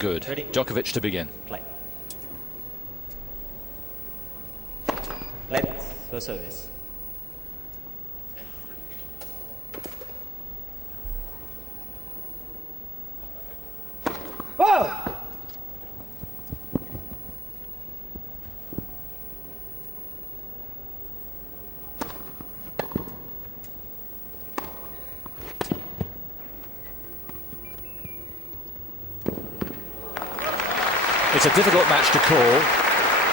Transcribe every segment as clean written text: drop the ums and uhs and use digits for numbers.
Good. Ready? Djokovic to begin. Play. Let for service. Whoa! It's a difficult match to call.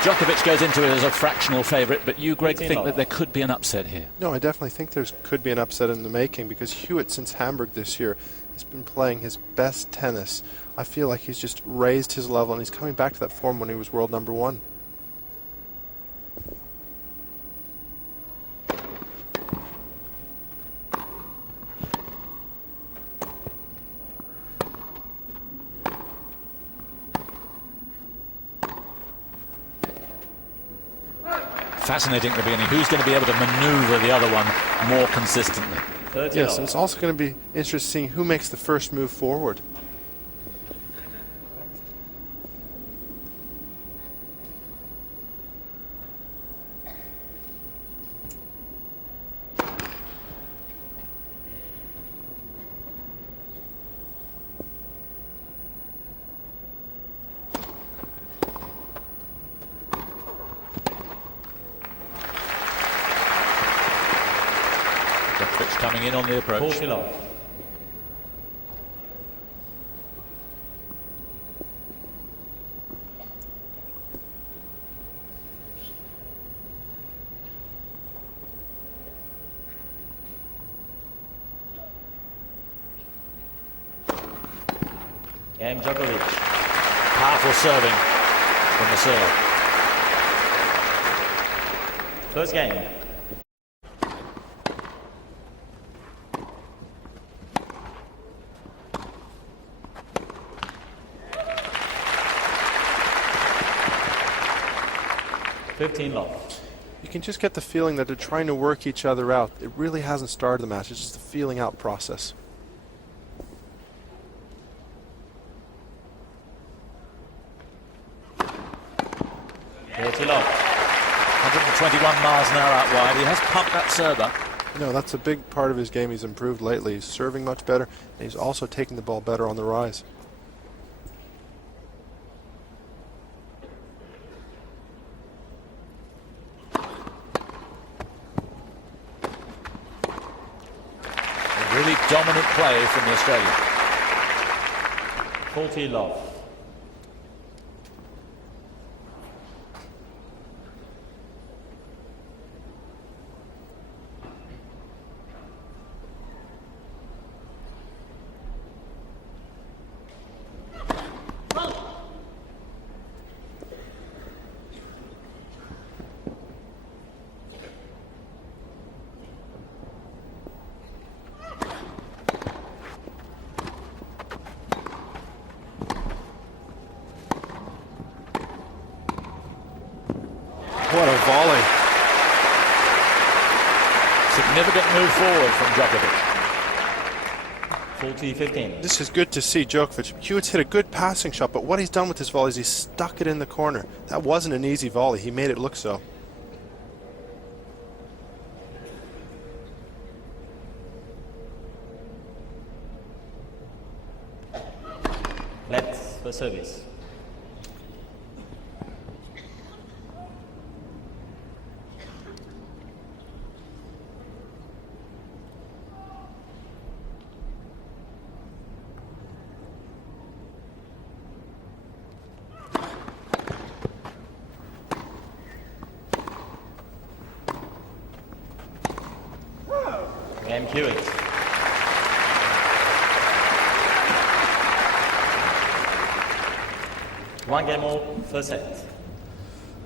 Djokovic goes into it as a fractional favourite, but you, Greg, think that there could be an upset here? No, I definitely think there could be an upset in the making, because Hewitt, since Hamburg this year, has been playing his best tennis. I feel like he's just raised his level, and he's coming back to that form when he was world number one. Fascinating at the beginning. Who's going to be able to manoeuvre the other one more consistently? Yes, and it's also going to be interesting who makes the first move forward. Djokovic coming in on the approach. 40 love. Game Djokovic. Powerful serving from the serve. First game. Love. You can just get the feeling that they're trying to work each other out. It really hasn't started the match. It's just a feeling out process. Love. 121 miles an hour out wide. He has pumped that serve up. No, that's a big part of his game. He's improved lately. He's serving much better, and he's also taking the ball better on the rise. Really dominant play from the Australian. 40 love. What a volley. Significant move forward from Djokovic. 40-15. This is good to see Djokovic. Hewitt's hit a good passing shot, but what he's done with his volley is he's stuck it in the corner. That wasn't an easy volley. He made it look so. Let's for service. Game Hewitt. One game more, first set.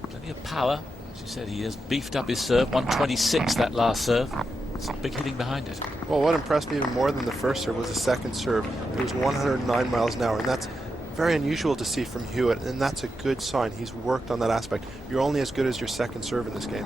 Plenty of power. As you said, he has beefed up his serve. 126 that last serve. Some big hitting behind it. Well, what impressed me even more than the first serve was the second serve. It was 109 miles an hour, and that's very unusual to see from Hewitt, and that's a good sign. He's worked on that aspect. You're only as good as your second serve in this game.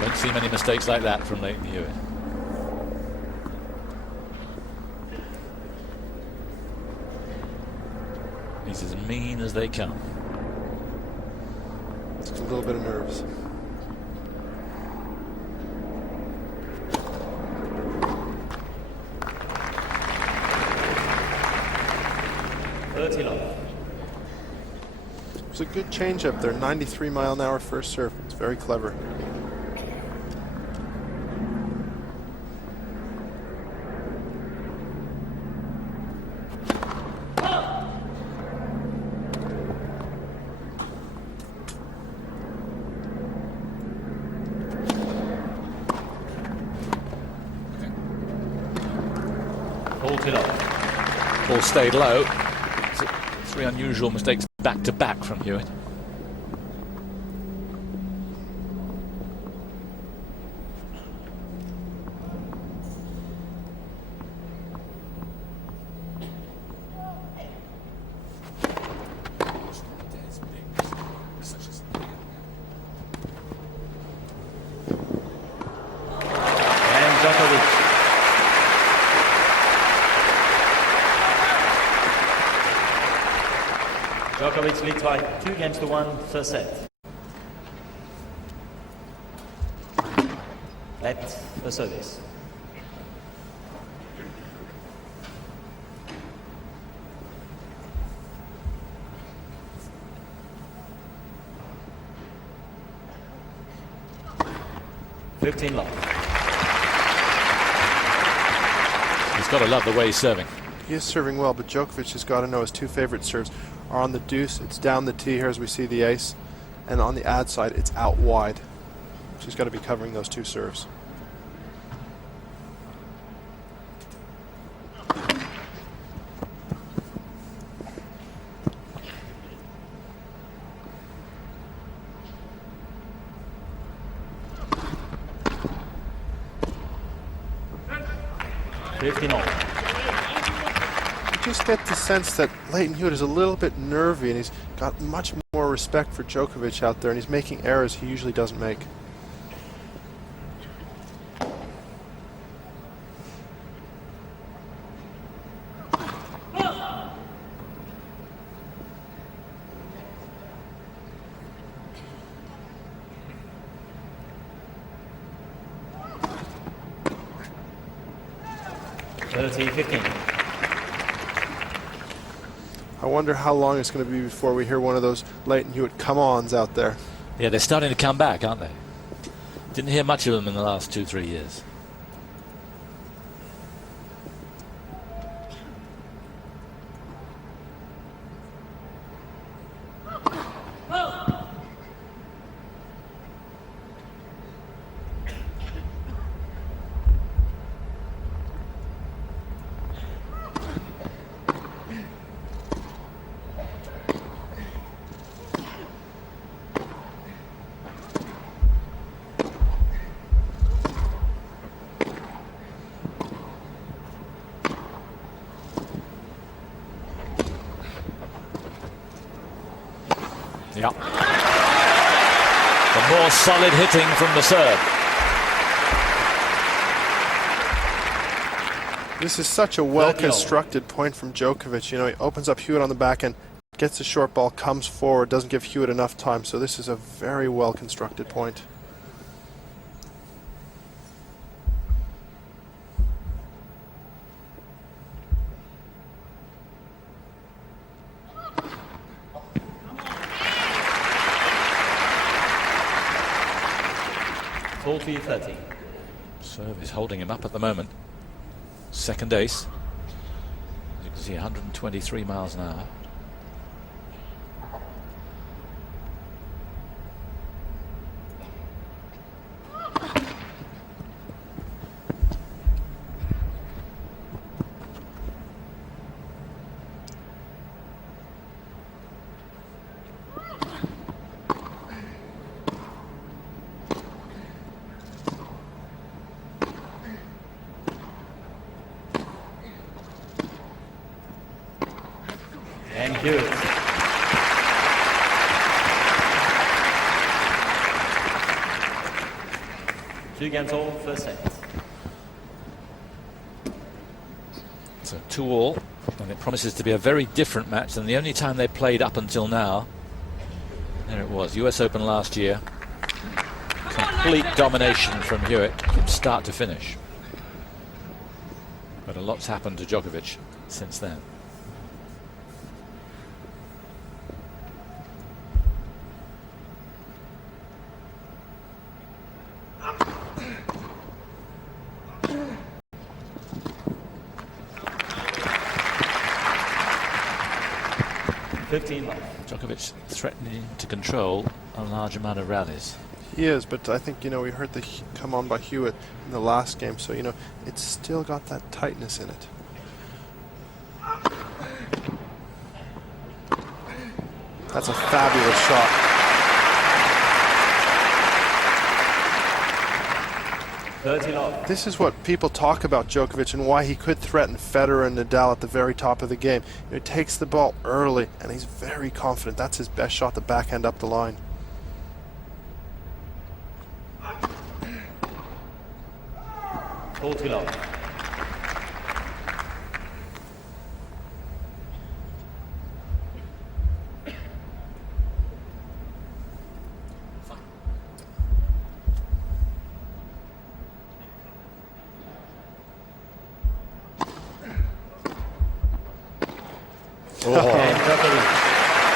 Don't see many mistakes like that from Leighton Hewitt. He's as mean as they come. Just a little bit of nerves. It was a good change up there. 93-mile-an-hour first serve. It's very clever. Ball stayed low. Three unusual mistakes back to back from Hewitt. And Djokovic. Djokovic leads by 2-1 first set. Let the service. Fifteen love. He's got to love the way he's serving. He is serving well, but Djokovic has got to know his two favorite serves are on the deuce. It's down the tee here as we see the ace, and on the ad side it's out wide. So he's got to be covering those two serves. You just get the sense that Leighton Hewitt is a little bit nervy, and he's got much more respect for Djokovic out there, and he's making errors he usually doesn't make. I wonder how long it's going to be before we hear one of those Leighton Hewitt come-ons out there. Yeah, they're starting to come back, aren't they? Didn't hear much of them in the last 2-3 years. Yeah. The more solid hitting from the serve. This is such a well-constructed point from Djokovic. You know, he opens up Hewitt on the back end, gets the short ball, comes forward, doesn't give Hewitt enough time. So this is a very well-constructed point. Serve is holding him up at the moment. Second ace. As you can see, 123 miles an hour. And Hewitt. 2 games all, first set. So 2-all, and it promises to be a very different match than the only time they played up until now. There it was, US Open last year. Complete domination from Hewitt from start to finish. But a lot's happened to Djokovic since then. Djokovic threatening to control a large amount of rallies. He is, but I think, we heard the come on by Hewitt in the last game, so, it's still got that tightness in it. That's a fabulous shot. 30 love. This is what people talk about Djokovic and why he could threaten Federer and Nadal at the very top of the game. He takes the ball early, and he's very confident. That's his best shot, the backhand up the line.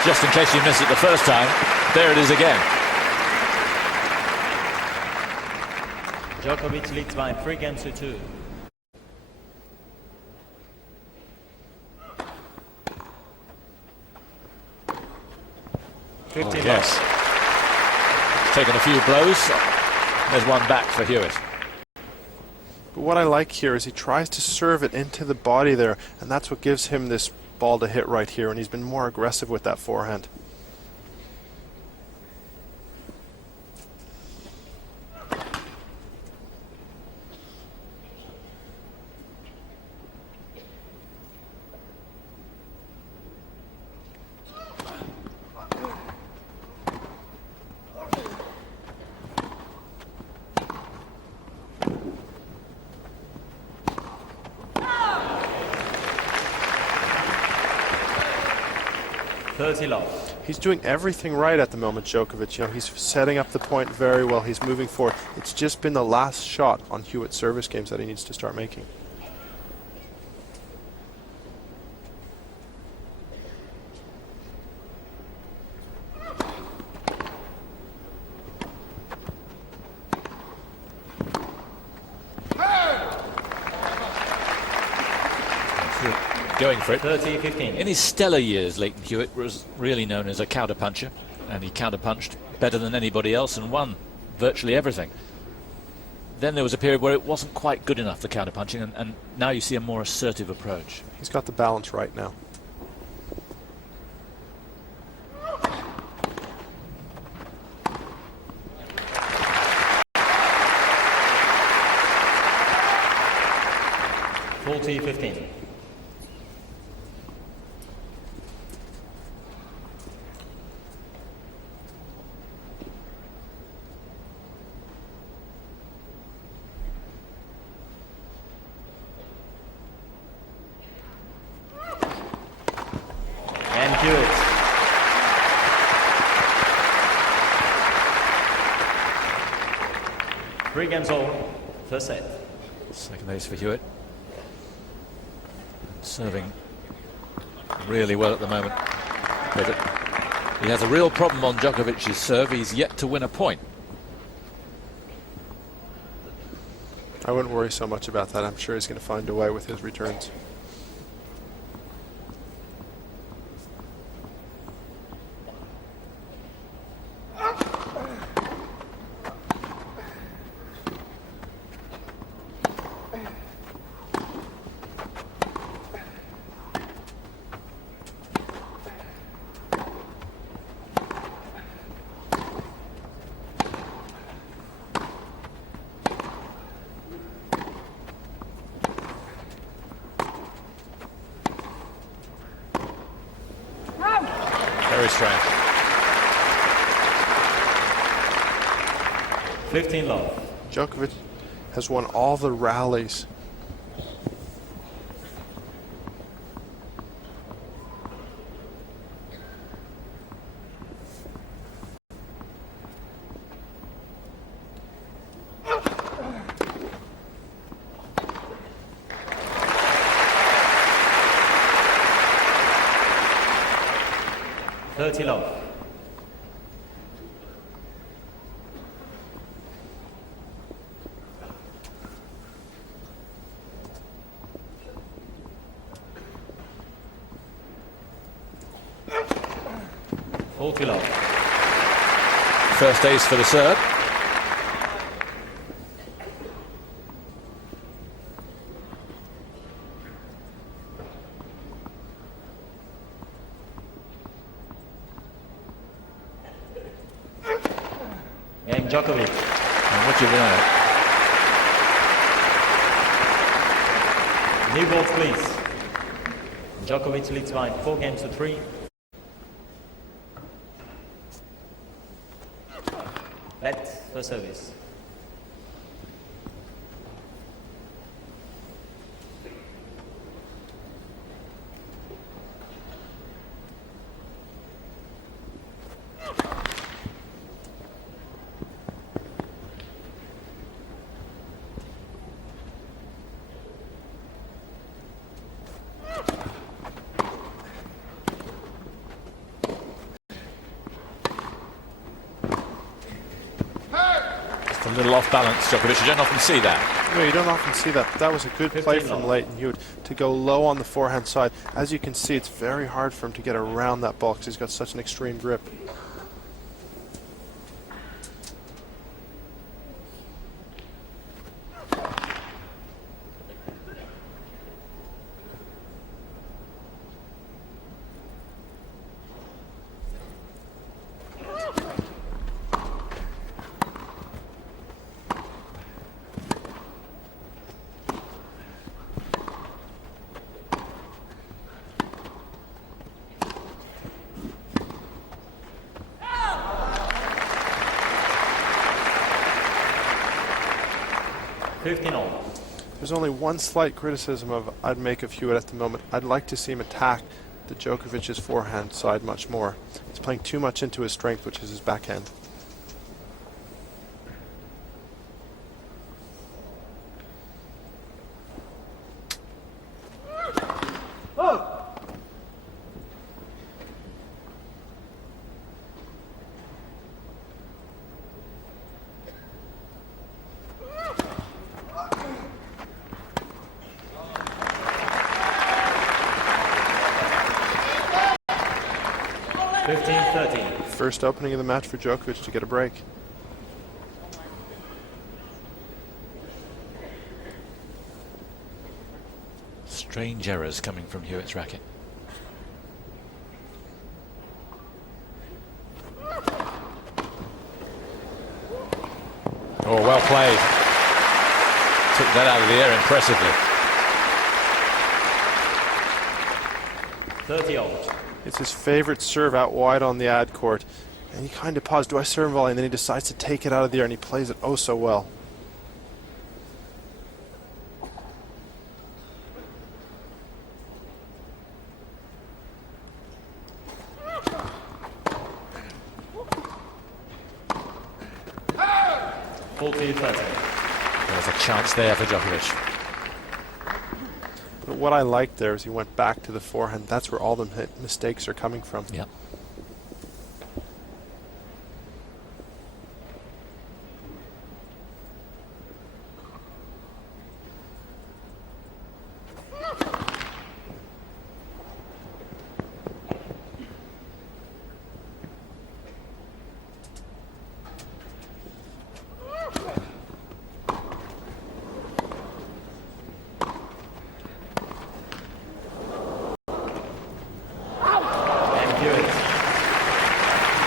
Just in case you missed it the first time, there it is again. Djokovic leads by 3 games to 2. Yes. Taken a few blows. There's one back for Hewitt. But what I like here is he tries to serve it into the body there, and that's what gives him this ball to hit right here, and he's been more aggressive with that forehand. He's doing everything right at the moment, Djokovic. He's setting up the point very well. He's moving forward. It's just been the last shot on Hewitt's service games that he needs to start making. Going for it. 30-15. In his stellar years, Leighton Hewitt was really known as a counterpuncher, and he counterpunched better than anybody else and won virtually everything. Then there was a period where it wasn't quite good enough, the counterpunching, and now you see a more assertive approach. He's got the balance right now. $40-15. And Hewitt. Three games all, first set. Second ace for Hewitt. Serving really well at the moment. But he has a real problem on Djokovic's serve. He's yet to win a point. I wouldn't worry so much about that. I'm sure he's going to find a way with his returns. Very strange. 15 love. Djokovic has won all the rallies. Love. Love. First ace for the Serb. Game Djokovic. And would you know it? New balls, please. Djokovic leads by 4-3. Let for service. A little off balance, Djokovic. You don't often see that. No, you don't often see that. But that was a good play from Leighton Hewitt to go low on the forehand side. As you can see, it's very hard for him to get around that ball because he's got such an extreme grip. There's only one slight criticism I'd make of Hewitt at the moment. I'd like to see him attack the Djokovic's forehand side much more. He's playing too much into his strength, which is his backhand. First opening of the match for Djokovic to get a break. Strange errors coming from Hewitt's racket. Oh, well played. Took that out of the air impressively. 30-all. It's his favorite serve out wide on the ad court. And he kind of paused, do I serve volley? And then he decides to take it out of the air and he plays it oh so well. There's a chance there for Djokovic. But what I liked there is he went back to the forehand. That's where all the mistakes are coming from. Yep.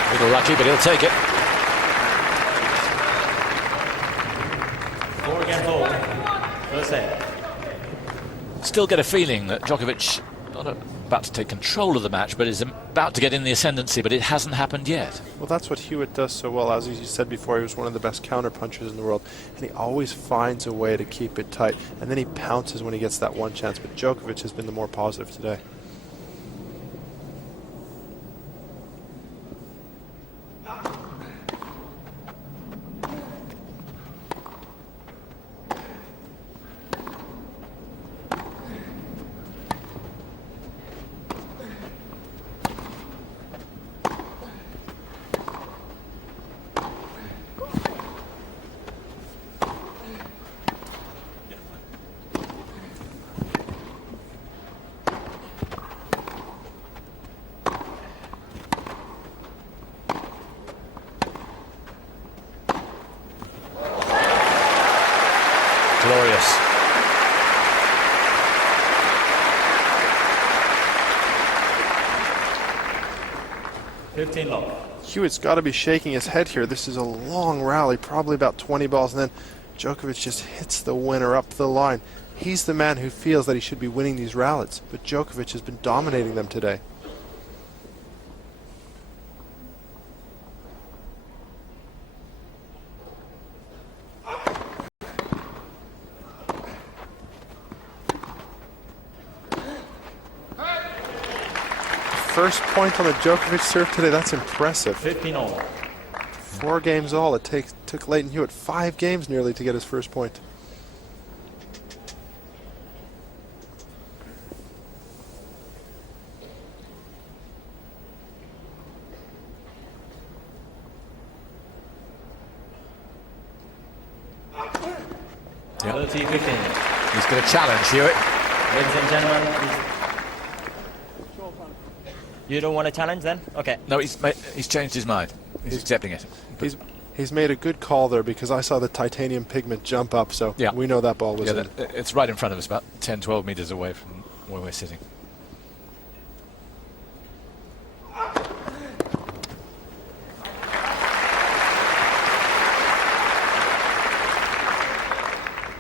A little lucky, but he'll take it. 4-game hold. First set. Still get a feeling that Djokovic about to take control of the match, but is about to get in the ascendancy, but it hasn't happened yet. Well, that's what Hewitt does so well. As you said before, he was one of the best counter punchers in the world, and he always finds a way to keep it tight, and then he pounces when he gets that one chance. But Djokovic has been the more positive today. Glorious. Hewitt's got to be shaking his head here. This is a long rally, probably about 20 balls, and then Djokovic just hits the winner up the line. He's the man who feels that he should be winning these rallies, but Djokovic has been dominating them today. First point on the Djokovic serve today, that's impressive. 15-all. 4 games all. It took Leighton Hewitt 5 games nearly to get his first point. Yep. 30-15. He's going to challenge Hewitt. Ladies and gentlemen, you don't want to challenge then? Okay. No, he's changed his mind. He's accepting it. He's made a good call there, because I saw the titanium pigment jump up, so yeah, we know that ball was in. It's right in front of us, about 10, 12 meters away from where we're sitting.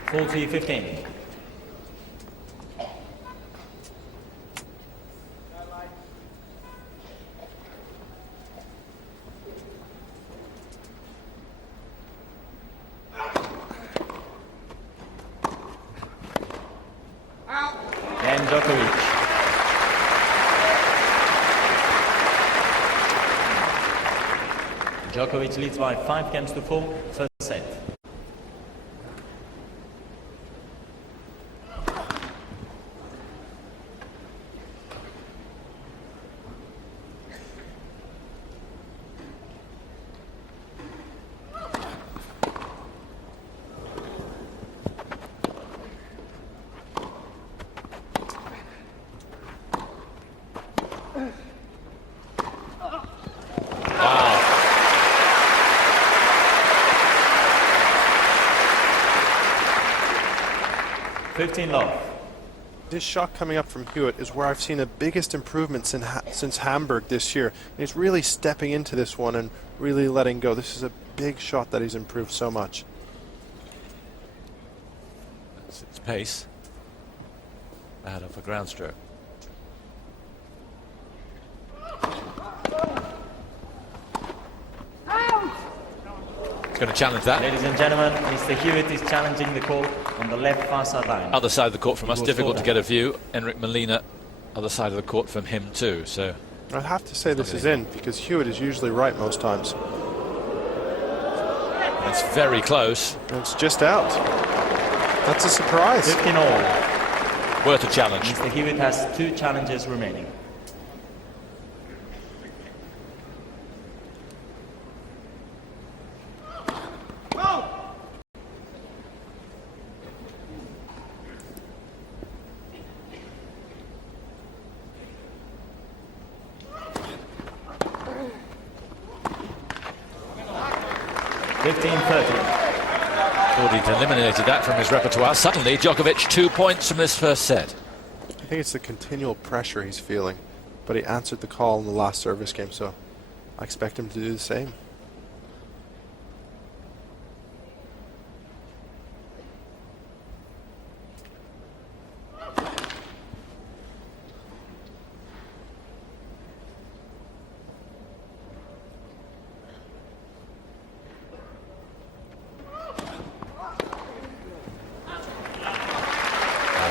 $40-15. And Djokovic. Djokovic leads by 5-4, first set. Wow. $15-love. This shot coming up from Hewitt is where I've seen the biggest improvement since Hamburg this year. And he's really stepping into this one and really letting go. This is a big shot that he's improved so much. That's its pace. Bad off a ground stroke. He's going to challenge that. Ladies and gentlemen, Mr. Hewitt is challenging the call on the left far side line. Other side of the court from us, Goes difficult to forward. get a view. Enric Molina, other side of the court from him too. So I'd have to say this is in, because Hewitt is usually right most times. it's very close. And it's just out. That's a surprise. 15-all. Worth a challenge. Mr. Hewitt has 2 challenges remaining. He'd eliminated that from his repertoire. Suddenly, Djokovic 2 points from this first set. I think it's the continual pressure he's feeling, but he answered the call in the last service game, so I expect him to do the same.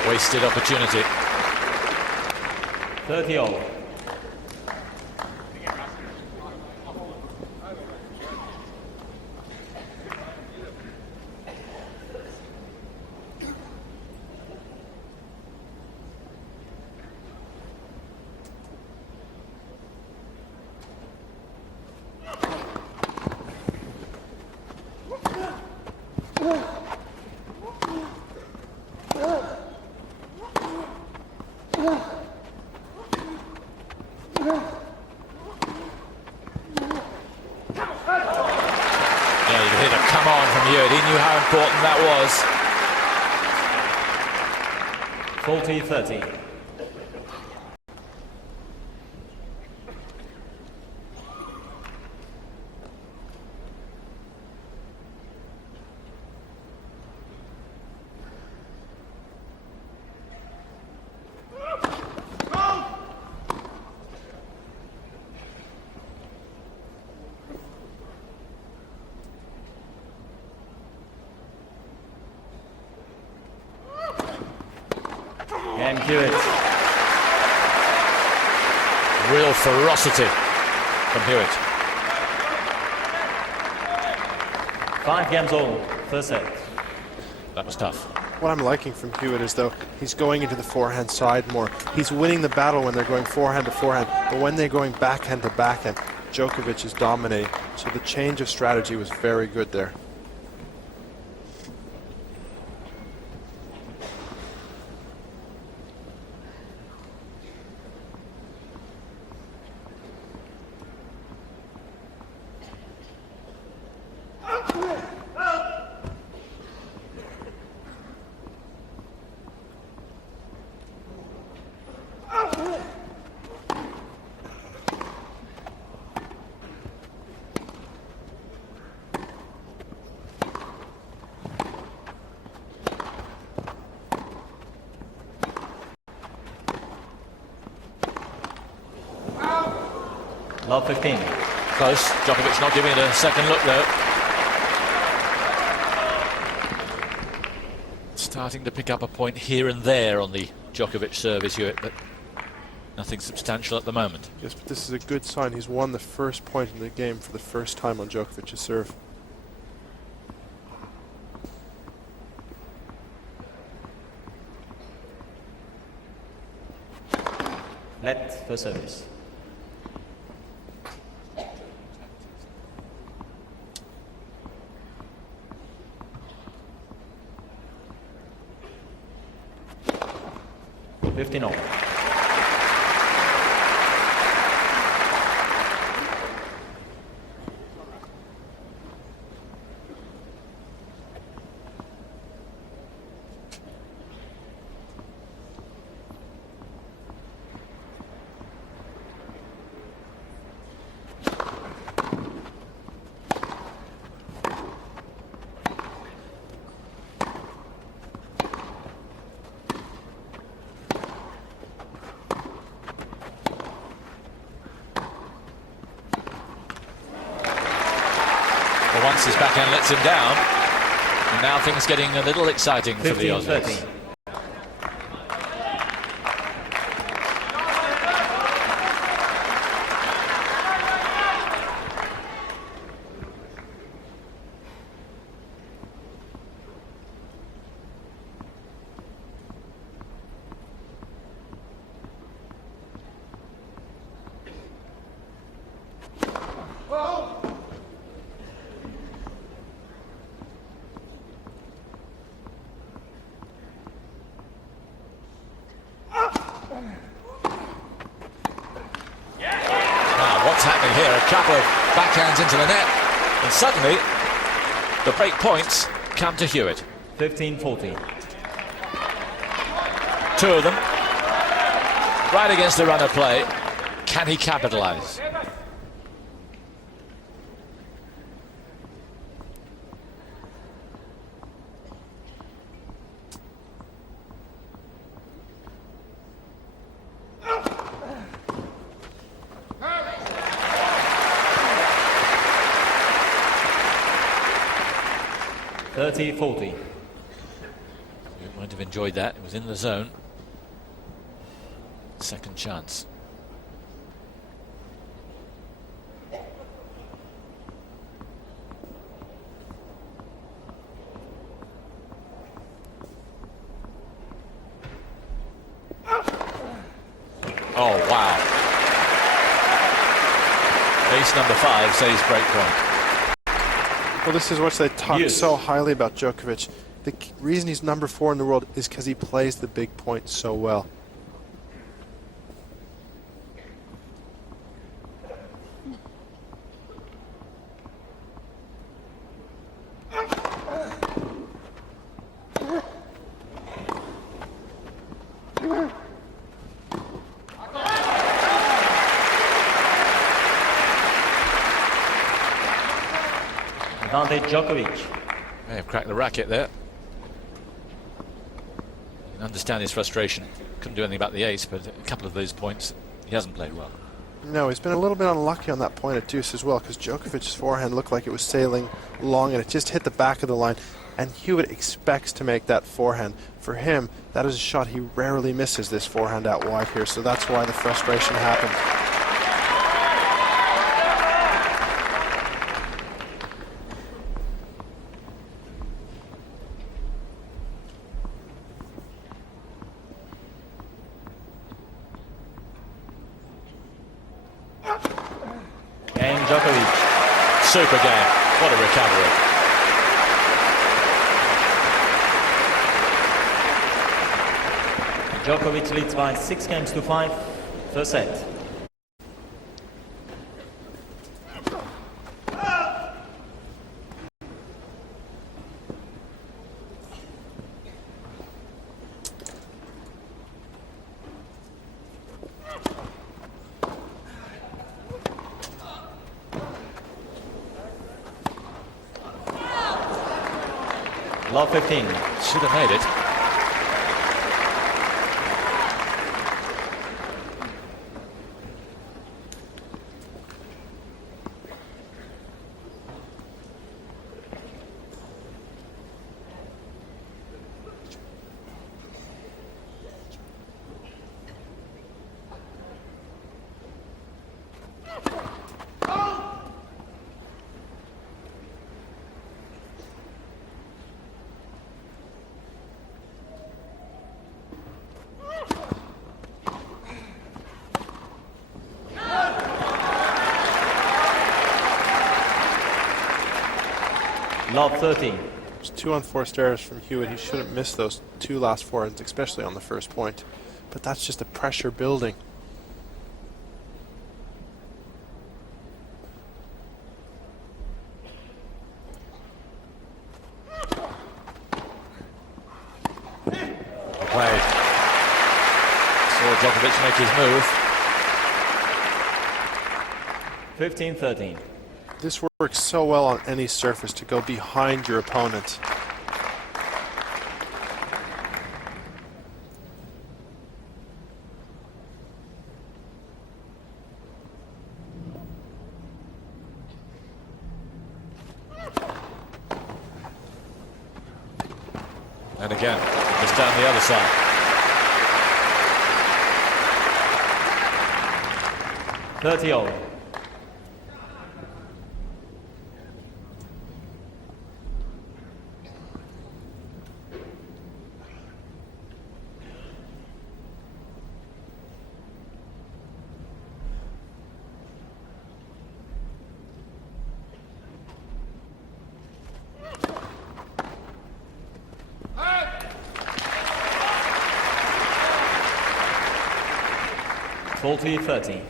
Wasted opportunity. 30-all. Yeah, you hit a come on from Hewitt. He knew how important that was. 40-30. And Hewitt. Real ferocity from Hewitt. 5 games all, first set. That was tough. What I'm liking from Hewitt is, though, he's going into the forehand side more. He's winning the battle when they're going forehand to forehand, but when they're going backhand to backhand, Djokovic is dominating. So the change of strategy was very good there. Love 15. Close. Djokovic not giving it a second look, though. Starting to pick up a point here and there on the Djokovic service, Hewitt, but nothing substantial at the moment. Yes, but this is a good sign. He's won the first point in the game for the first time on Djokovic's serve. Let for service. $15-all. Once his backhand lets him down, and now things getting a little exciting for the Aussies. 15-13. What's happening here? A couple of backhands into the net, and suddenly the break points come to Hewitt. 15-14. Two of them right against the run of play. Can he capitalize? Hewitt might have enjoyed that. It was in the zone. Second chance. Oh, wow. Ace number 5 says break point. Well, this is what they talk Yes. so highly about Djokovic. The reason he's number 4 in the world is because he plays the big point so well. Djokovic. May have cracked the racket there. You can understand his frustration. Couldn't do anything about the ace, but a couple of those points, he hasn't played well. No, he's been a little bit unlucky on that point at deuce as well, because Djokovic's forehand looked like it was sailing long and it just hit the back of the line. And Hewitt expects to make that forehand. For him, that is a shot he rarely misses, this forehand out wide here, so that's why the frustration happened. And Djokovic. Super game. What a recovery. Djokovic leads by 6-5, first set. Love 15. Should have made it. Love 13. There's 2 unforced errors from Hewitt. He shouldn't miss those 2 last forehands, especially on the first point. But that's just a pressure building. Played. Saw Djokovic make his move. 15-13. This works so well on any surface to go behind your opponent. And again, just down the other side. Thirty-all. Faulty 30.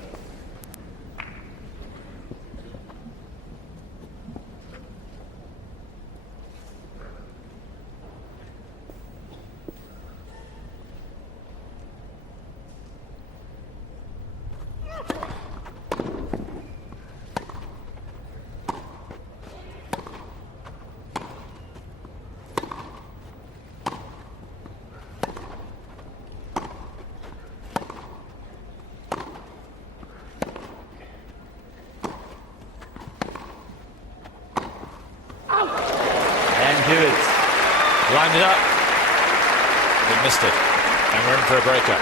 Hewitt lined it up. He missed it. And we're in for a breaker.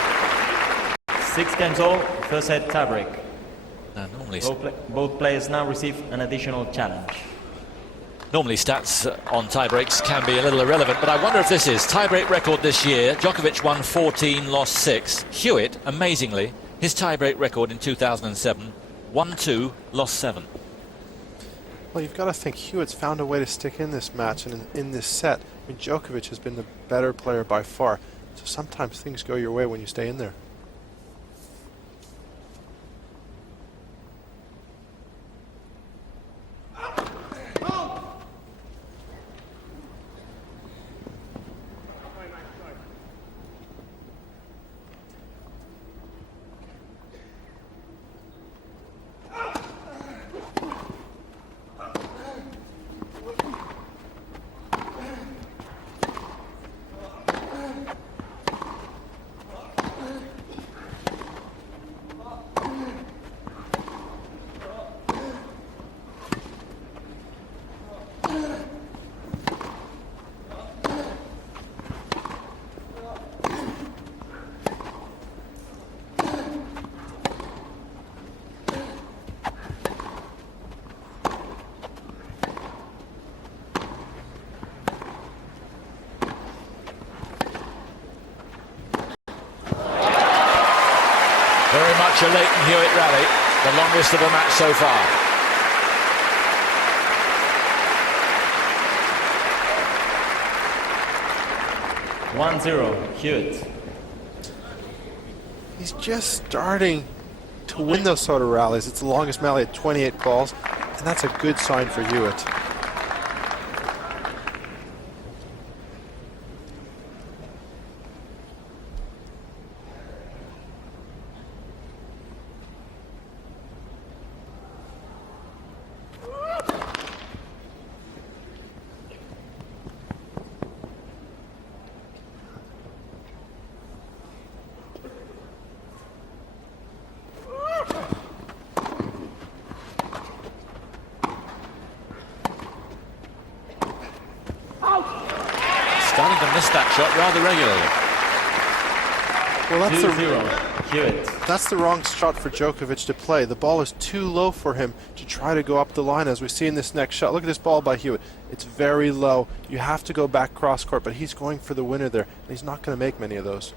6 games all, first set tiebreak. Now, normally Both players now receive an additional challenge. Normally stats on tie-breaks can be a little irrelevant, but I wonder if this is. Tie-break record this year, Djokovic won 14, lost 6. Hewitt, amazingly, his tie-break record in 2007, won 2, lost 7. Well, you've got to think Hewitt's found a way to stick in this match and in this set. I mean, Djokovic has been the better player by far, so sometimes things go your way when you stay in there. Very much a Leighton Hewitt rally, the longest of the match so far. One zero, Hewitt. He's just starting to win those sort of rallies. It's the longest rally at 28 balls, and that's a good sign for Hewitt. Starting to miss that shot rather regularly. Well, 2-0, Hewitt. that's the wrong shot for Djokovic to play. The ball is too low for him to try to go up the line, as we see in this next shot. Look at this ball by Hewitt. It's very low. You have to go back cross court, but he's going for the winner there, and he's not going to make many of those.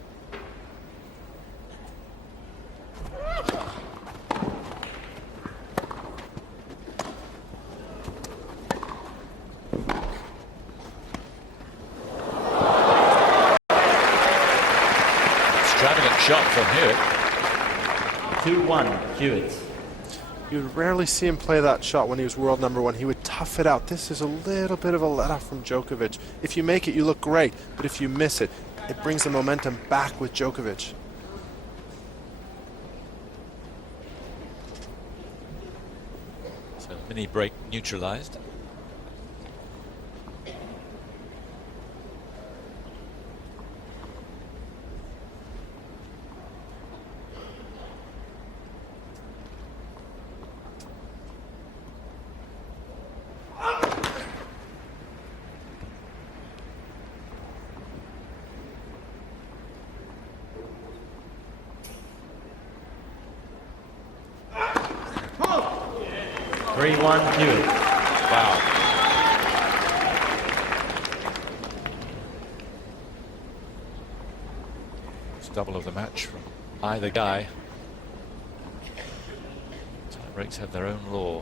Extravagant shot from Hewitt. 2-1, Hewitt. You'd rarely see him play that shot when he was world number one. He would tough it out. This is a little bit of a let-off from Djokovic. If you make it, you look great, but if you miss it, it brings the momentum back with Djokovic. So mini break neutralized. Three one, Hewitt. Wow. It's double of the match from either guy. Tie breaks have their own law.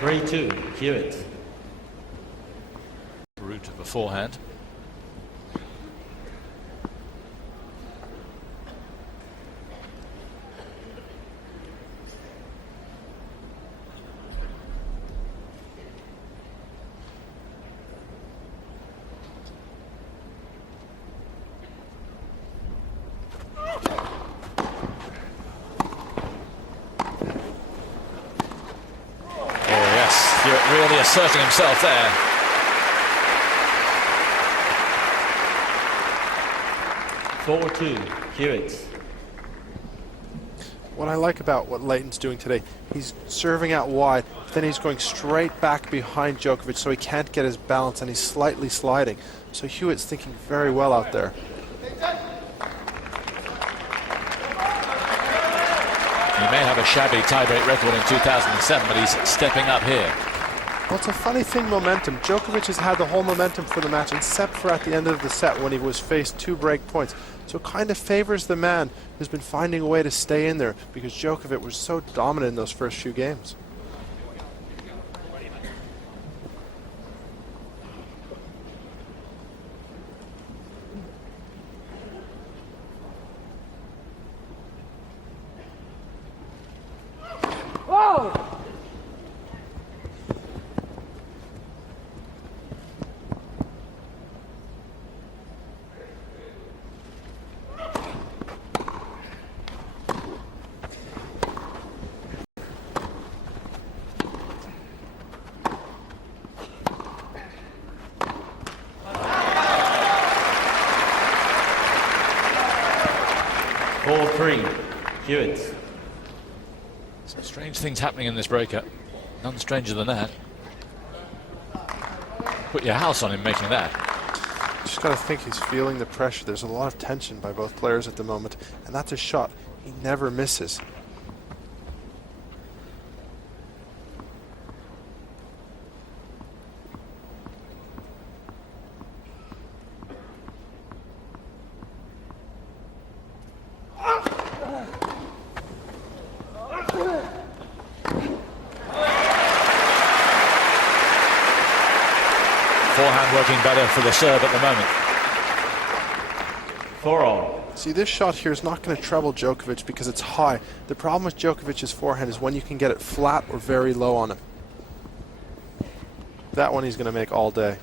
Three-two, Hewitt. Route of a forehand. Hewitt really asserting himself there. 4-2, Hewitt. What I like about what Leighton's doing today, he's serving out wide, but then he's going straight back behind Djokovic so he can't get his balance, and he's slightly sliding. So Hewitt's thinking very well out there. He may have a shabby tiebreak record in 2007, but he's stepping up here. Well, it's a funny thing, momentum. Djokovic has had the whole momentum for the match, except for at the end of the set when he was faced 2 break points. So it kind of favors the man who's been finding a way to stay in there, because Djokovic was so dominant in those first few games. Whoa! 4-3, Hewitt. Some strange things happening in this breakup. None stranger than that. Put your house on him making that. Just got to think he's feeling the pressure. There's a lot of tension by both players at the moment, and that's a shot he never misses. Forehand working better for the serve at the moment. 4-all. See, this shot here is not going to trouble Djokovic because it's high. The problem with Djokovic's forehand is when you can get it flat or very low on him. That one he's going to make all day.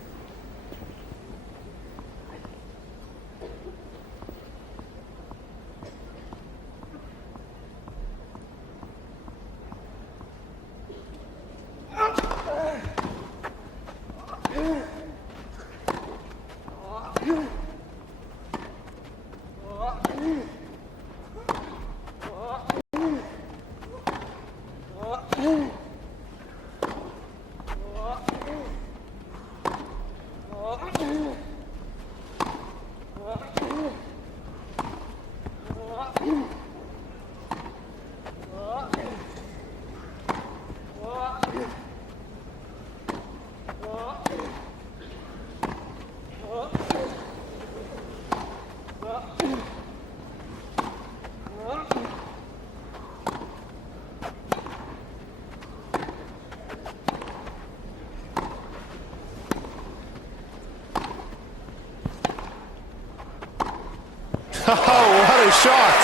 Oh, what a shot!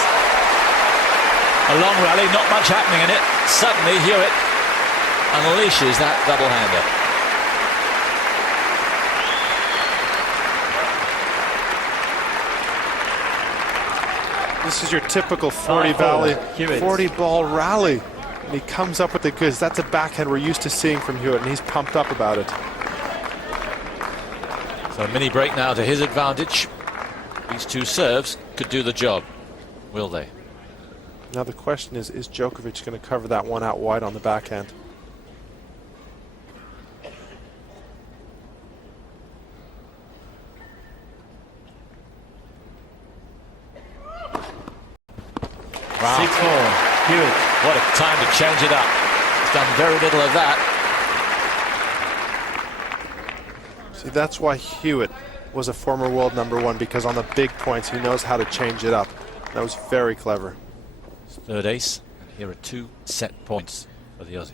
A long rally, not much happening in it. Suddenly Hewitt unleashes that double-hander. This is your typical 40 ball rally. And he comes up with the goods. That's a backhand we're used to seeing from Hewitt, and he's pumped up about it. So a mini break now to his advantage. These 2 serves could do the job. Will they? Now the question is Djokovic going to cover that one out wide on the backhand? Wow. 6-4, Hewitt. What a time to change it up. He's done very little of that. See, that's why Hewitt was a former world #1, because on the big points he knows how to change it up. That was very clever. Third ace, and here are 2 set points for the Aussie.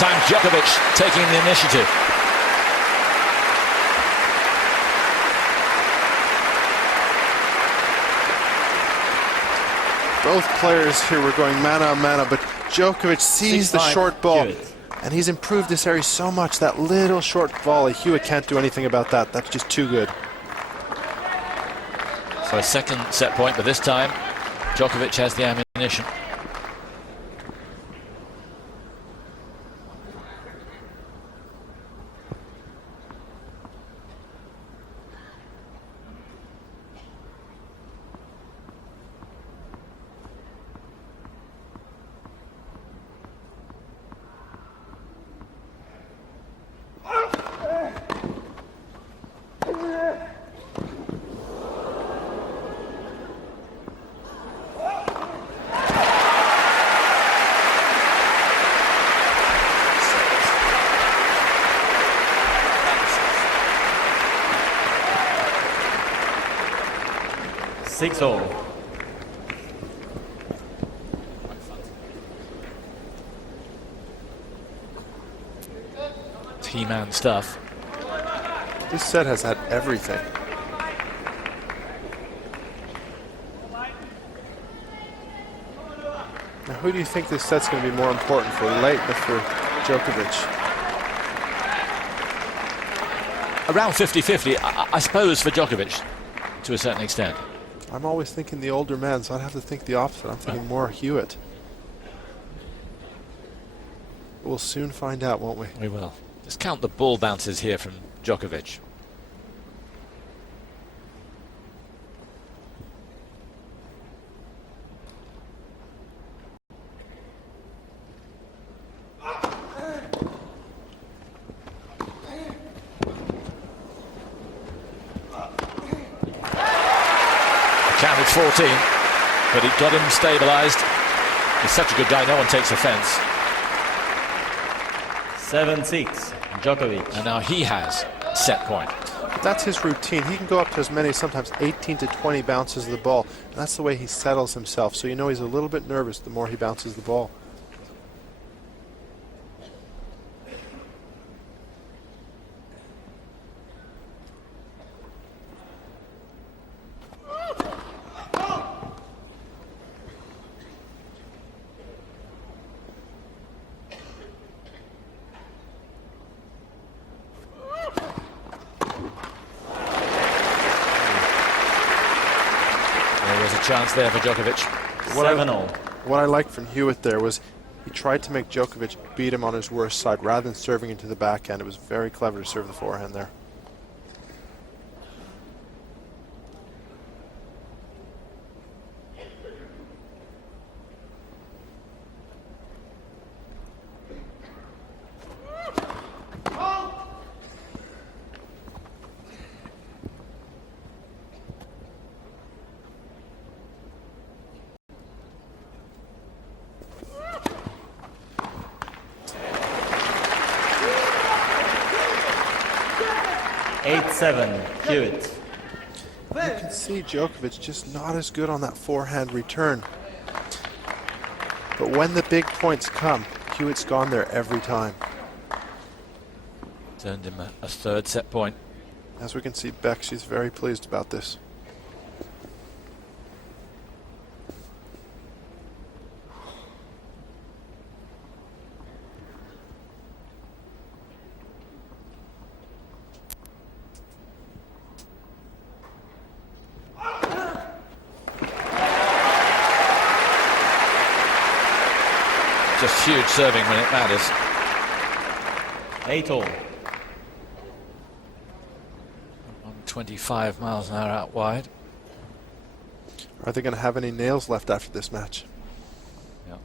time Djokovic taking the initiative. Both players here were going mano a mano, but Djokovic sees the short ball, Hewitt. and he's improved this area so much. That little short volley, Hewitt can't do anything about that. That's just too good. So a second set point, but this time Djokovic has the ammunition. Six all. He-man stuff. This set has had everything. Now, who do you think this set's going to be more important for, Leighton or for Djokovic? Around 50-50, I suppose, for Djokovic, to a certain extent. I'm always thinking the older man, so I'd have to think the opposite. I'm thinking more Hewitt. We'll soon find out, won't we? We will. Just count the ball bounces here from Djokovic. Counted 14, but he got him stabilised. He's such a good guy, no one takes offence. 7-6, Djokovic. And now he has set point. That's his routine. He can go up to as many, sometimes 18 to 20 bounces of the ball. And that's the way he settles himself. So you know he's a little bit nervous the more he bounces the ball. There was a chance there for Djokovic. 7-all. What I liked from Hewitt there was he tried to make Djokovic beat him on his worst side rather than serving into the backhand. It was very clever to serve the forehand there. Eight-7, Hewitt. You can see Djokovic just not as good on that forehand return. But when the big points come, Hewitt's gone there every time. Turned him a third set point. As we can see, Beck, she's very pleased about this. Just huge serving when it matters. 8-all. 25 miles an hour out wide. Are they going to have any nails left after this match? Yeah.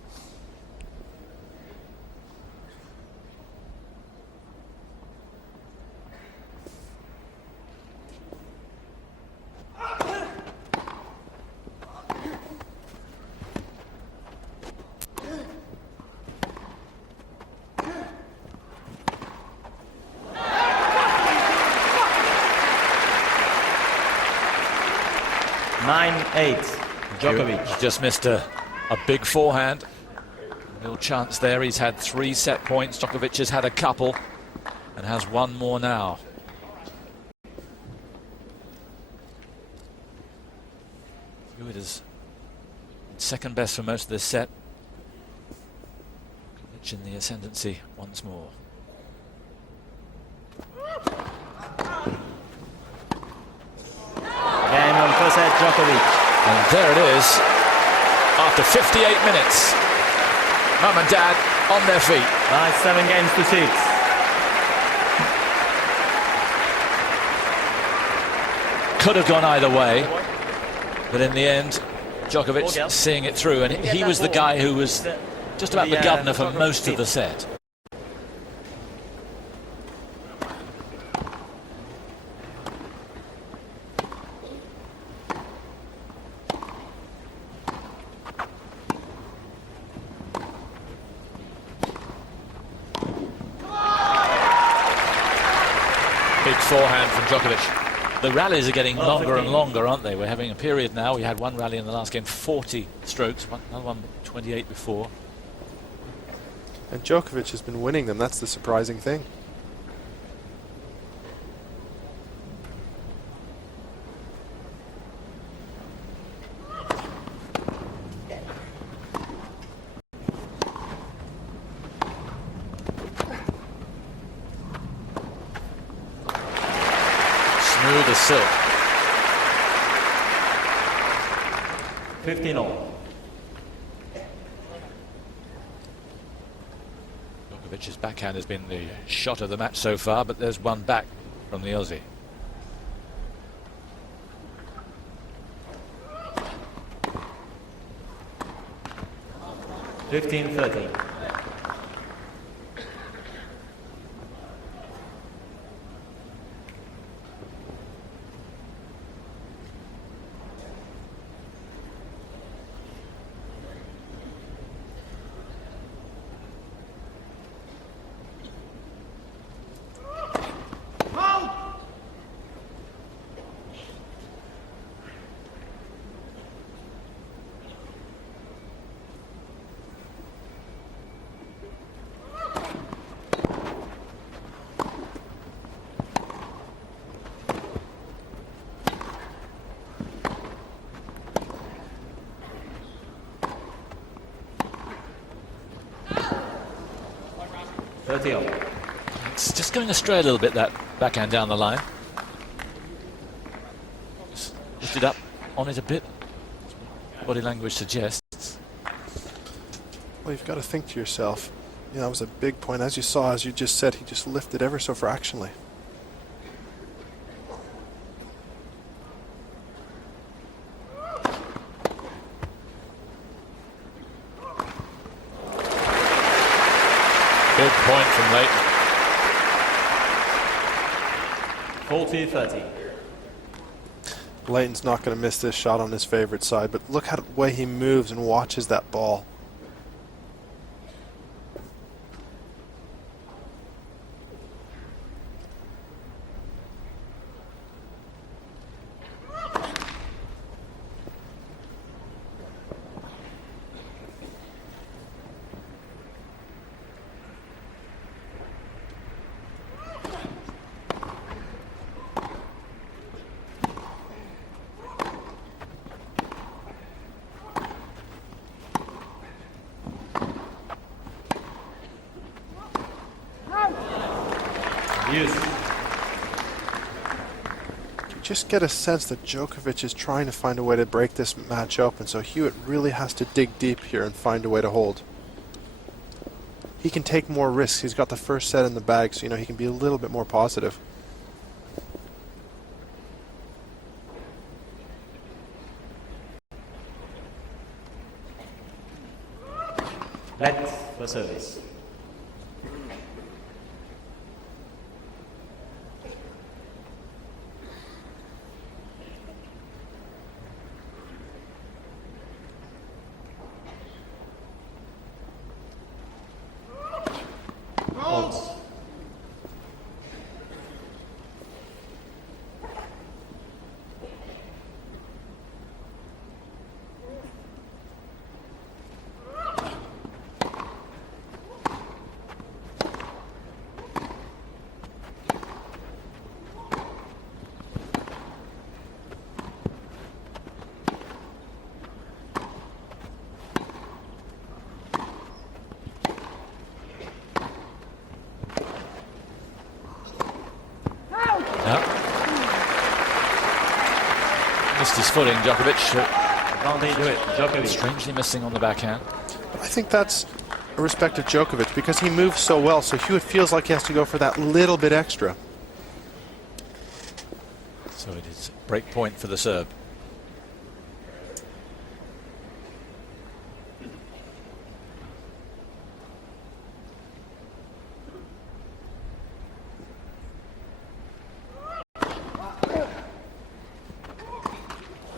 Nine-8, Djokovic. Just missed a big forehand. Real chance there. He's had 3 set points. Djokovic has had a couple and has one more now. Hewitt is second best for most of this set. Djokovic in the ascendancy once more. Game on first set, Djokovic. And there it is. After 58 minutes. Mum and Dad on their feet. Nice 7 games to 6. Could have gone either way, but in the end, Djokovic seeing it through, and he was the guy who was just about the governor for most of the set. Big forehand from Djokovic. The rallies are getting longer and longer, aren't they? We're having a period now. We had one rally in the last game, 40 strokes, another one 28 before. And Djokovic has been winning them. That's the surprising thing. Smooth as silk. 15-all. Djokovic's backhand has been the shot of the match so far, but there's one back from the Aussie. $15-13. It's just going astray a little bit, that backhand down the line. Just lifted up on it a bit. Body language suggests. Well, you've got to think to yourself, you know, that was a big point. As you saw, as you just said, he just lifted ever so fractionally. Big point from Leighton. 40-30. Leighton's not going to miss this shot on his favorite side, but look at the way he moves and watches that ball. Yes. You just get a sense that Djokovic is trying to find a way to break this match open, so Hewitt really has to dig deep here and find a way to hold. He can take more risks. He's got the first set in the bag, so you know he can be a little bit more positive. Let for service. Holds. lost his footing, Djokovic. Advantage, Hewitt Djokovic. strangely missing on the backhand. I think that's a respect of Djokovic because he moves so well, so Hewitt feels like he has to go for that little bit extra. So it is break point for the Serb.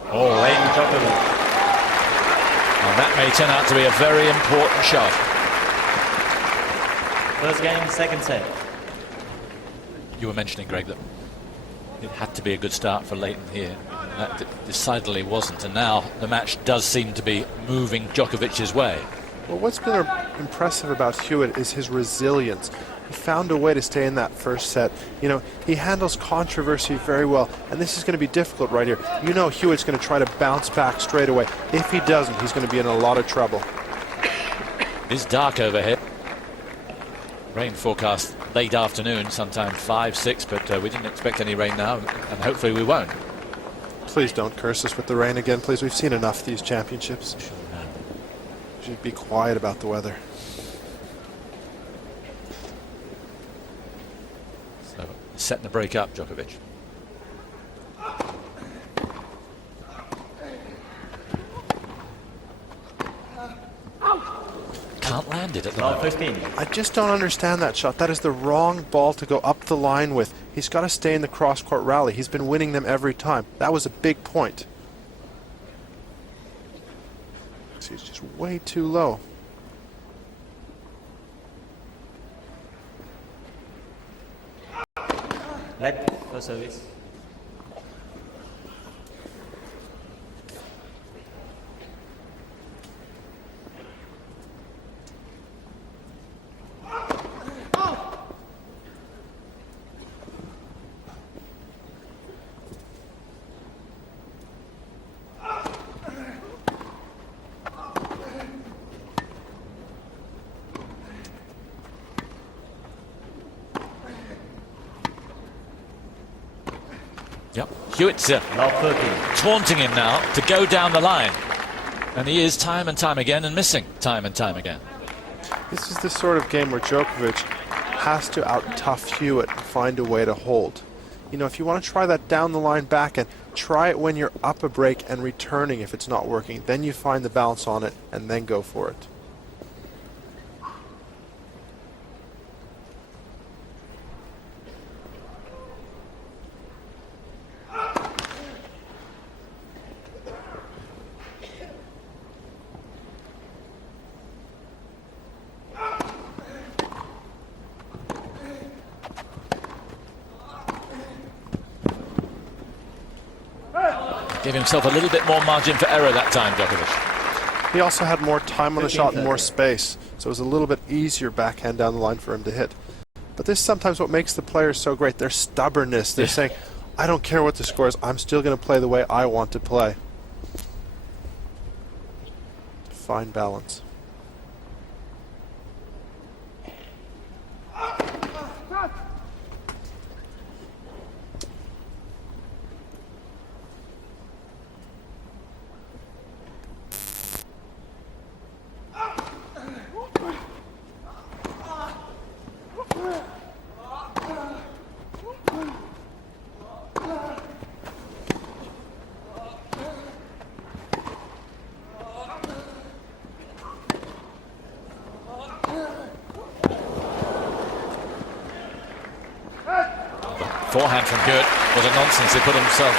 Oh, late Djokovic. And that may turn out to be a very important shot. First game, second set. You were mentioning, Greg, that it had to be a good start for Leighton here. That decidedly wasn't, and now the match does seem to be moving Djokovic's way. Well, what's been impressive about Hewitt is his resilience. He found a way to stay in that first set. You know, he handles controversy very well, and this is going to be difficult right here. You know Hewitt's going to try to bounce back straight away. If he doesn't, he's going to be in a lot of trouble. It is dark overhead. Rain forecast late afternoon, sometime 5, 6, but we didn't expect any rain now, and hopefully we won't. Please don't curse us with the rain again, please. We've seen enough of these championships. We should be quiet about the weather. So, setting the break up, Djokovic. Can't land it at the moment. 15. I just don't understand that shot. That is the wrong ball to go up the line with. He's got to stay in the cross-court rally. He's been winning them every time. That was a big point. See, it's just way too low. Let for service. Yep. Hewitt's Love 13. taunting him now to go down the line. And he is time and time again and missing time and time again. This is the sort of game where Djokovic has to out-tough Hewitt and find a way to hold. You know, if you want to try that down the line back and try it when you're up a break and returning if it's not working. Then you find the balance on it and then go for it. Gave himself a little bit more margin for error that time, Djokovic. He also had more time on the shot and more 15-30. space, so it was a little bit easier backhand down the line for him to hit. But this is sometimes what makes the players so great, their stubbornness. They're saying, I don't care what the score is, I'm still going to play the way I want to play. Fine balance. Forehand from Hewitt was a nonsense. He put himself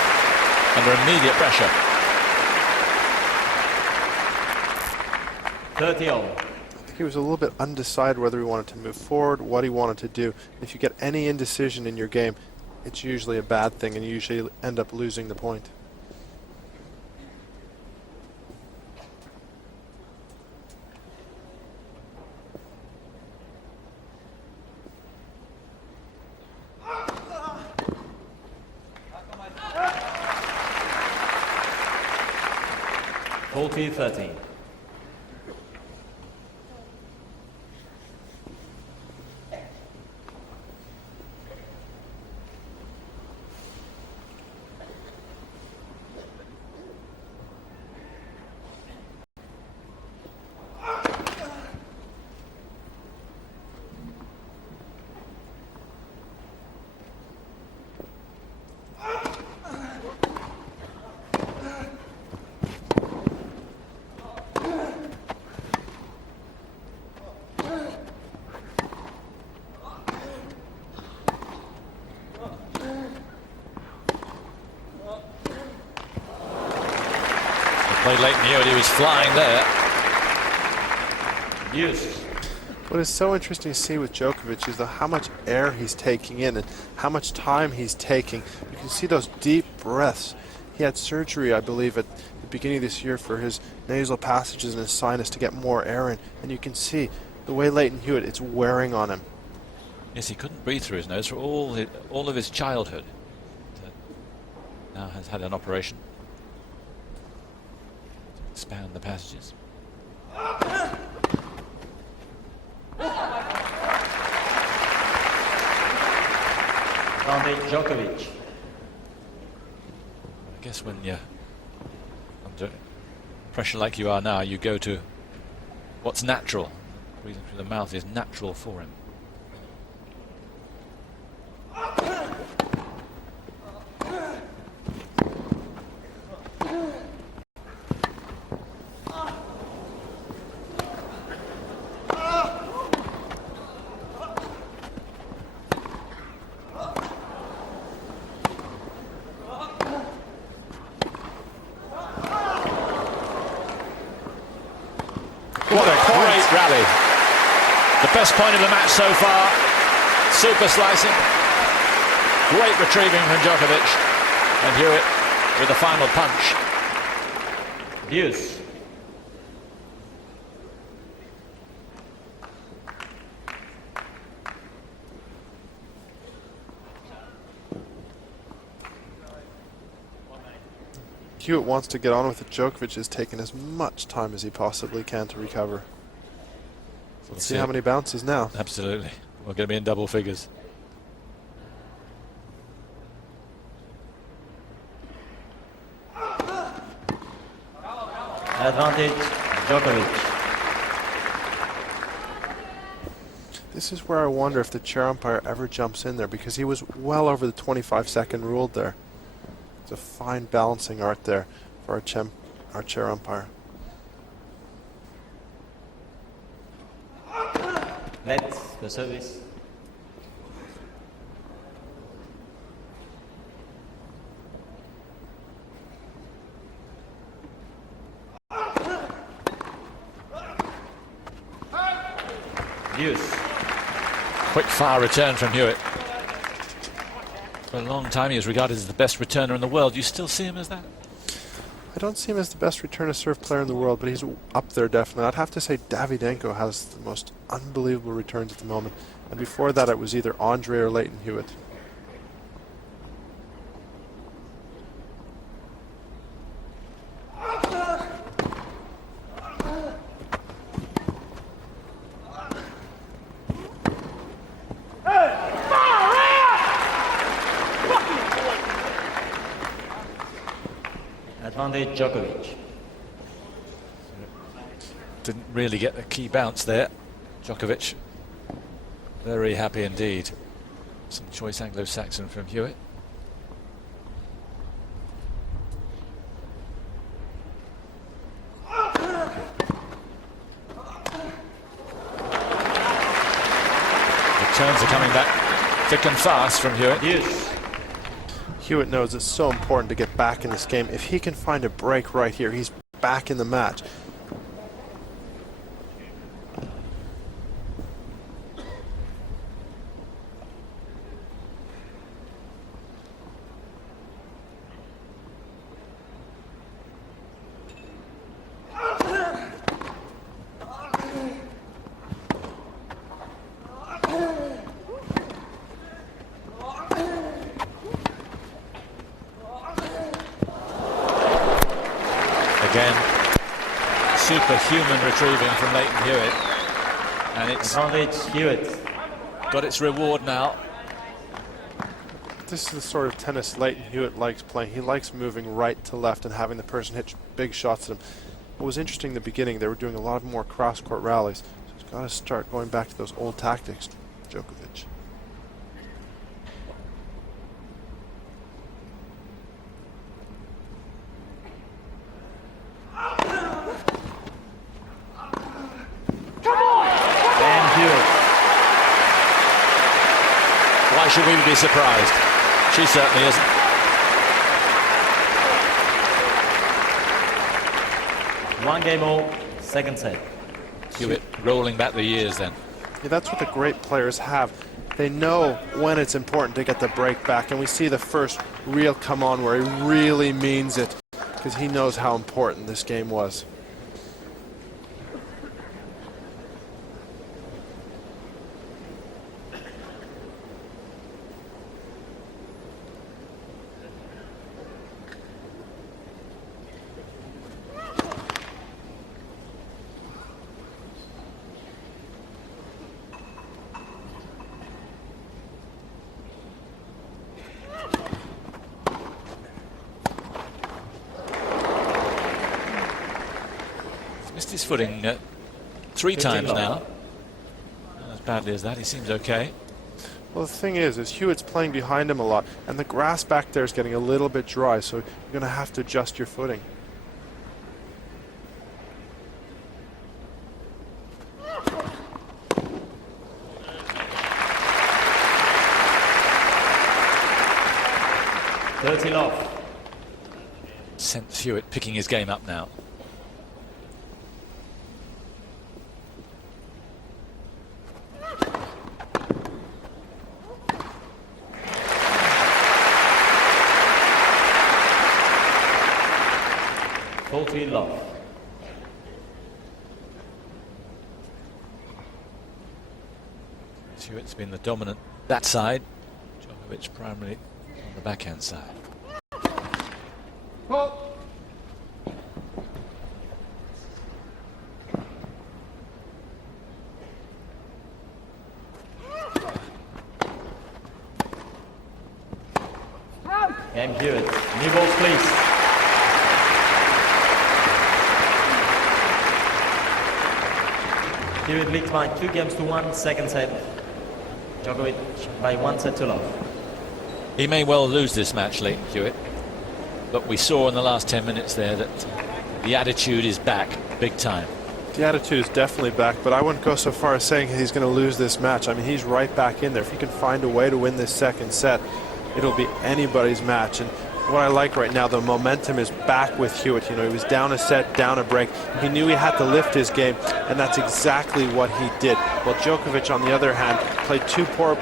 under immediate pressure. 30-all. I think he was a little bit undecided whether he wanted to move forward, what he wanted to do. If you get any indecision in your game, it's usually a bad thing and you usually end up losing the point. Ball 13. showed Leighton Hewitt he was flying there. Deuce. What is so interesting to see with Djokovic is how much air he's taking in and how much time he's taking. You can see those deep breaths. He had surgery, I believe, at the beginning of this year for his nasal passages and his sinus to get more air in. And you can see the way Leighton Hewitt, it's wearing on him. Yes, he couldn't breathe through his nose for all of his childhood. Now has had an operation to expand the passages. Djokovic. I guess when you're under pressure like you are now, you go to what's natural. Breathing through the mouth is natural for him. What a great rally. The best point of the match so far. Super slicing. Great retrieving from Djokovic. And Hewitt with the final punch. Deuce. Hewitt wants to get on with it. Djokovic has taken as much time as he possibly can to recover. Let's see how many bounces now. Absolutely. We're going to be in double figures. Advantage, Djokovic. This is where I wonder if the chair umpire ever jumps in there, because he was well over the 25-second rule there. It's a fine balancing art there for our chair umpire. Let's the service. Deuce. Quick fire return from Hewitt. For a long time he was regarded as the best returner in the world. You still see him as that? I don't see him as the best return to serve player in the world, but he's up there definitely. I'd have to say Davydenko has the most unbelievable returns at the moment. And before that it was either Andre or Leighton Hewitt. Advantage, Djokovic. Didn't really get the key bounce there. Djokovic very happy indeed. Some choice Anglo-Saxon from Hewitt. Returns are coming back thick and fast from Hewitt. Deuce. Hewitt knows it's so important to get back in this game. If he can find a break right here, he's back in the match. Again, superhuman retrieving from Leighton Hewitt, and it's Advantage, Hewitt. got its reward now. This is the sort of tennis Leighton Hewitt likes playing. He likes moving right to left and having the person hit big shots at him. What was interesting in the beginning, they were doing a lot more cross-court rallies. So he's got to start going back to those old tactics, Djokovic. Why should we be surprised? She certainly isn't. 1 game all, second set. Hewitt rolling back the years then. Yeah, that's what the great players have. They know when it's important to get the break back, and we see the first real come on where he really means it, because he knows how important this game was. Missed his footing 3 times now. Not as badly as that, he seems okay. Well, the thing is Hewitt's playing behind him a lot, and the grass back there is getting a little bit dry, so you're going to have to adjust your footing. Love. Sense Hewitt picking his game up now. Love. Hewitt's been the dominant that side. Djokovic primarily on the backhand side. Game Hewitt. New balls, please. Hewitt leads by 2 games to 1, second set. Djokovic by 1 set to love. He may well lose this match, Leighton Hewitt, but we saw in the last 10 minutes there that the attitude is back big time. The attitude is definitely back, but I wouldn't go so far as saying he's going to lose this match. I mean, he's right back in there. If he can find a way to win this second set, it'll be anybody's match. And what I like right now, the momentum is back with Hewitt. You know, he was down a set, down a break. He knew he had to lift his game, and that's exactly what he did. Well, Djokovic, on the other hand, played 2 poor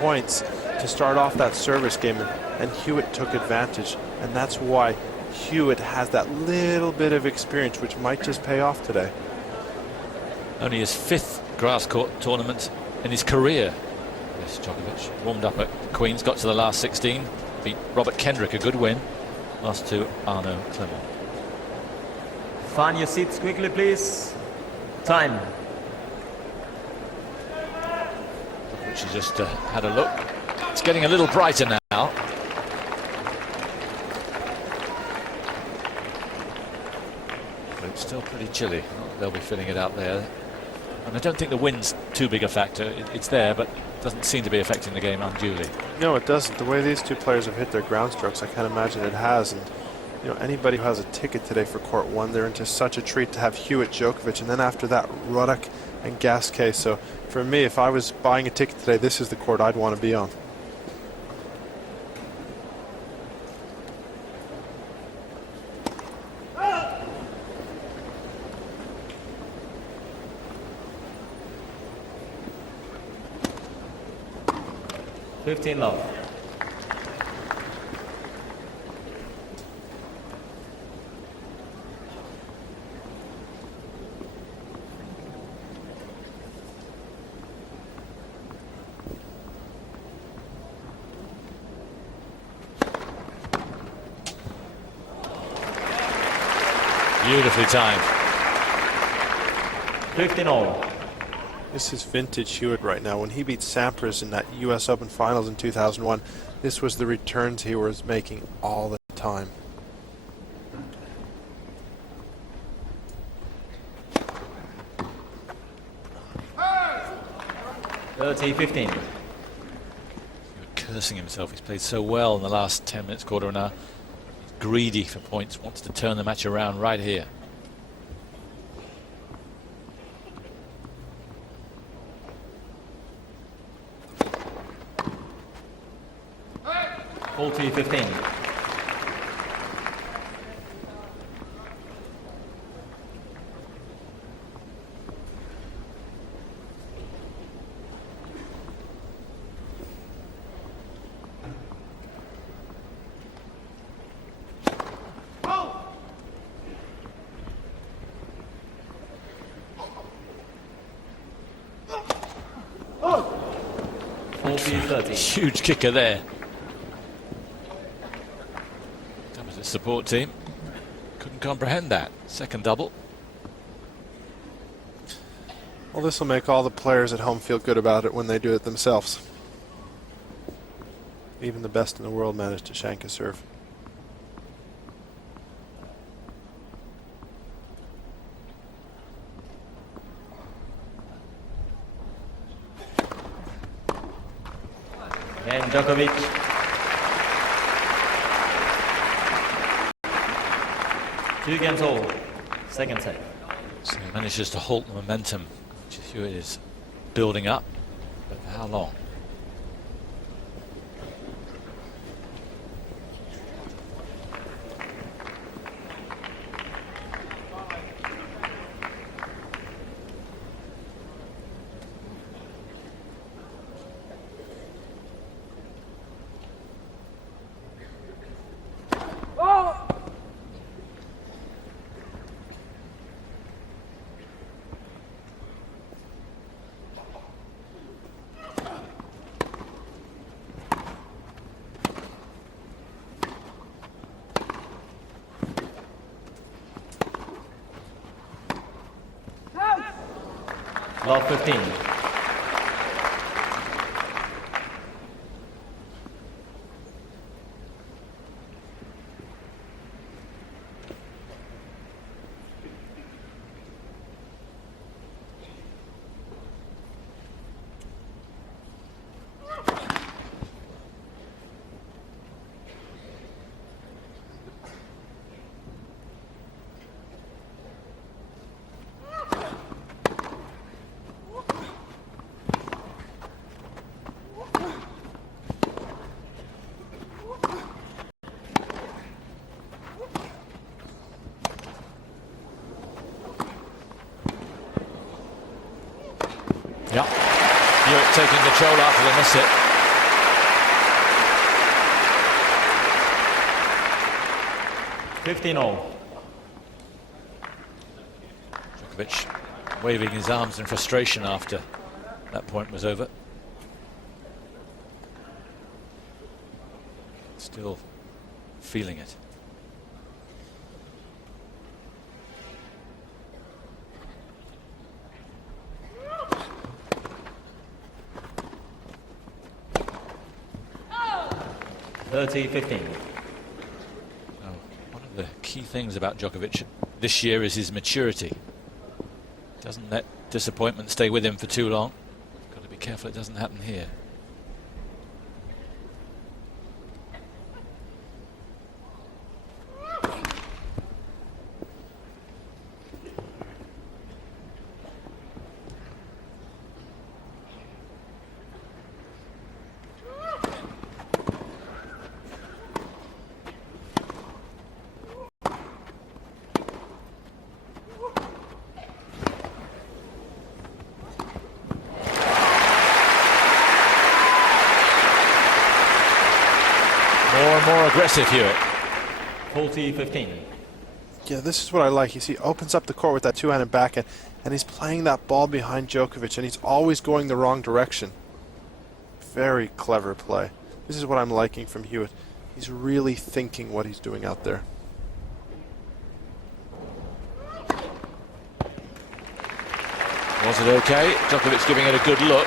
points to start off that service game, and Hewitt took advantage. And that's why Hewitt has that little bit of experience, which might just pay off today. Only his 5th grass court tournament in his career. Yes, Djokovic warmed up at Queen's, got to the last 16. Beat Robert Kendrick, a good win. Lost to Arnaud Clement. Find your seats quickly, please. Time. Which has just had a look. It's getting a little brighter now. But it's still pretty chilly. They'll be filling it out there. And I don't think the wind's too big a factor. It's there, but doesn't seem to be affecting the game unduly. No, it doesn't. The way these 2 players have hit their ground strokes, I can't imagine it has. And you know, anybody who has a ticket today for Court 1, they're into such a treat to have Hewitt, Djokovic, and then after that, Ruddock and Gasquet. So for me, if I was buying a ticket today, this is the court I'd want to be on. Love. Beautifully timed. 15 all. This is vintage Hewitt right now. When he beat Sampras in that U.S. Open Finals in 2001, this was the returns he was making all the time. (30-15). Cursing himself. He's played so well in the last 10 minutes, quarter of an hour. He's greedy for points, wants to turn the match around right here. 40-15. 40-30. Huge kicker there. That was his support team. Couldn't comprehend that. Second double. Well, this will make all the players at home feel good about it when they do it themselves. Even the best in the world managed to shank a serve. And Djokovic. Two games all. Second set. So he manages to halt the momentum, which Hewitt is building up. But for how long? Love 15. Yep. Hewitt taking control after the miss it. 15-all. Djokovic waving his arms in frustration after that point was over. Still feeling it. One of the key things about Djokovic this year is his maturity. Doesn't let disappointment stay with him for too long. Got to be careful it doesn't happen here. More aggressive Hewitt. 40-15. Yeah, this is what I like. He opens up the court with that two-handed backhand, and he's playing that ball behind Djokovic, and he's always going the wrong direction. Very clever play. This is what I'm liking from Hewitt. He's really thinking what he's doing out there. Was it okay? Djokovic giving it a good look.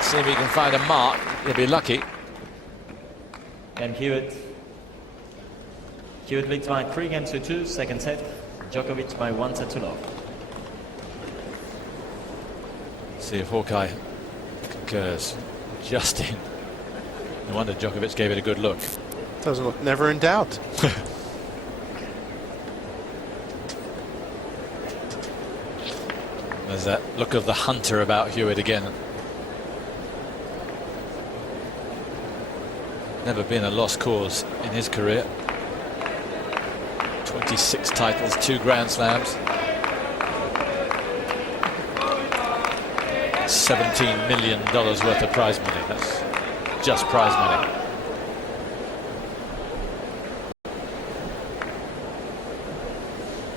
See if he can find a mark. He'll be lucky. And Hewitt leads by 3-2, second set. Djokovic by 1-2 See if Hawkeye concurs. Just in. No wonder Djokovic gave it a good look. Doesn't look, never in doubt. There's that look of the hunter about Hewitt again. Never been a lost cause in his career. 26 titles, 2 Grand Slams. $17 million worth of prize money. That's just prize money.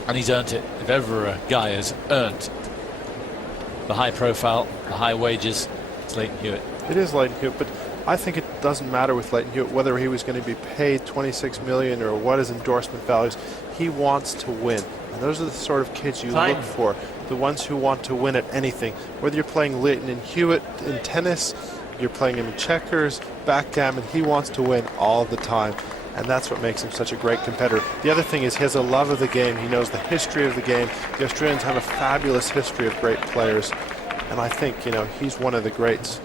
And he's earned it. If ever a guy has earned the high profile, the high wages, it's Leighton Hewitt. It is Leighton Hewitt, but I think it doesn't matter with Lleyton Hewitt whether he was going to be paid $26 million or what his endorsement values. He wants to win. And those are the sort of kids you look for, the ones who want to win at anything. Whether you're playing Lleyton and Hewitt in tennis, you're playing him in checkers, backgammon, he wants to win all the time. And that's what makes him such a great competitor. The other thing is he has a love of the game. He knows the history of the game. The Australians have a fabulous history of great players. And I think, you know, he's one of the greats.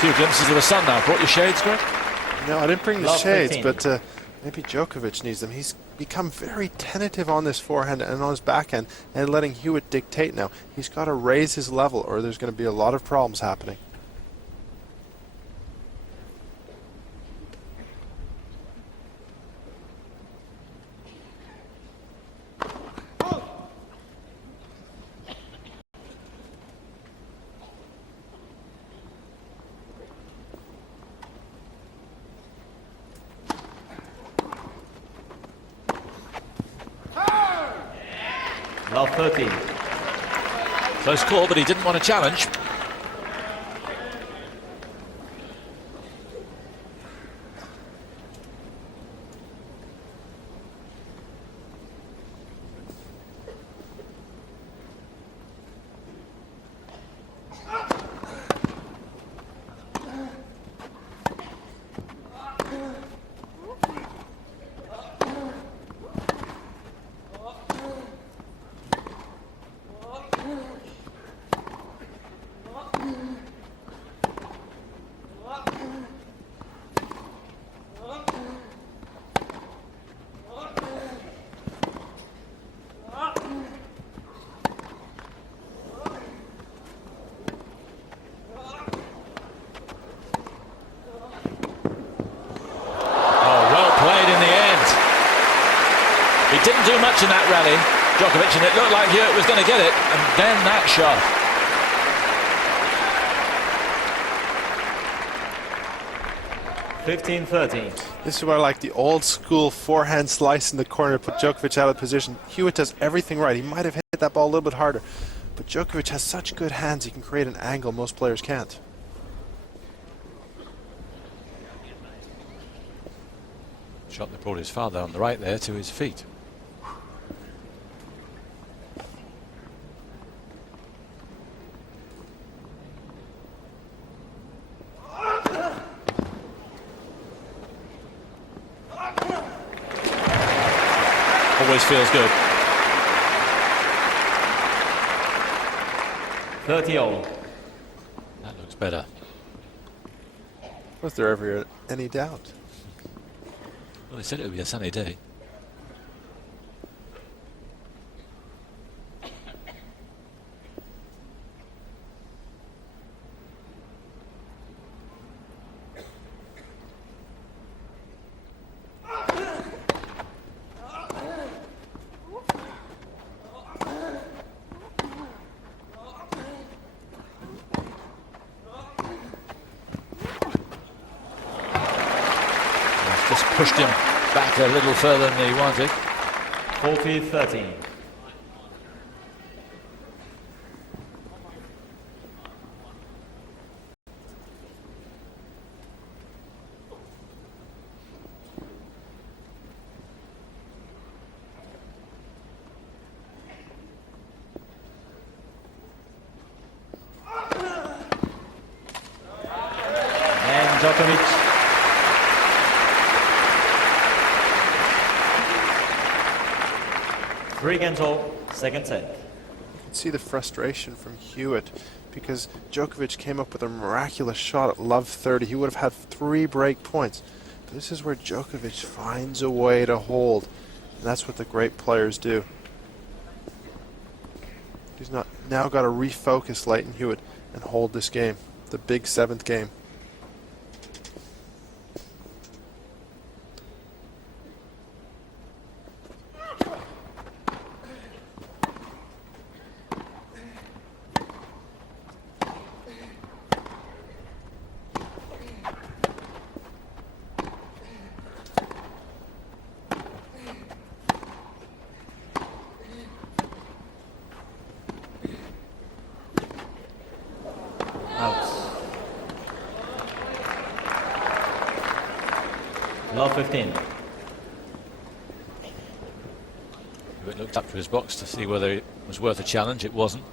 Few glimpses of the sun now. Brought your shades, Greg? No, I didn't bring the Love shades, 15. but maybe Djokovic needs them. He's become very tentative on this forehand and on his backhand and letting Hewitt dictate now. He's got to raise his level or there's going to be a lot of problems happening. Love 13. Close call, but he didn't want to challenge. Didn't do much in that rally, Djokovic, and it looked like Hewitt was going to get it, and then that shot. 15-13. This is where I like the old school forehand slice in the corner, put Djokovic out of position. Hewitt does everything right. He might have hit that ball a little bit harder, but Djokovic has such good hands, he can create an angle most players can't. Shot that brought his father on the right there to his feet. Always feels good. 30-all. That looks better. Was there ever any doubt? Well, they said it would be a sunny day. Just pushed him back a little further than he wanted. 40-13. And Djokovic. Three games all, second set. You can see the frustration from Hewitt because Djokovic came up with a miraculous shot at love 30. He would have had 3 break points. But this is where Djokovic finds a way to hold. And that's what the great players do. He's now got to refocus Lleyton Hewitt and hold this game, the big 7th game. Love 15. Hewitt looked up to his box to see whether it was worth a challenge. It wasn't.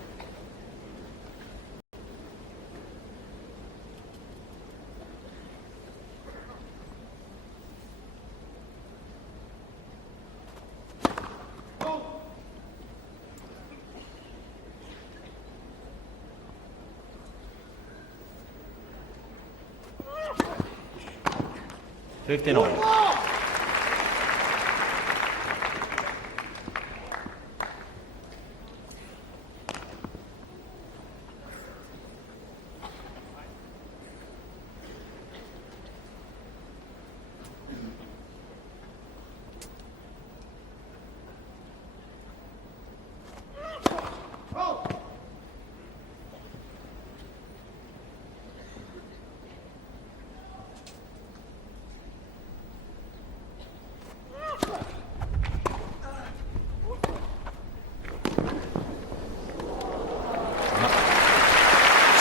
Fifteen all.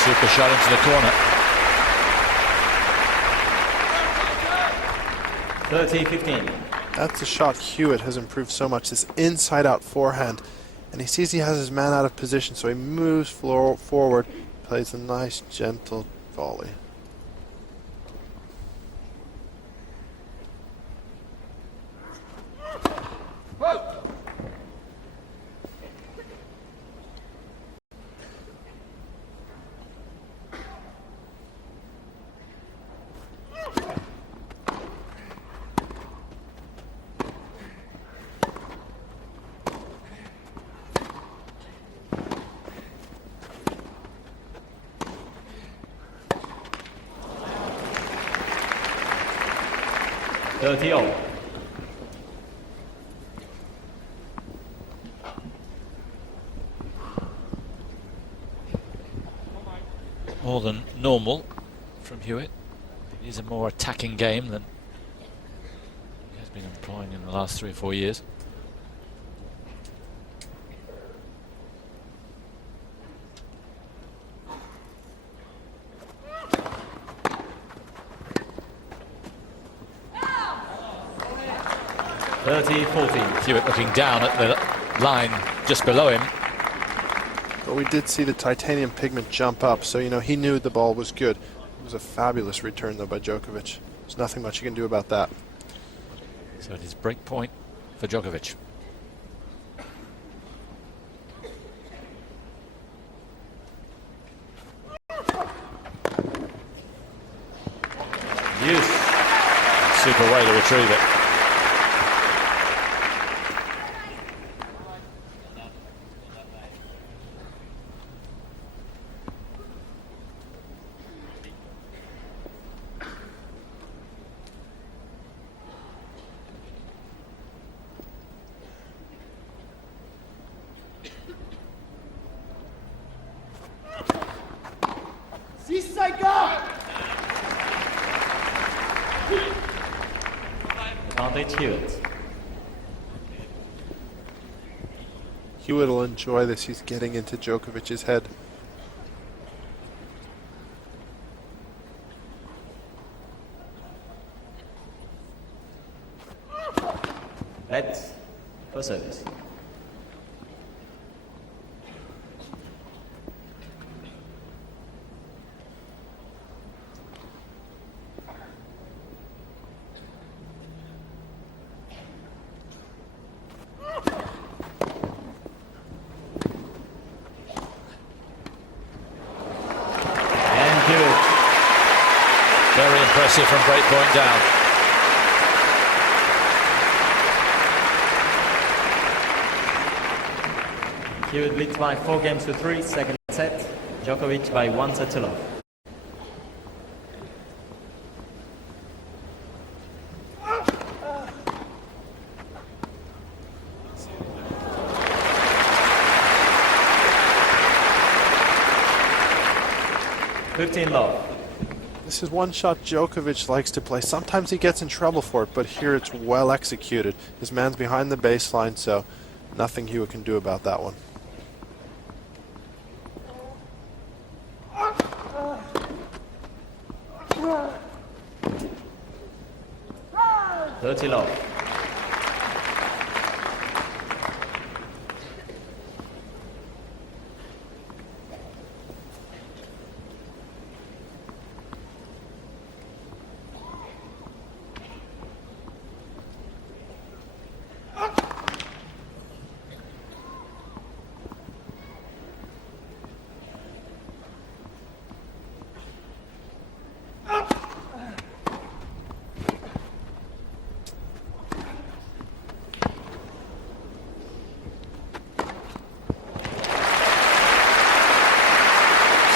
Super shot into the corner. 30-15. That's a shot Hewitt has improved so much, this inside-out forehand. And he sees he has his man out of position, so he moves forward, plays a nice, gentle volley. All. More than normal from Hewitt. It is a more attacking game than he has been employing in the last 3 or 4 years. Hewitt looking down at the line just below him. But we did see the titanium pigment jump up, so you know he knew the ball was good. It was a fabulous return though by Djokovic. There's nothing much you can do about that. So it is break point for Djokovic. Yes. Super way to retrieve it. Hewitt. Hewitt will enjoy this. He's getting into Djokovic's head. Let's for service. Very impressive from break point down. Hewitt leads by 4-3, second set. Djokovic by 1 set to love. Love. This is one shot Djokovic likes to play. Sometimes he gets in trouble for it, but here it's well executed. His man's behind the baseline, so nothing Hewitt can do about that one. 30 love.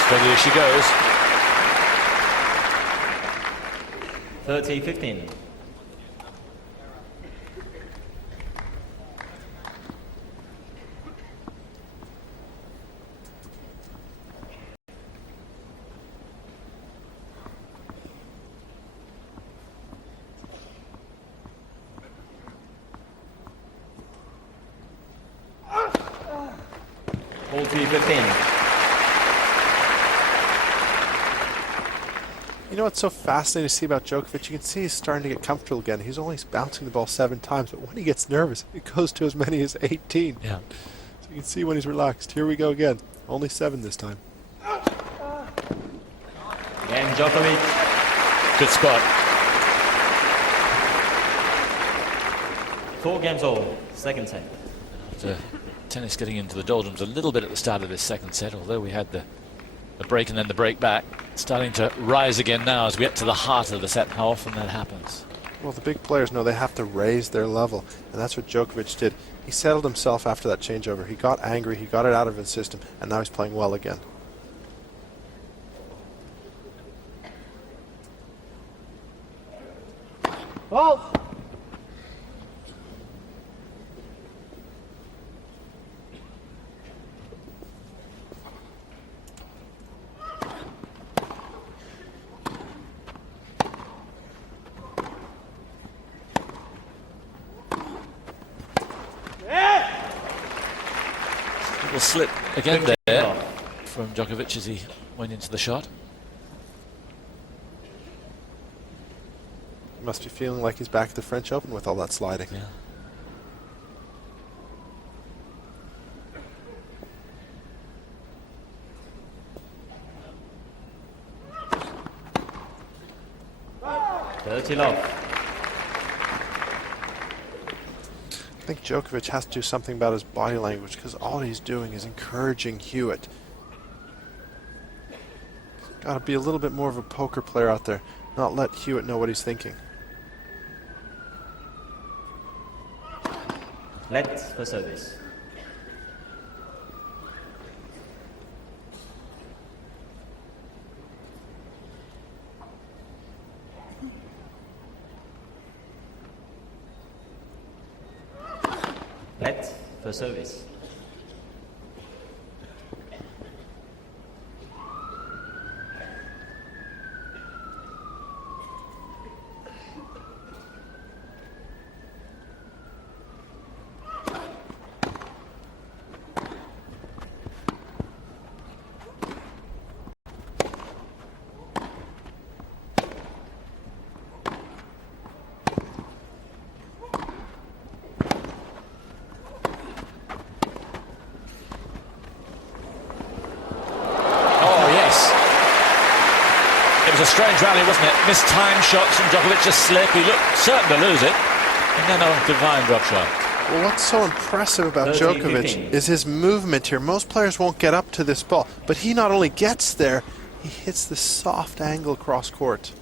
Steady as she goes. 30-15. You know what's so fascinating to see about Djokovic? You can see he's starting to get comfortable again. He's only bouncing the ball 7 times, but when he gets nervous, it goes to as many as 18. Yeah. So you can see when he's relaxed. Here we go again. Only 7 this time. Game Djokovic. Good spot. 4 games all. Second set. After tennis getting into the doldrums a little bit at the start of this second set, although we had the break and then the break back, starting to rise again now as we get to the heart of the set. How often that happens? Well, the big players know they have to raise their level, and that's what Djokovic did. He settled himself after that changeover. He got angry, he got it out of his system, and now he's playing well again. Well. Little slip again there from Djokovic as he went into the shot. He must be feeling like he's back at the French Open with all that sliding. Yeah. I think Djokovic has to do something about his body language, because all he's doing is encouraging Hewitt. Got to be a little bit more of a poker player out there, not let Hewitt know what he's thinking. Let's for service. Let for service. It was a strange rally, wasn't it? Mistimed shots from Djokovic, just slip. He looked certain to lose it. And then a divine drop shot. Well, what's so impressive about Djokovic is his movement here. Most players won't get up to this ball, but he not only gets there, he hits the soft angle cross court.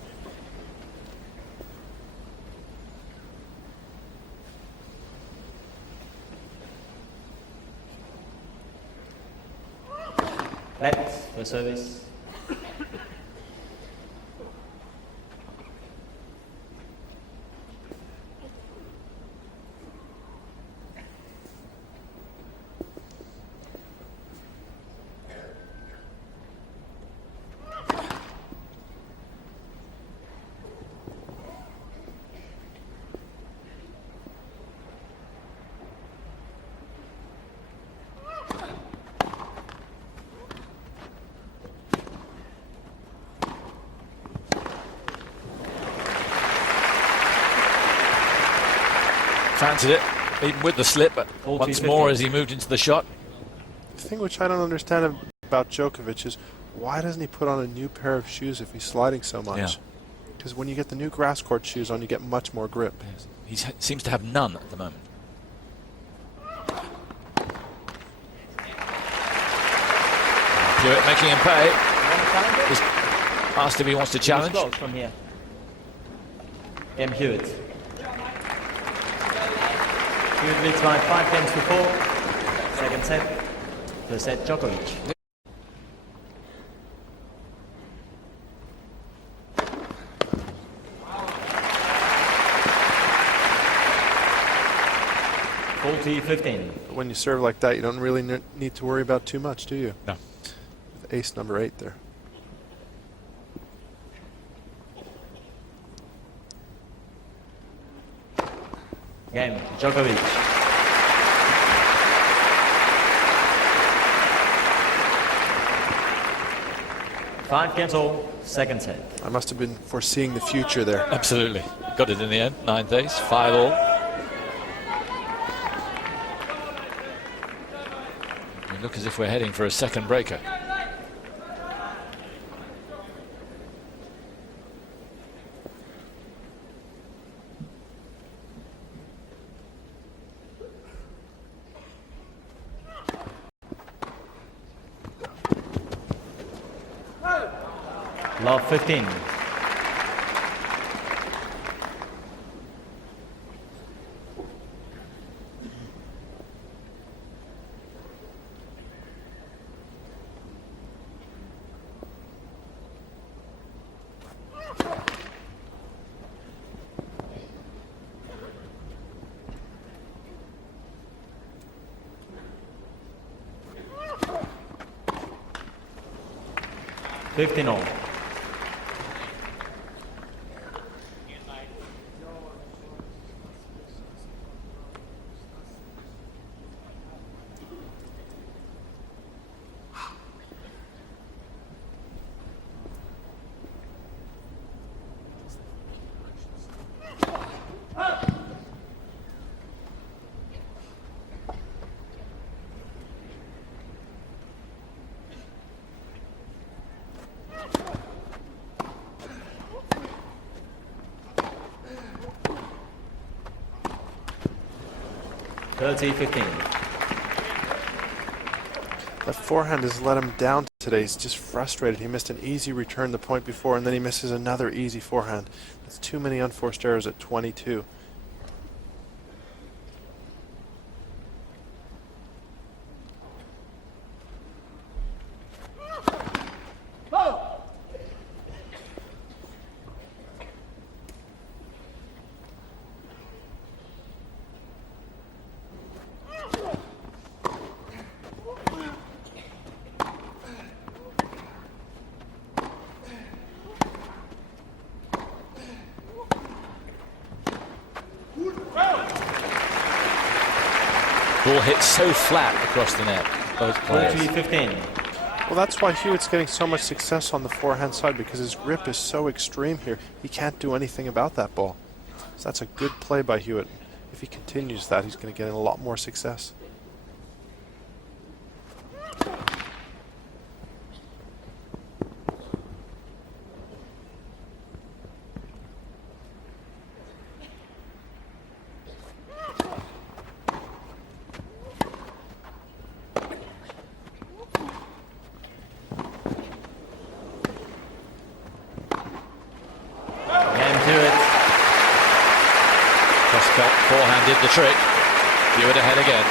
Let's for service. fancied it, even with the slip, but once more as he moved into the shot. The thing which I don't understand about Djokovic is why doesn't he put on a new pair of shoes if he's sliding so much? Because when you get the new grass court shoes on, you get much more grip. Yes. He seems to have none at the moment. Hewitt making him pay. He's asked if he wants to challenge. From here. Hewitt. Hewitt leads by 5 games to 4. Second set. First set, Djokovic. When you serve like that, you don't really need to worry about too much, do you? No. With ace number 8 there. Game, Djokovic. Five games all, second set. I must have been foreseeing the future there. Absolutely. Got it in the end. 9th ace, 5-all. We look as if we're heading for a second breaker. Love 15. All. That forehand has let him down today. He's just frustrated. He missed an easy return the point before, and then he misses another easy forehand. That's too many unforced errors at 22. Ball hit so flat across the net, both players. 15. Well, that's why Hewitt's getting so much success on the forehand side, because his grip is so extreme here. He can't do anything about that ball. So that's a good play by Hewitt. If he continues that, he's going to get a lot more success. Forehand did the trick. Hewitt ahead again.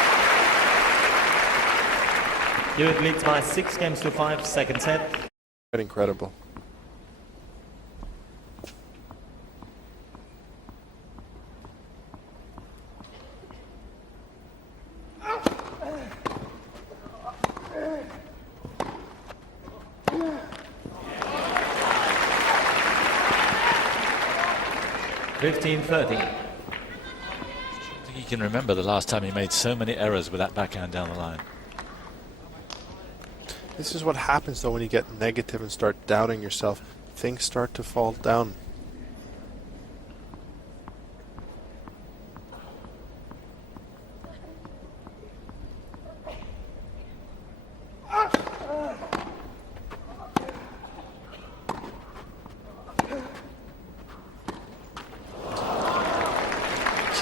Hewitt leads by 6 games to 5, second set. Incredible. I think he can remember the last time he made so many errors with that backhand down the line. This is what happens though when you get negative and start doubting yourself. Things start to fall down.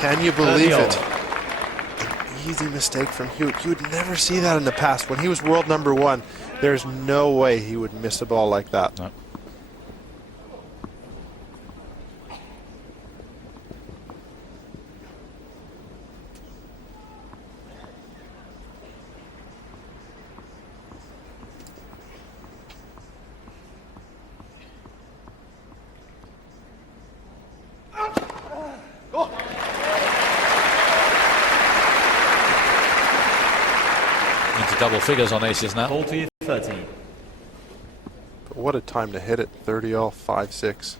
Can you believe 30-all. it? An easy mistake from Hewitt. You would never see that in the past. When he was world number 1, there's no way he would miss a ball like that. No. Into double figures on aces now. 40-30. But what a time to hit it. 30-all, 5-6.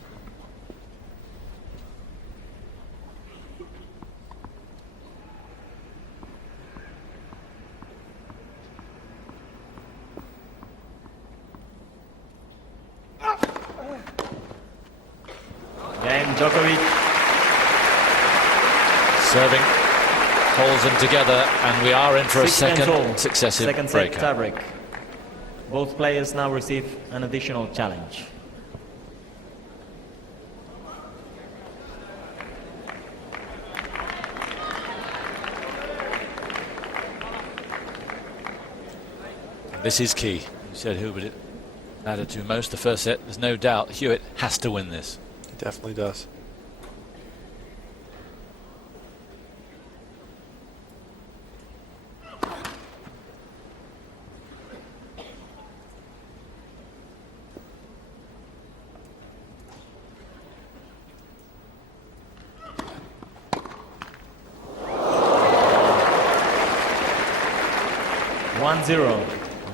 Game, Djokovic. Serving, holds them together, and we are in for a 6 games all. second successive Second set breakout. tiebreak. Both players now receive an additional challenge. This is key. You said who would it matter to most? The first set. There's no doubt Hewitt has to win this. He definitely does.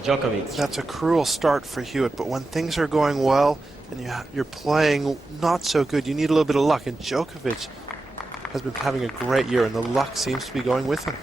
Djokovic. That's a cruel start for Hewitt, but when things are going well and you're playing not so good, you need a little bit of luck. And Djokovic has been having a great year, and the luck seems to be going with him.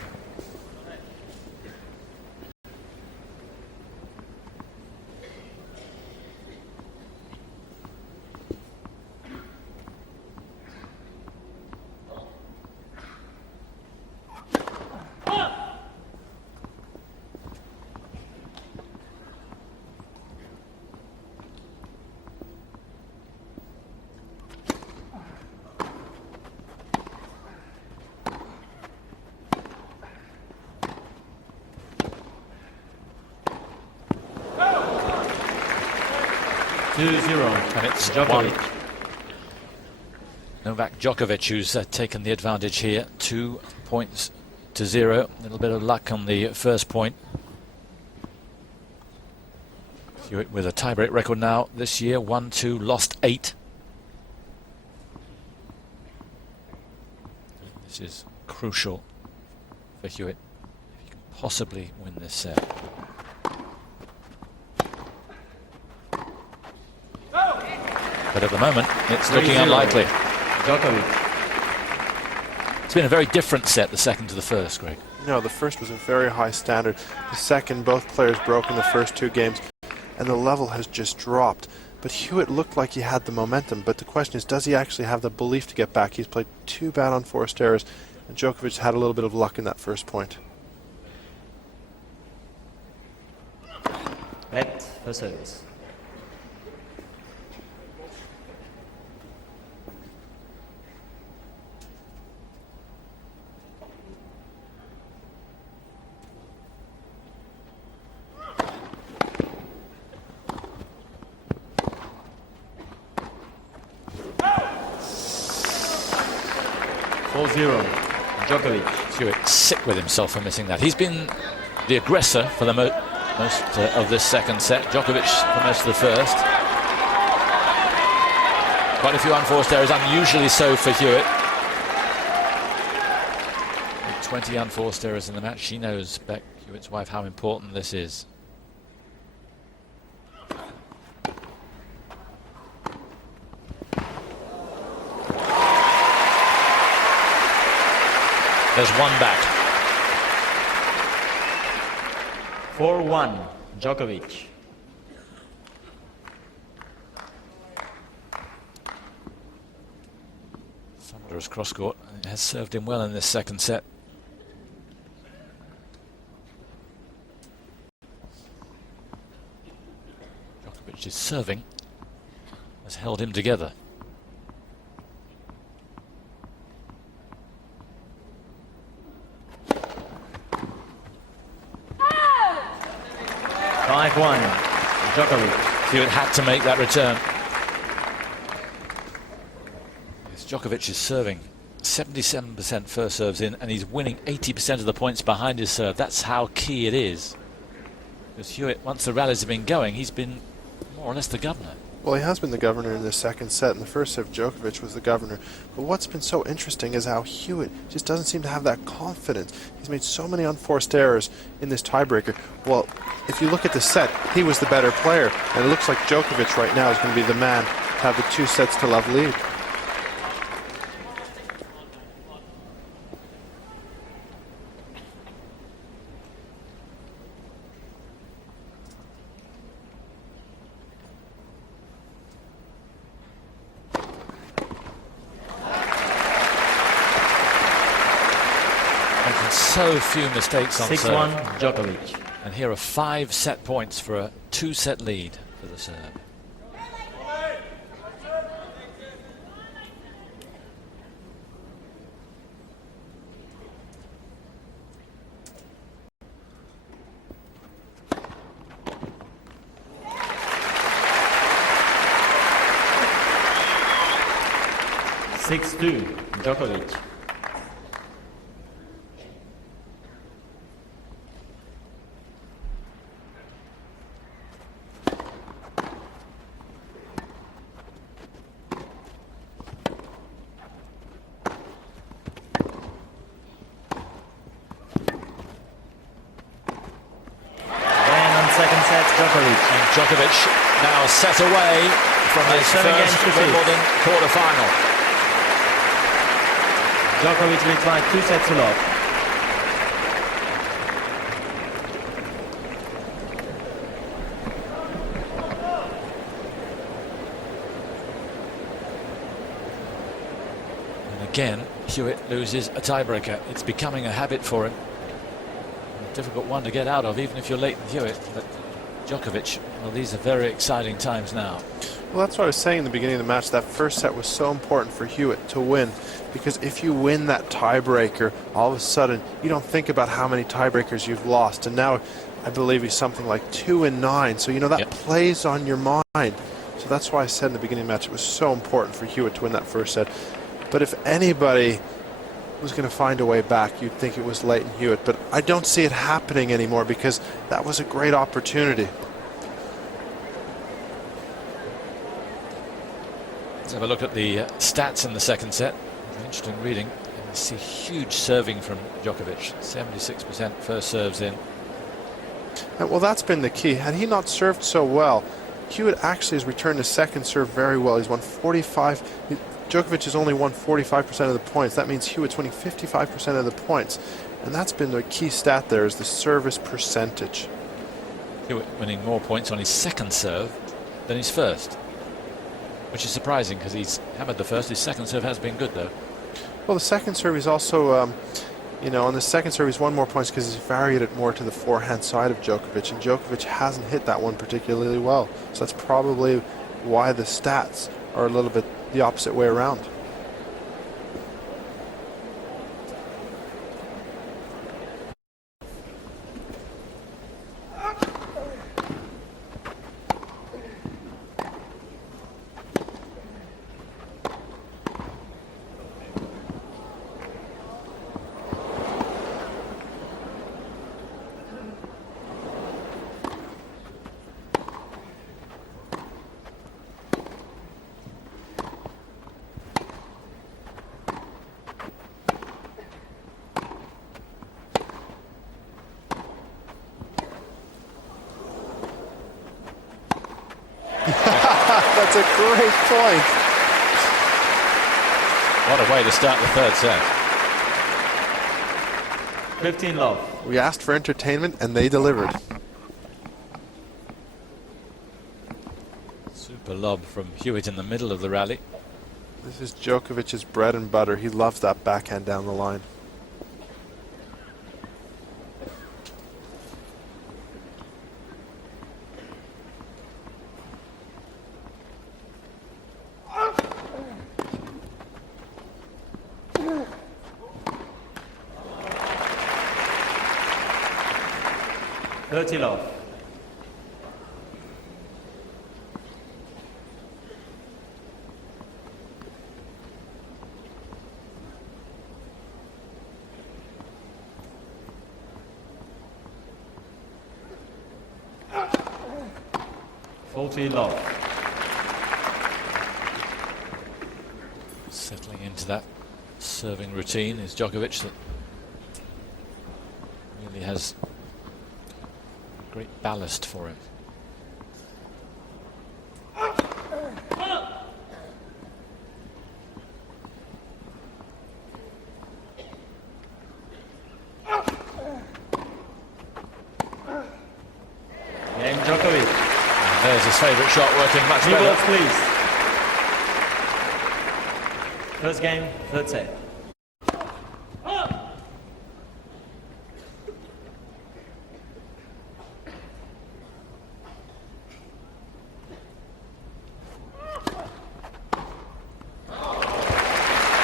And it's Djokovic. Novak Djokovic who's taken the advantage here. 2 points to 0. A little bit of luck on the first point. Hewitt with a tiebreak record now this year. 1-2, lost 8. This is crucial for Hewitt if he can possibly win this set. But at the moment, it's looking unlikely. Djokovic. It's been a very different set, the second to the first, Greg. No, the first was a very high standard. The second, both players broke in the first 2 games, and the level has just dropped. But Hewitt looked like he had the momentum, but the question is, does he actually have the belief to get back? He's played too bad on forced errors, and Djokovic had a little bit of luck in that first point. Bet for service. Djokovic. Hewitt sick with himself for missing that. He's been the aggressor for the most of this second set. Djokovic for most of the first. Quite a few unforced errors, unusually so for Hewitt. With 20 unforced errors in the match. She knows, Beck, Hewitt's wife, how important this is. There's one back. 4-1, Djokovic. Thunderous cross court. It has served him well in this second set. Djokovic's serving has held him together. 5-1, Djokovic. Hewitt had to make that return. Yes, Djokovic is serving 77% first serves in, and he's winning 80% of the points behind his serve. That's how key it is. Because Hewitt, once the rallies have been going, he's been more or less the governor. Well, he has been the governor in the second set. In the first set, Djokovic was the governor. But what's been so interesting is how Hewitt just doesn't seem to have that confidence. He's made so many unforced errors in this tiebreaker. Well, if you look at the set, he was the better player. And it looks like Djokovic right now is going to be the man to have the 2-sets-to-love lead. So few mistakes on 6-1, serve. Djokovic. And here are 5 set points for a 2-set lead for the serve. Djokovic. Djokovic now set away from his first Wimbledon quarter-final. Djokovic will try 2-sets-to-love. And again, Hewitt loses a tiebreaker. It's becoming a habit for him. A difficult one to get out of, even if you're late in Hewitt. But Djokovic, well, these are very exciting times now. Well, that's what I was saying in the beginning of the match. That first set was so important for Hewitt to win, because if you win that tiebreaker, all of a sudden you don't think about how many tiebreakers you've lost. And now I believe he's something like 2-9. So, you know, that plays on your mind. So that's why I said in the beginning of the match it was so important for Hewitt to win that first set. But if anybody was going to find a way back, you'd think it was Leighton Hewitt. But I don't see it happening anymore, because that was a great opportunity. Let's have a look at the stats in the second set. Interesting reading. And you see huge serving from Djokovic. 76% first serves in. Well, that's been the key. Had he not served so well, Hewitt actually has returned his second serve very well. He's won 45. Djokovic has only won 45% of the points. That means Hewitt's winning 55% of the points. And that's been the key stat there, is the service percentage. Hewitt winning more points on his second serve than his first, which is surprising because he's hammered the first. His second serve has been good, though. Well, the second serve is also, you know, on the second serve he's won more points because he's varied it more to the forehand side of Djokovic, and Djokovic hasn't hit that one particularly well. So that's probably why the stats are a little bit the opposite way around. That's a great point. What a way to start the third set. 15-love. We asked for entertainment and they delivered. Super lob from Hewitt in the middle of the rally. This is Djokovic's bread and butter. He loves that backhand down the line. 40 love. Settling into that serving routine is Djokovic, that really has great ballast for him. Game Djokovic. And there's his favourite shot working much New better. balls, please. First game, third set.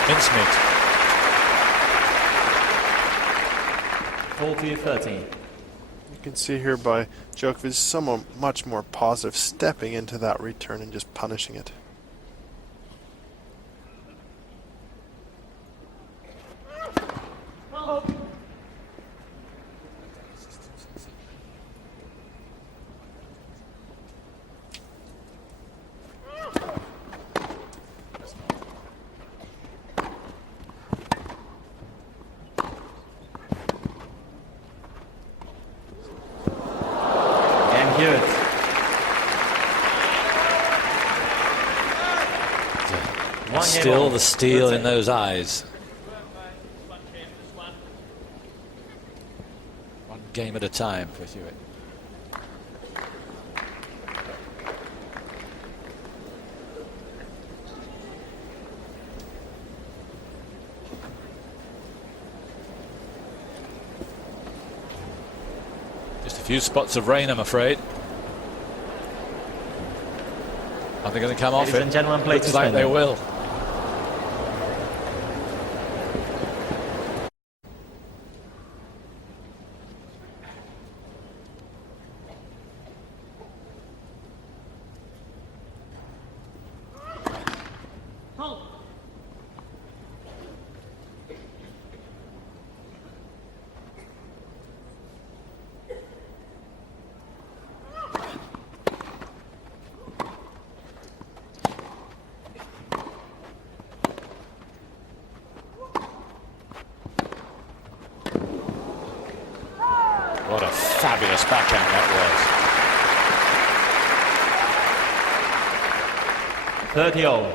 Mincemeat. 40-13. You can see here by Djokovic, someone much more positive, stepping into that return and just punishing it. Game Hewitt. One game Still all. the steel Third in set. those eyes. One game at a time for Hewitt. Just a few spots of rain, I'm afraid. Are they going to come off Ladies it? and gentlemen, play Looks to like they spin. will. What a fabulous backhand that 30 all. was.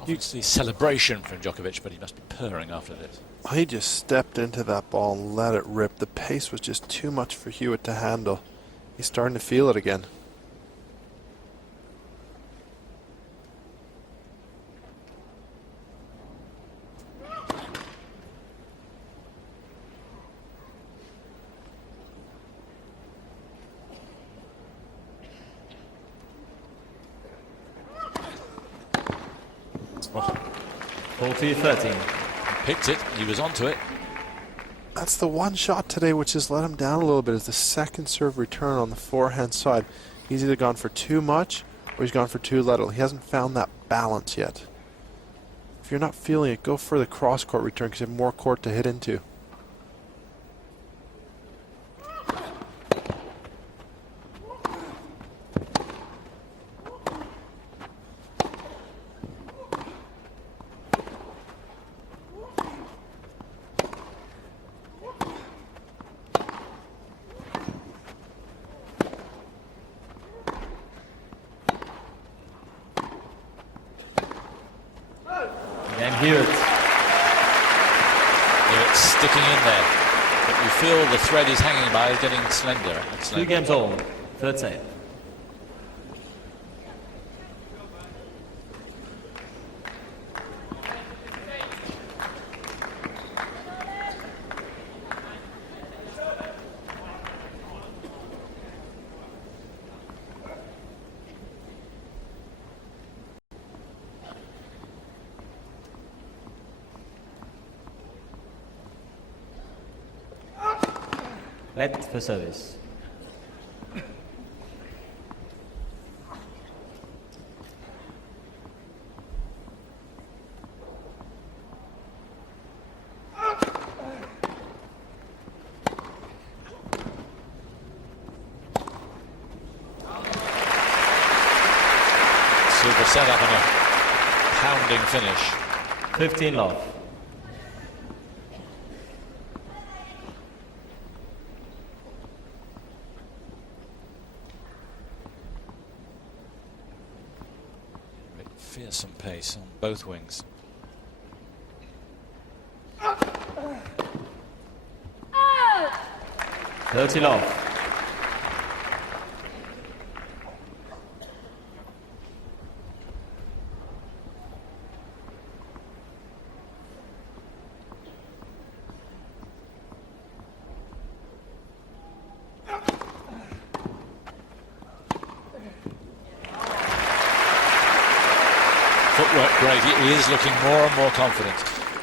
Obviously celebration from Djokovic, but he must be purring after this. He just stepped into that ball and let it rip. The pace was just too much for Hewitt to handle. He's starting to feel it again. Oh, 40-13. he picked it, he was onto it. That's the one shot today which has let him down a little bit, is the second serve return on the forehand side. He's either gone for too much or he's gone for too little. He hasn't found that balance yet. If you're not feeling it, go for the cross-court return because you have more court to hit into. Game Hewitt. It's sticking in there. But you feel the thread he's hanging by is getting slender. and 2 slender. games all. Third set. Let for service. set up and a pounding finish. 15 love. Fearsome pace on both wings. Thirty love. Footwork great. He is looking more and more confident.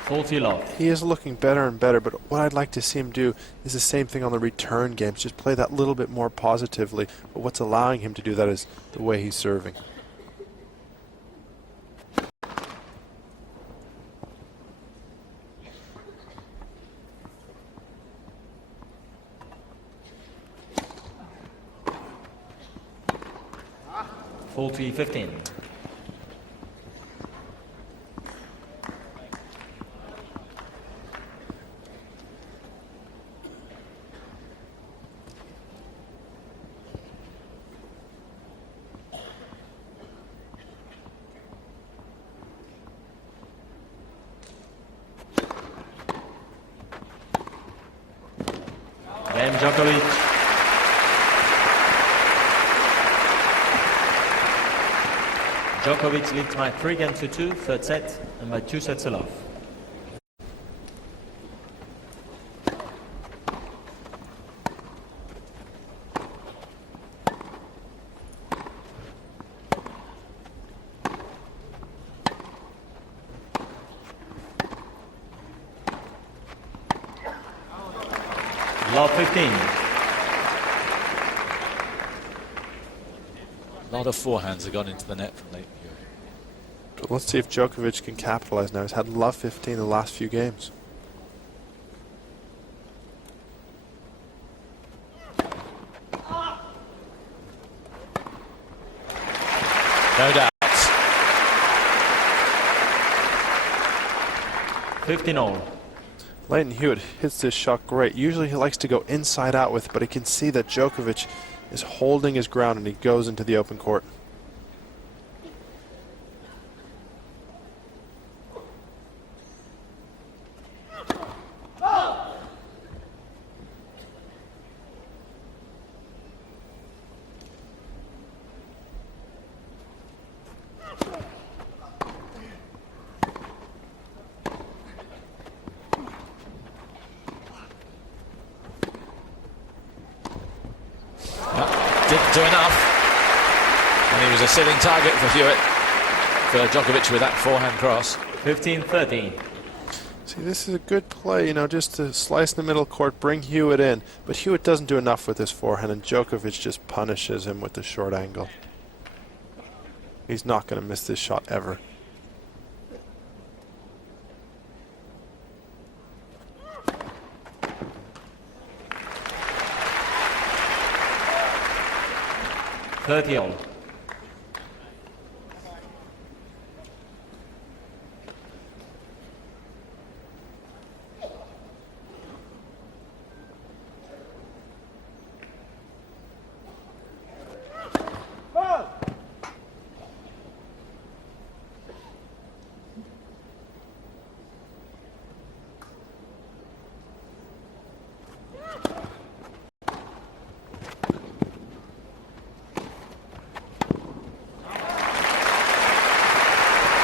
40 love. He is looking better and better, but what I'd like to see him do is the same thing on the return games. Just play that little bit more positively. But what's allowing him to do that is the way he's serving. Forty 15. Game Djokovic. Djokovic leads by 3-2, third set, and by 2 sets to love. Love 15. A lot of forehands have gone into the net from late Hewitt. But let's see if Djokovic can capitalize now. He's had love 15 the last few games. No doubt. 15 all. Leighton Hewitt hits this shot great. Usually he likes to go inside out with, but he can see that Djokovic is holding his ground and he goes into the open court. Didn't do enough. And he was a sitting target for Hewitt, for Djokovic with that forehand cross. 15-13. See, this is a good play, you know, just to slice the middle court, bring Hewitt in. But Hewitt doesn't do enough with his forehand, and Djokovic just punishes him with the short angle. He's not going to miss this shot ever. Thirty all.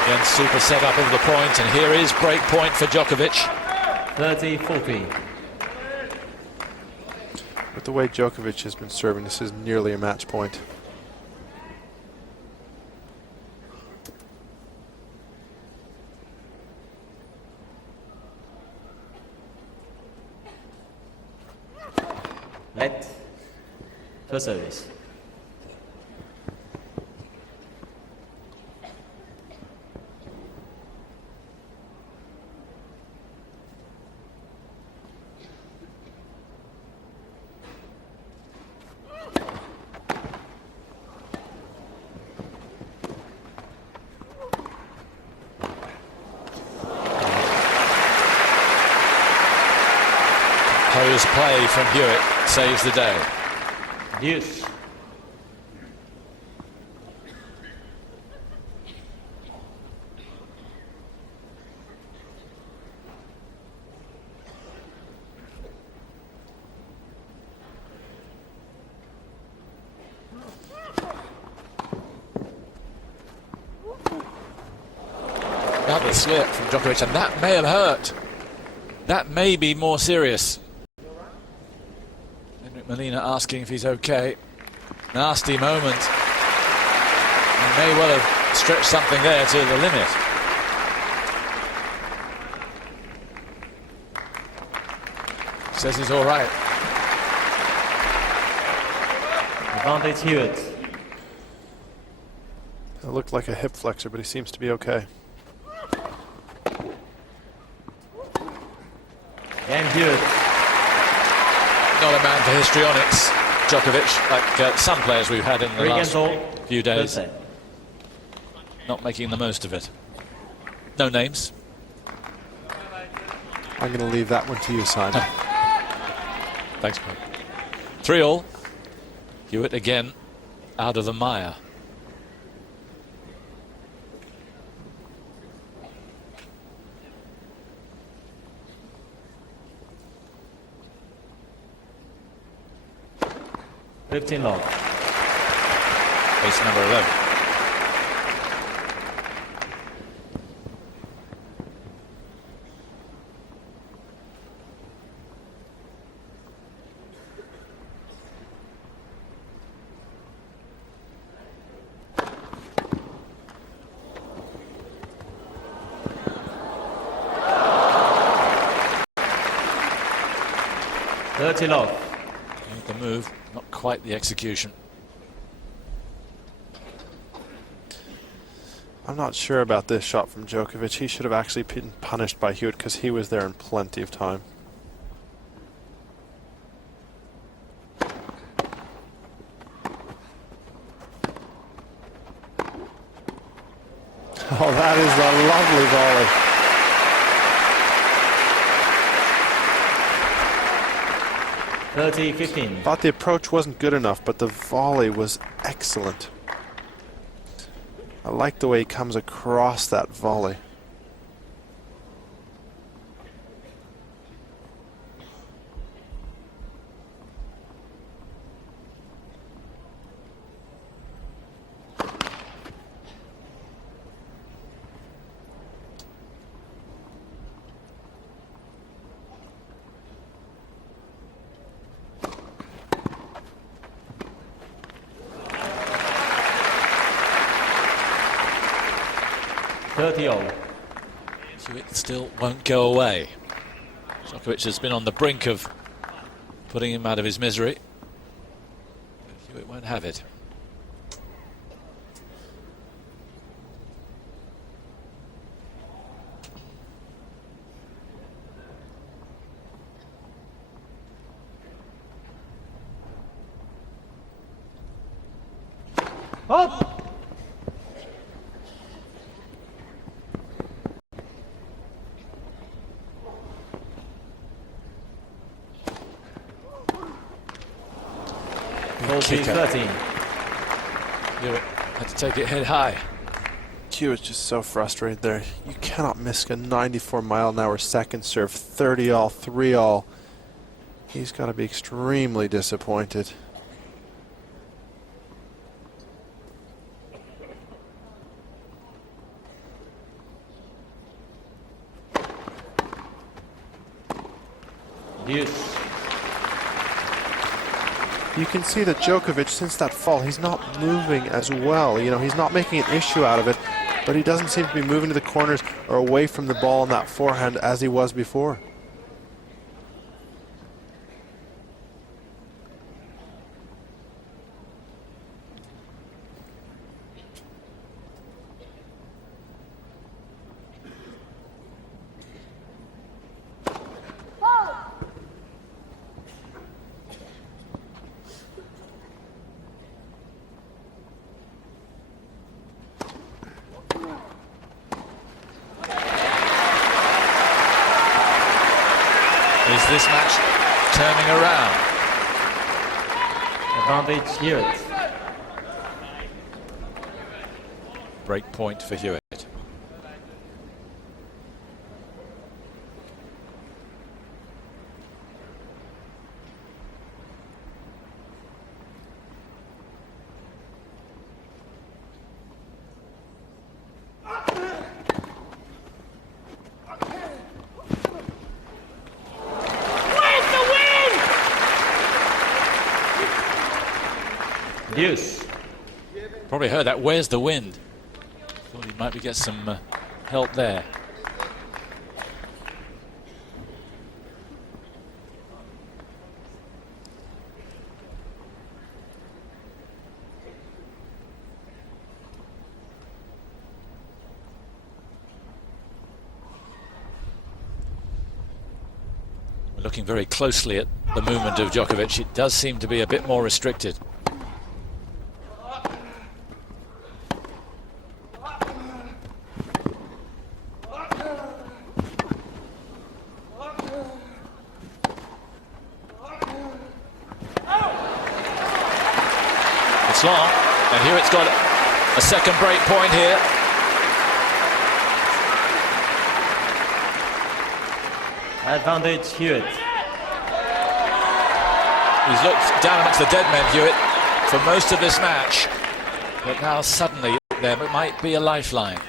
Again, super setup of the point, and here is break point for Djokovic. 30-40. With the way Djokovic has been serving, this is nearly a match point. Let. First service. Composed play from Hewitt saves the day. Deuce. Another slip from Djokovic, and that may have hurt. That may be more serious. Henrik Molina asking if he's okay. Nasty moment. He may well have stretched something there to the limit. Says he's all right. Advantage Hewitt. It looked like a hip flexor, but he seems to be okay. Game Hewitt. Not a man for histrionics, Djokovic, like some players we've had in the last few days. Not making the most of it. No names. I'm going to leave that one to you, Simon. Thanks, Bob. 3-all. Hewitt again out of the mire. Fifteen love. Ace number 11. Love. Made the move, not quite the execution. I'm not sure about this shot from Djokovic. He should have actually been punished by Hewitt because he was there in plenty of time. Oh, that is a lovely volley. (30-15). Thought the approach wasn't good enough, but the volley was excellent. I like the way he comes across that volley. Hewitt still won't go away. Djokovic has been on the brink of putting him out of his misery. But Hewitt won't have it. Up. Kicker. 13. Hewitt had to take it head high. Hewitt's just so frustrated there. You cannot miss a 94-mile-an-hour second serve, 30-all, 3-all. He's got to be extremely disappointed. Deuce. You can see that Djokovic, since that fall, he's not moving as well. You know, he's not making an issue out of it, but he doesn't seem to be moving to the corners or away from the ball in that forehand as he was before. Is this match turning around. Advantage Hewitt. Break point for Hewitt. Deuce. Probably heard that. Where's the wind? Thought he might get some help there. We're looking very closely at the movement of Djokovic. It does seem to be a bit more restricted. It's long, and Hewitt's got a second break point here. Advantage Hewitt. He's looked down amongst the dead men, Hewitt, for most of this match, but now suddenly there might be a lifeline.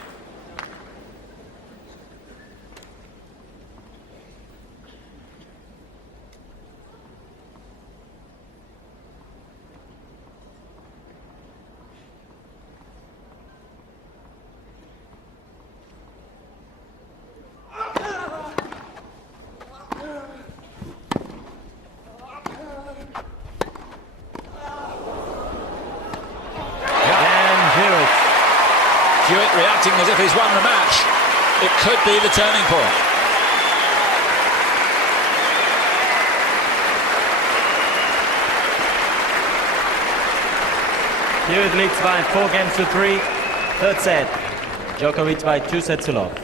Hewitt reacting as if he's won the match. It could be the turning point. Hewitt leads by 4-3. Third set. Djokovic by 2 sets to love.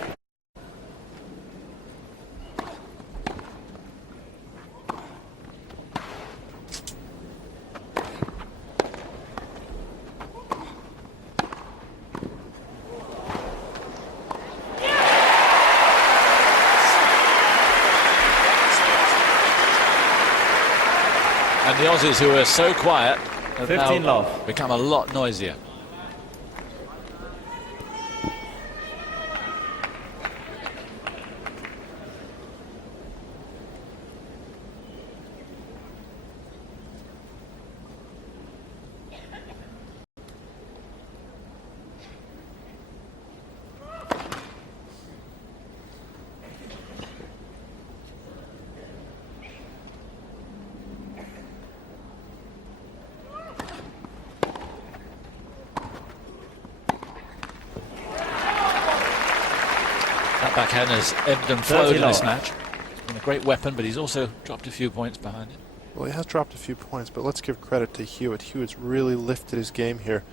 And the Aussies, who are so quiet, have 15 now love. become a lot noisier. That backhand has ebbed and flowed in this match. It's been a great weapon, but he's also dropped a few points behind it. Well, he has dropped a few points, but let's give credit to Hewitt. Hewitt's really lifted his game here.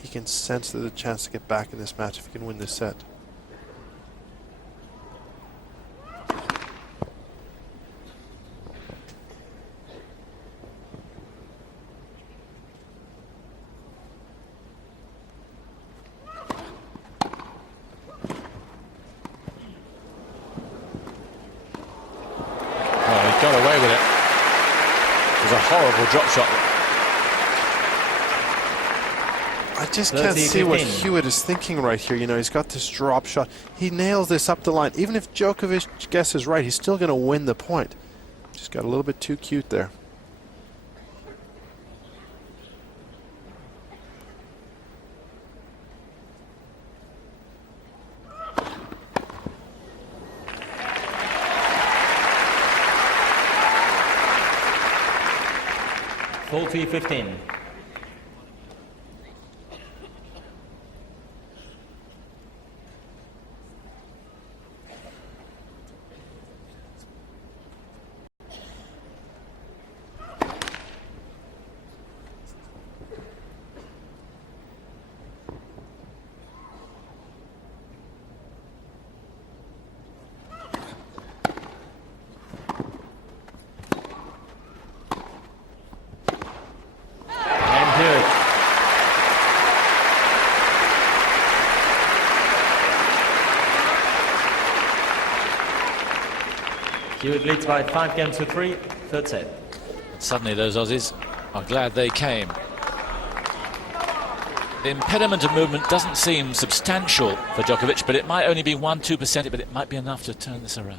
He can sense there's a chance to get back in this match if he can win this set. Got away with it. It was a horrible drop shot. I just can't see what Hewitt is thinking right here. You know, he's got this drop shot. He nails this up the line. Even if Djokovic guesses right, he's still going to win the point. Just got a little bit too cute there. Full T15. Hewitt leads by 5-3, third set. And suddenly those Aussies are glad they came. The impediment of movement doesn't seem substantial for Djokovic, but it might only be 1-2%, but it might be enough to turn this around.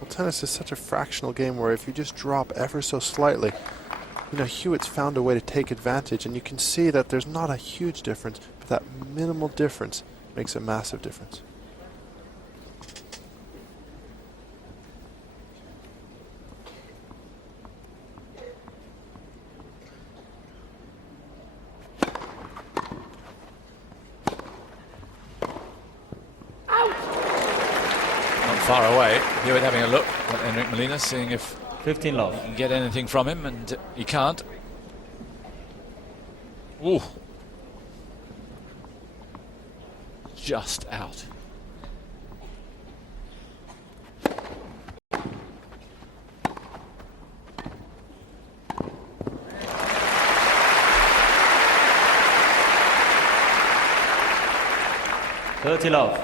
Well, tennis is such a fractional game where if you just drop ever so slightly, you know, Hewitt's found a way to take advantage, and you can see that there's not a huge difference, but that minimal difference makes a massive difference. Not far away. Hewitt having a look at Enric Molina, seeing if 15 love. he can get anything from him, and he can't. Ooh. Just out. Love.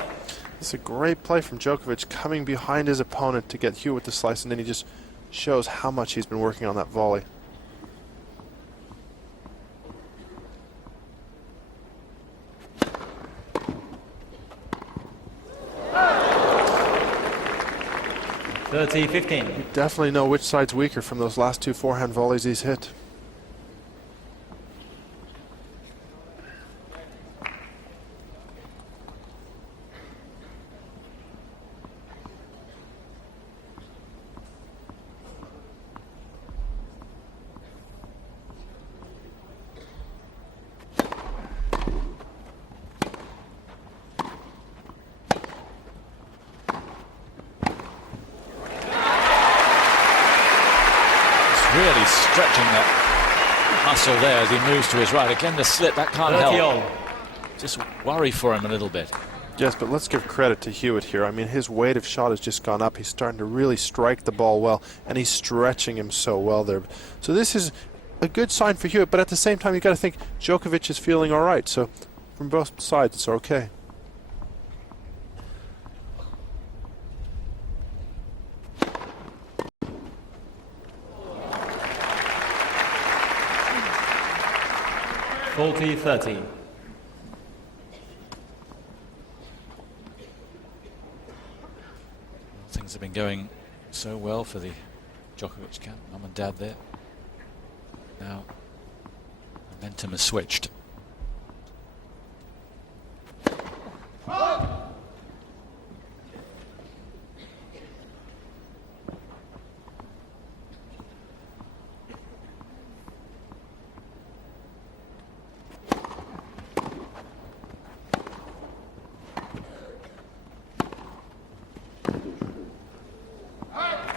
It's a great play from Djokovic, coming behind his opponent to get Hewitt the slice, and then he just shows how much he's been working on that volley. You definitely know which side's weaker from those last two forehand volleys he's hit. Really stretching that muscle there as he moves to his right. Again, the slip, that can't help. Just worry for him a little bit. Yes, but let's give credit to Hewitt here. I mean, his weight of shot has just gone up. He's starting to really strike the ball well, and he's stretching him so well there. So this is a good sign for Hewitt, but at the same time, you've got to think Djokovic is feeling all right. So from both sides, it's okay. (40-30). Things have been going so well for the Djokovic camp. Mum and dad there. Now, momentum has switched.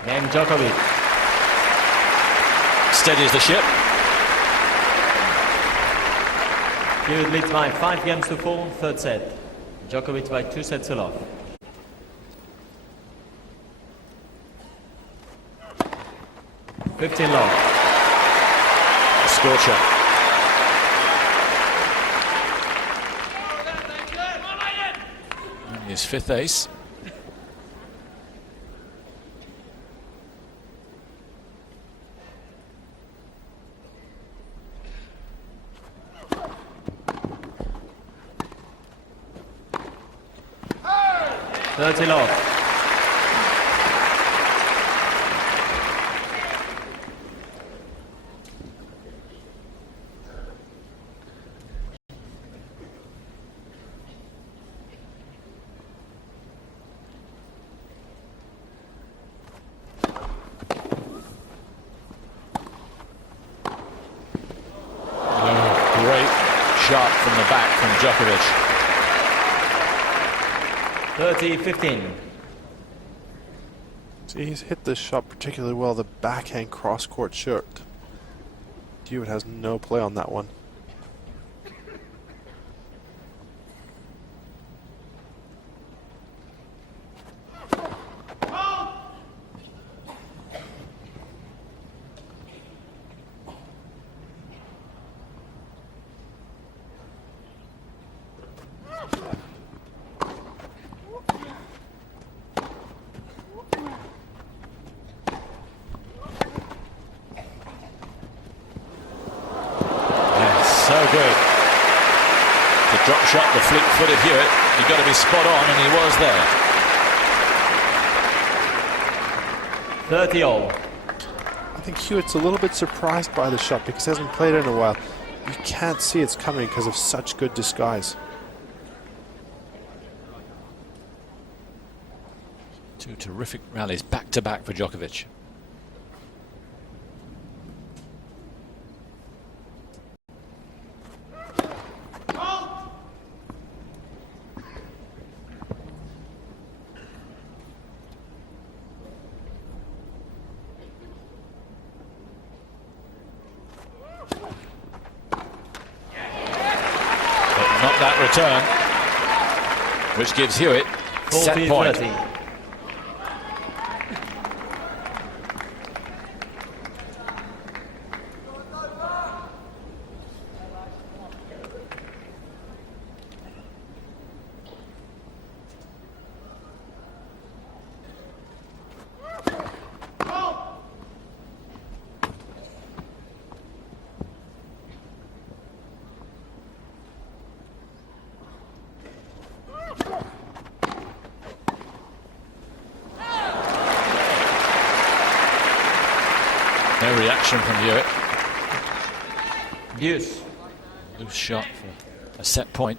Game Djokovic. Steadies the ship. Hewitt leads by 5-4, third set. Djokovic by 2 sets to love. (15 love). A scorcher. And his fifth ace. Love. Great shot from the back from Djokovic. 30-15. See, he's hit this shot particularly well, the backhand cross-court shot. Hewitt has no play on that one. Drop shot, the fleet-footed Hewitt. You've got to be spot on, and he was there. 30-all. I think Hewitt's a little bit surprised by the shot because he hasn't played it in a while. You can't see it's coming because of such good disguise. Two terrific rallies back-to-back for Djokovic. Not that return, which gives Hewitt set point. 40-30. No reaction from Hewitt. Deuce. Loose shot for a set point.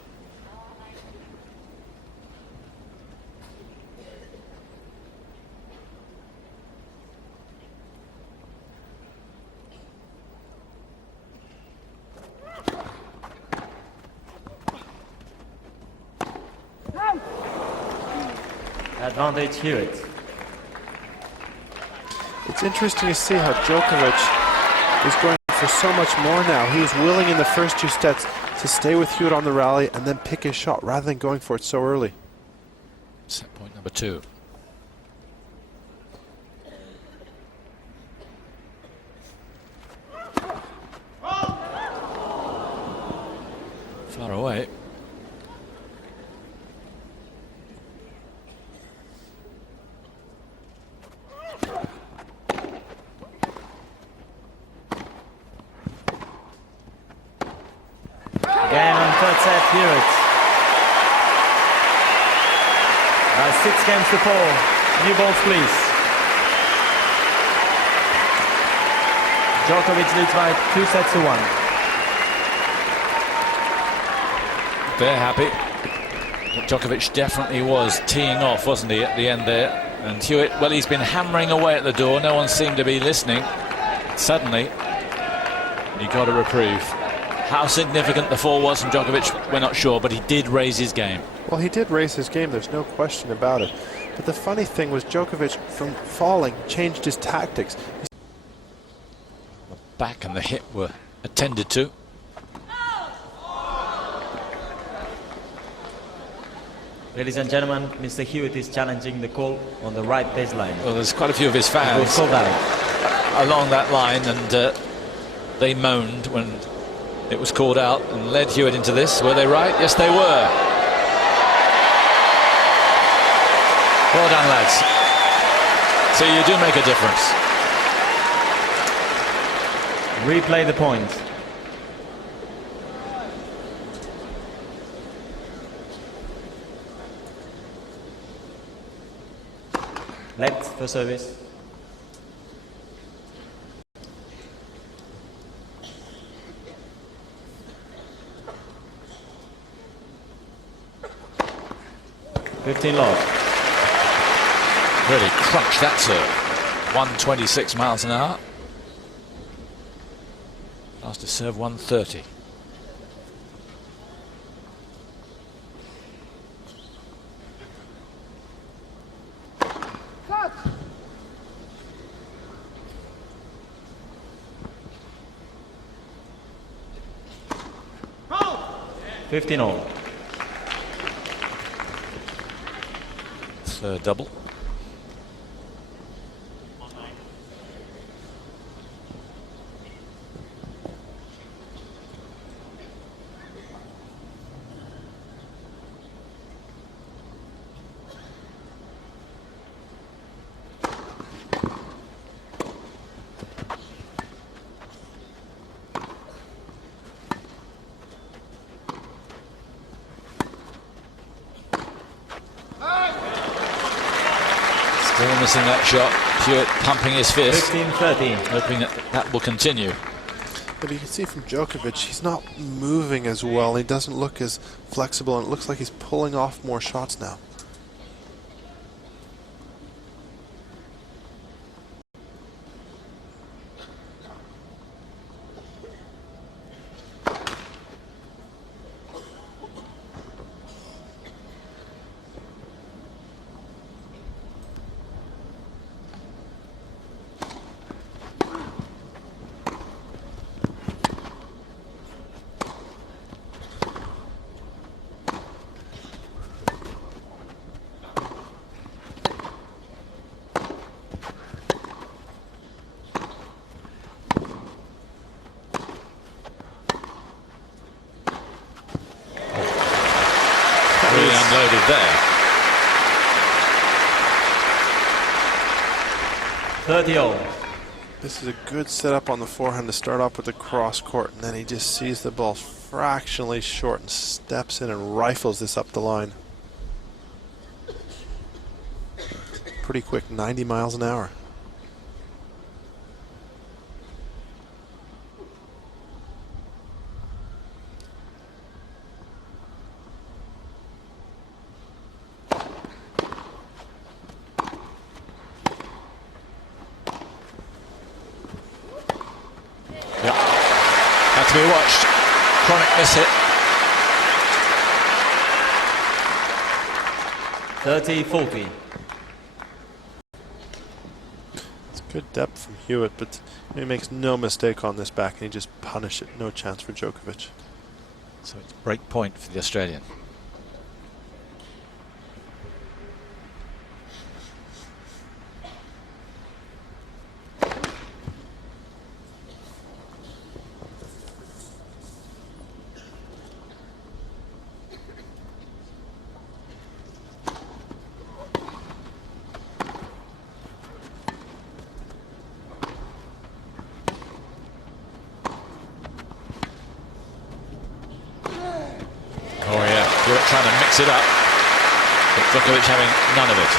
Advantage Hewitt. It's interesting to see how Djokovic is going for so much more now. He was willing in the first two sets to stay with Hewitt on the rally and then pick his shot rather than going for it so early. Set point number 2. Far away. Game on third set, Hewitt. 6 games to 4. New balls, please. Djokovic leads by 2 sets to 1. They're happy. Djokovic definitely was teeing off, wasn't he, at the end there? And Hewitt, well, he's been hammering away at the door. No one seemed to be listening. Suddenly, he got a reprieve. How significant the fall was from Djokovic, we're not sure, but he did raise his game. Well, he did raise his game, there's no question about it. But the funny thing was Djokovic, from falling, changed his tactics. The back and the hip were attended to. Ladies and gentlemen, Mr. Hewitt is challenging the call on the right baseline. Well, there's quite a few of his It was fans called out. along that line, and they moaned when it was called out and led Hewitt into this. Were they right? Yes, they were. Well done, lads. So you do make a difference. Replay the point. Left for service. Love. Really crunched that serve. 126 miles an hour. Last to serve 130. Cut. 15-all. Third double. missing that shot. Hewitt pumping his fist, 15-13. hoping that that will continue. But you can see from Djokovic, he's not moving as well. He doesn't look as flexible, and it looks like he's pulling off more shots now. Really unloaded there. 30-all. This is a good setup on the forehand to start off with the cross court, and then he just sees the ball fractionally short and steps in and rifles this up the line. Pretty quick, 90 miles an hour. Had to be watched. Chronic miss hit. 30-40. It's good depth from Hewitt, but he makes no mistake on this back, and he just punished it. No chance for Djokovic. So it's break point for the Australian. Hewitt trying to mix it up, but Djokovic having none of it.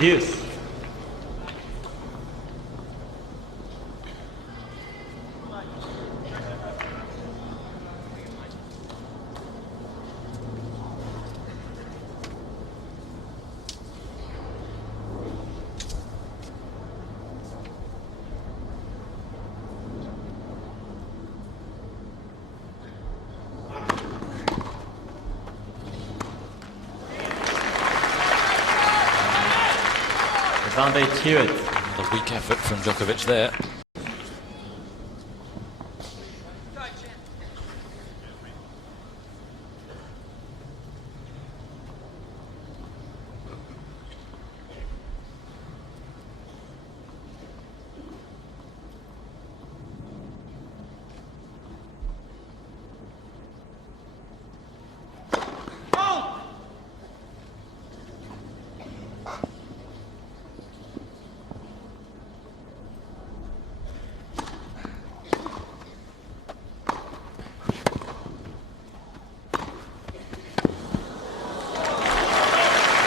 Deuce. Advantage Hewitt. A weak effort from Djokovic there.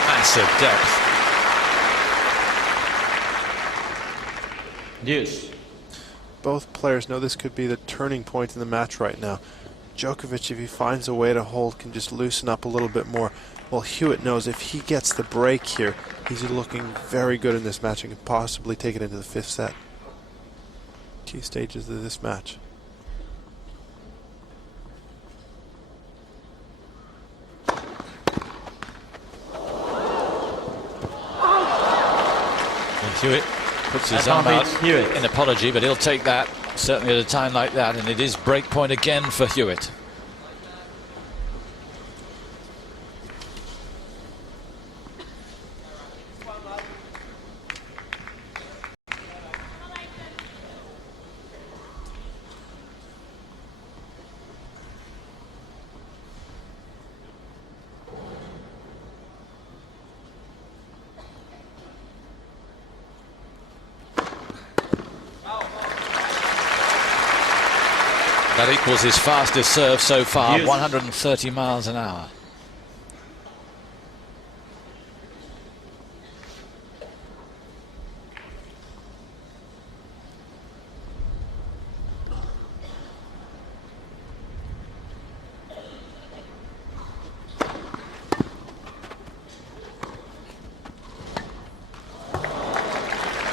Massive depth. Deuce. Both players know this could be the turning point in the match right now. Djokovic, if he finds a way to hold, can just loosen up a little bit more. Well, Hewitt knows if he gets the break here, he's looking very good in this match and can possibly take it into the fifth set. Key stages of this match. Hewitt puts his arm out in apology, but he'll take that, certainly at a time like that, and it is break point again for Hewitt. That equals his fastest serve so far, 130 miles an hour.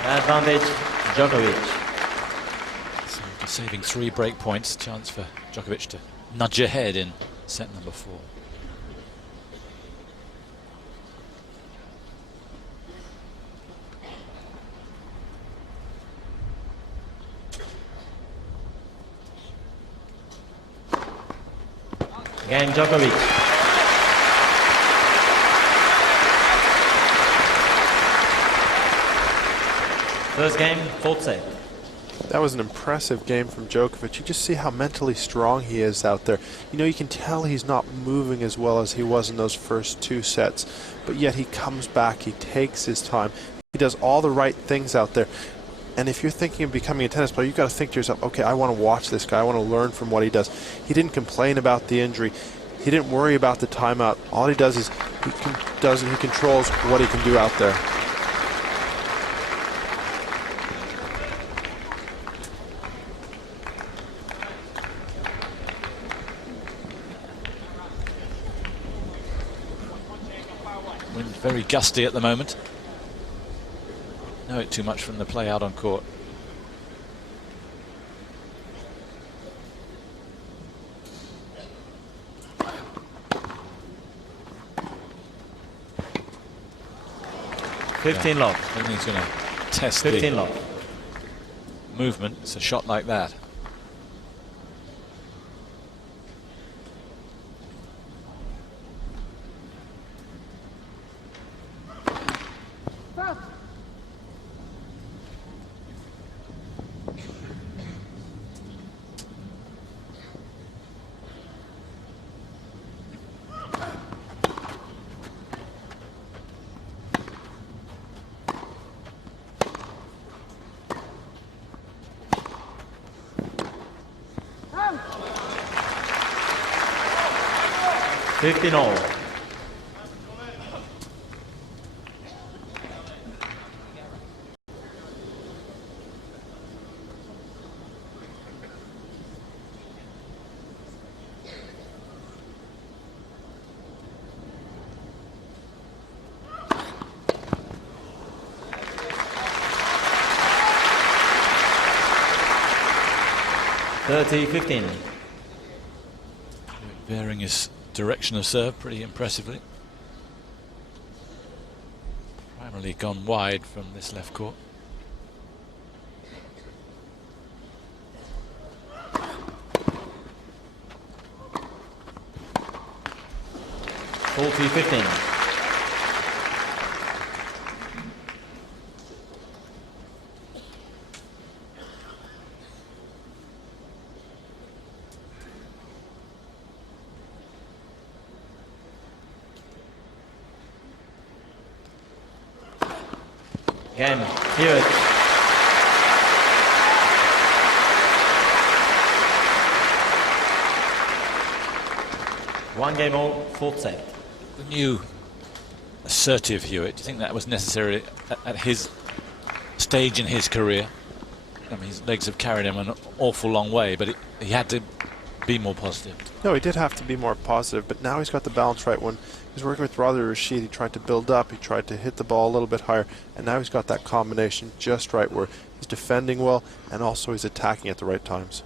Advantage, Djokovic. So saving 3 break points, chance for Djokovic to nudge ahead in set number 4. Game, Djokovic. First game, 4th set. That was an impressive game from Djokovic. You just see how mentally strong he is out there. You know, you can tell he's not moving as well as he was in those first 2 sets, but yet he comes back, he takes his time, he does all the right things out there. And if you're thinking of becoming a tennis player, you've got to think to yourself, okay, I want to watch this guy, I want to learn from what he does. He didn't complain about the injury, he didn't worry about the timeout. All he does is he controls what he can do out there. Wind very gusty at the moment. Know it too much from the play out on court. Yeah. 15 love. I think he's going to test 15 the love. movement. It's a shot like that. Fifteen all. $30-15. Varying his direction of serve pretty impressively. Primarily gone wide from this left court. $40-15. Game, Hewitt. One game all, 4th set. The new assertive Hewitt, do you think that was necessary at his stage in his career? I mean, his legs have carried him an awful long way, but he had to be more positive. No, he did have to be more positive, but now he's got the balance right. When he was working with Rodri Rashid, he tried to build up, he tried to hit the ball a little bit higher, and now he's got that combination just right where he's defending well and also he's attacking at the right times.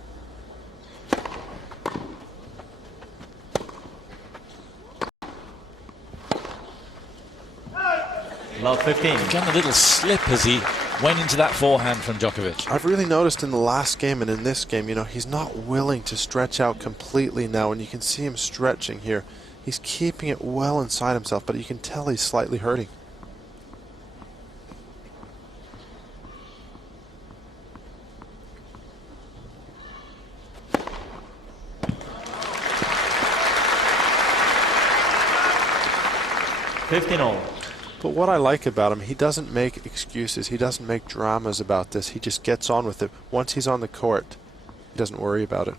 Love 15. He got a little slip as he went into that forehand from Djokovic. I've really noticed in the last game and in this game, you know, he's not willing to stretch out completely now, and you can see him stretching here. He's keeping it well inside himself, but you can tell he's slightly hurting. $15 But what I like about him, he doesn't make excuses. He doesn't make dramas about this. He just gets on with it. Once he's on the court, he doesn't worry about it.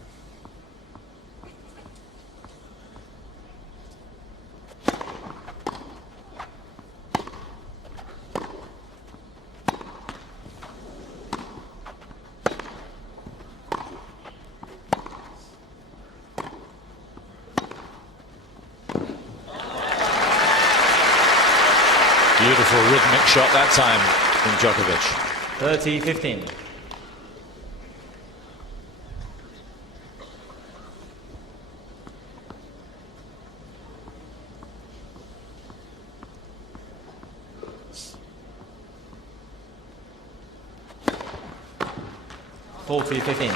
Beautiful rhythmic shot that time from Djokovic. 30-15. (40-15).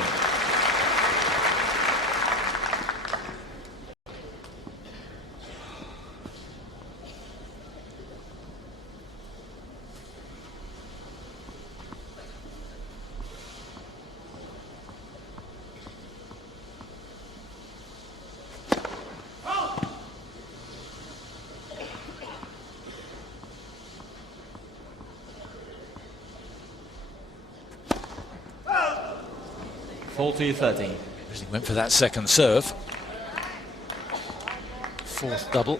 (40-30). He went for that second serve. Fourth double.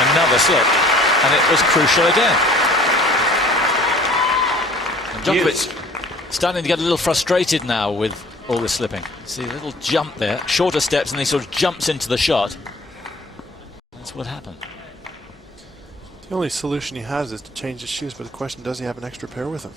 Another slip, and it was crucial again. And Djokovic starting to get a little frustrated now with all the slipping. See a little jump there, shorter steps, and he sort of jumps into the shot. That's what happened. The only solution he has is to change his shoes, but the question, does he have an extra pair with him?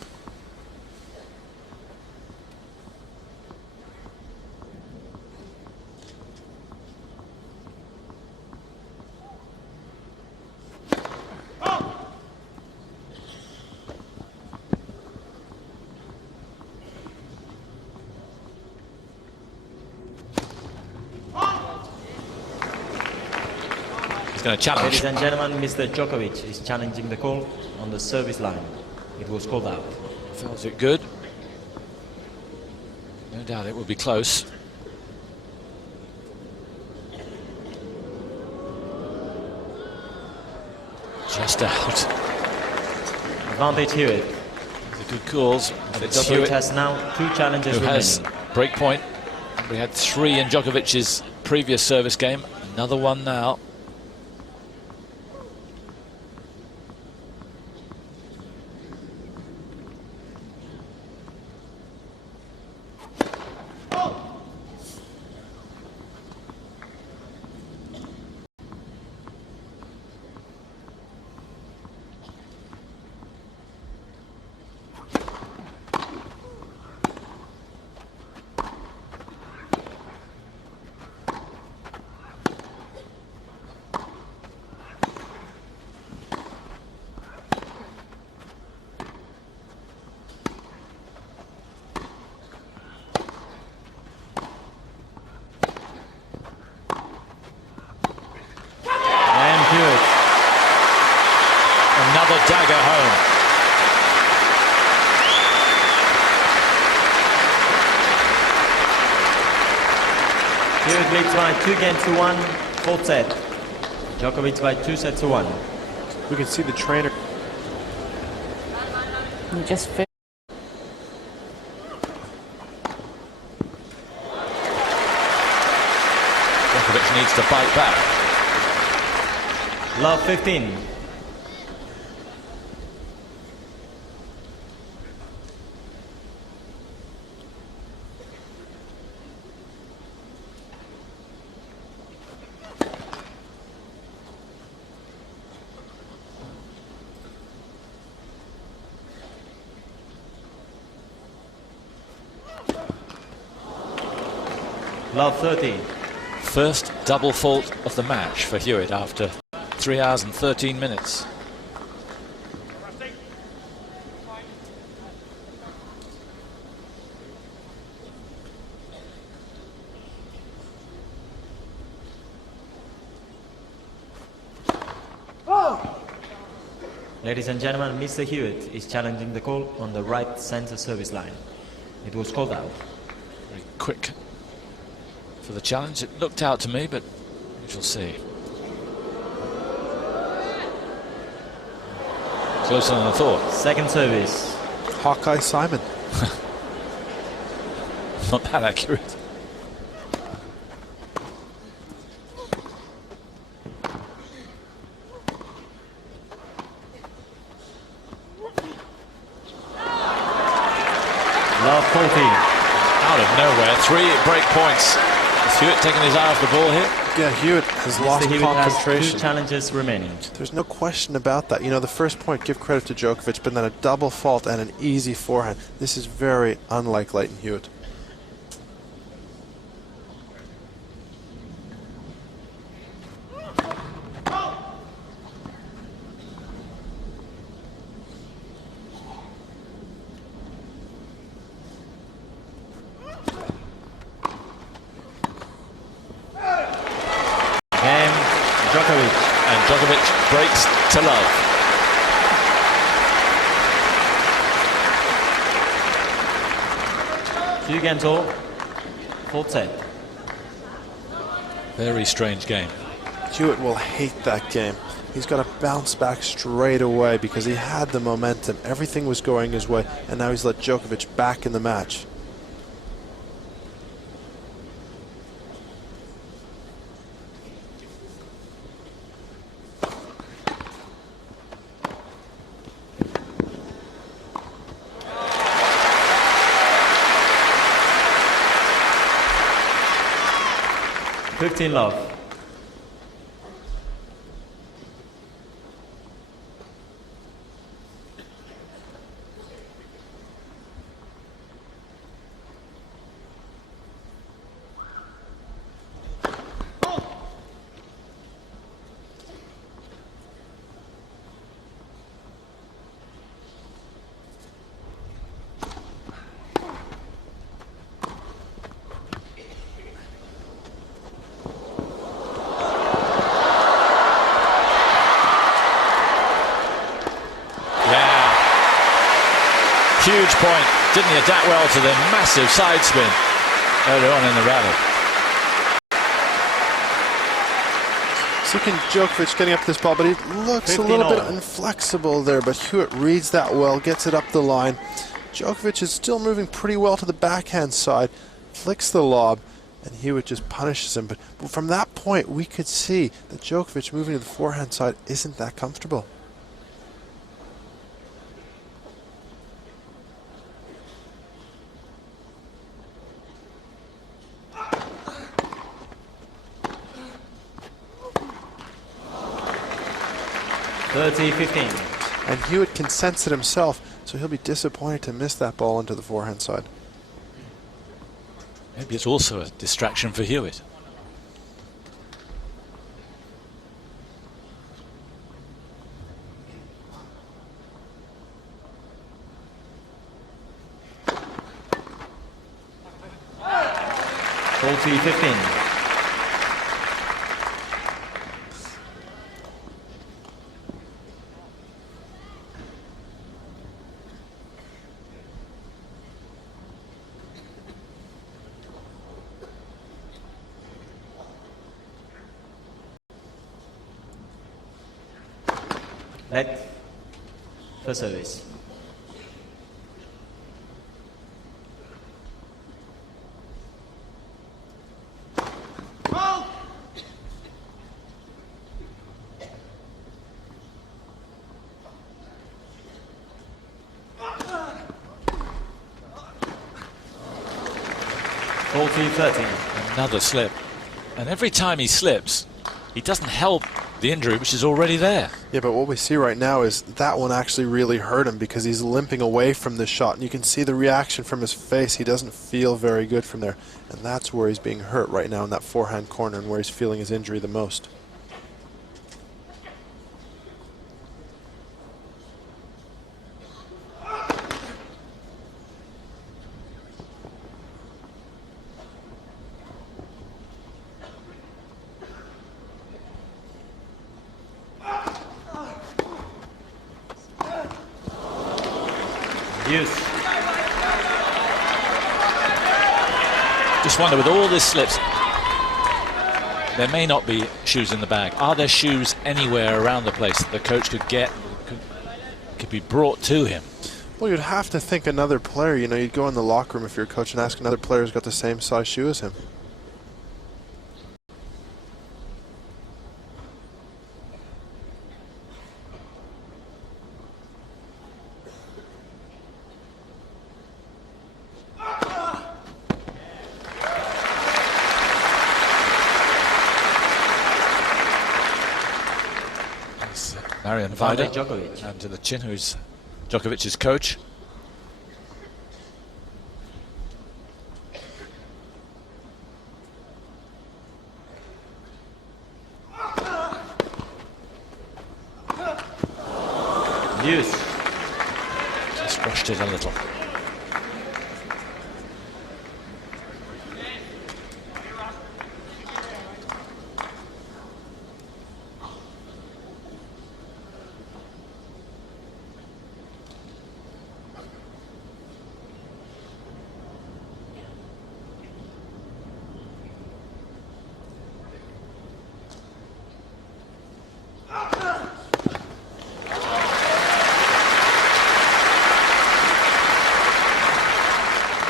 Going to challenge. Ladies and gentlemen, Mr. Djokovic is challenging the call on the service line. It was called out. Felt it good. No doubt it will be close. Just out. Advantage Hewitt. The good calls. But it's Djokovic Hewitt has now 2 challenges who has remaining. break point. We had 3 in Djokovic's previous service game. Another one now. Another dagger home. Hewitt leads by 2 games to 1, 4th set. Djokovic by 2 sets to 1. We can see the trainer. You just fit. Djokovic needs to bite back. Love 15. Love 30. First double fault of the match for Hewitt after 3 hours and 13 minutes. Ladies and gentlemen, Mr. Hewitt is challenging the call on the right center service line. It was called out. Very quick for the challenge. It looked out to me, but we shall see. Closer than I thought. Second service. Hawkeye Simon. Not that accurate. Love 40. Out of nowhere, 3 break points. Is Hewitt taking his eye off the ball here? Yeah, Hewitt has lost Hewitt has concentration. 2 challenges remaining. There's no question about that. You know, the first point, give credit to Djokovic, but then a double fault and an easy forehand. This is very unlike Lleyton Hewitt. Djokovic. And Djokovic breaks to love. Two games all. Fourth set. Very strange game. Hewitt will hate that game. He's got to bounce back straight away because he had the momentum. Everything was going his way, and now he's let Djokovic back in the match. Love. Huge point. Didn't he adapt well to the massive side spin earlier on in the rally? Seeking Djokovic getting up to this ball, but he looks a little bit inflexible there, but Hewitt reads that well, gets it up the line. Djokovic is still moving pretty well to the backhand side, flicks the lob, and Hewitt just punishes him. But from that point, we could see that Djokovic moving to the forehand side isn't that comfortable. And Hewitt can sense it himself, so he'll be disappointed to miss that ball into the forehand side. Maybe it's also a distraction for Hewitt. Let for service. Another slip. And every time he slips, he doesn't help the injury which is already there. Yeah, but what we see right now is that one actually really hurt him because he's limping away from this shot, and you can see the reaction from his face. He doesn't feel very good from there, and that's where he's being hurt right now, in that forehand corner, and where he's feeling his injury the most. Just wonder, with all this slips, there may not be shoes in the bag. Are there shoes anywhere around the place that the coach could get, could be brought to him? Well, you'd have to think another player. You know, you'd go in the locker room if you're a coach and ask another player who's got the same size shoe as him. Marian Vida, Djokovic, and to the chin, who's Djokovic's coach. Use. Just rushed it a little.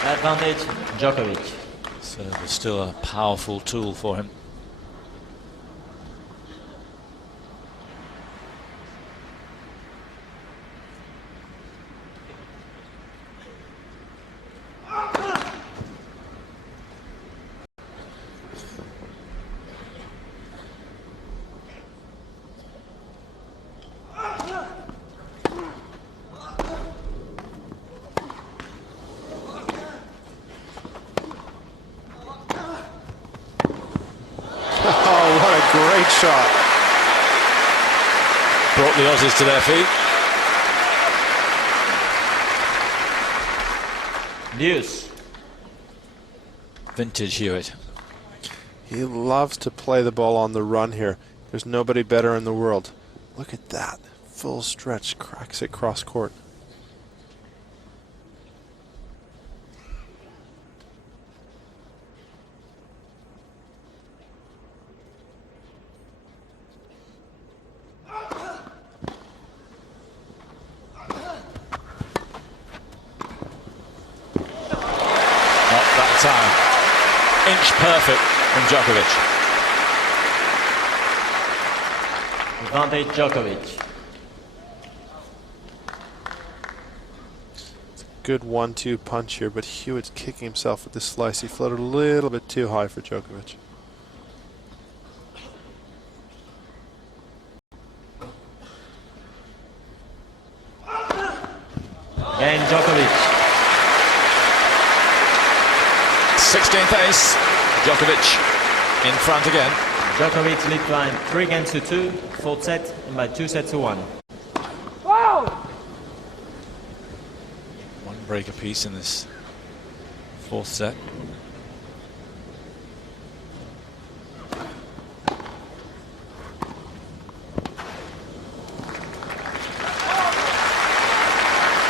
Advantage, Djokovic. So there's still a powerful tool for him. Great shot. Brought the Aussies to their feet. Deuce. Vintage Hewitt. He loves to play the ball on the run here. There's nobody better in the world. Look at that. Full stretch, cracks it cross court. Inch perfect from Djokovic. Advantage, Djokovic. It's a good 1-2 punch here, but Hewitt's kicking himself with this slice. He floated a little bit too high for Djokovic. Again, Djokovic. 16th ace. Djokovic in front again. Djokovic lead line 3-2, fourth set, and by 2-1. One break apiece in this fourth set.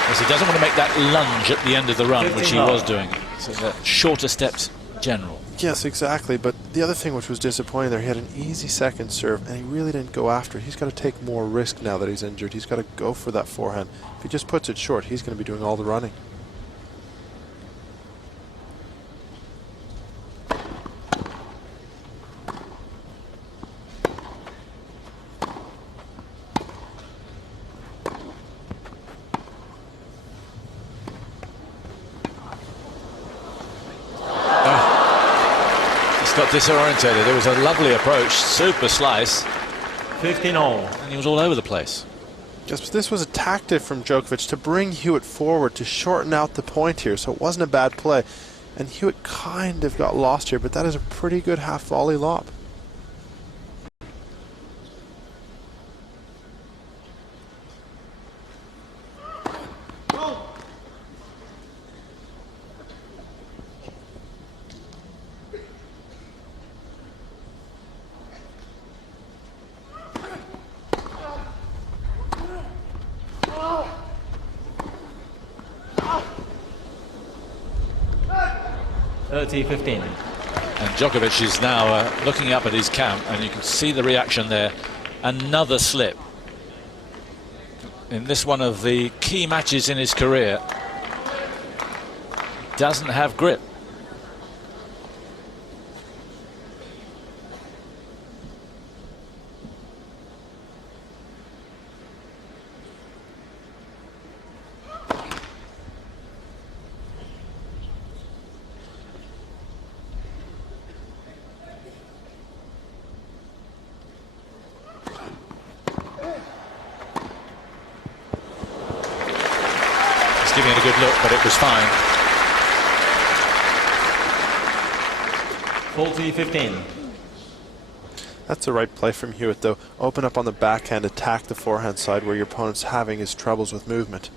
Yes, he doesn't want to make that lunge at the end of the run, which he was doing. So the shorter steps general. Yes, exactly. But the other thing which was disappointing there, he had an easy second serve, and he really didn't go after it. He's got to take more risk now that he's injured. He's got to go for that forehand. If he just puts it short, he's going to be doing all the running. Got disorientated. It was a lovely approach, super slice. 15-all. And he was all over the place. Yes, but this was a tactic from Djokovic to bring Hewitt forward, to shorten out the point here, so it wasn't a bad play. And Hewitt kind of got lost here, but that is a pretty good half volley lob. 30-15. And Djokovic is now looking up at his count, and you can see the reaction there. Another slip in this one of the key matches in his career. Doesn't have grip. Giving it a good look, but it was fine. 40-15. That's the right play from Hewitt, though. Open up on the backhand, attack the forehand side where your opponent's having his troubles with movement.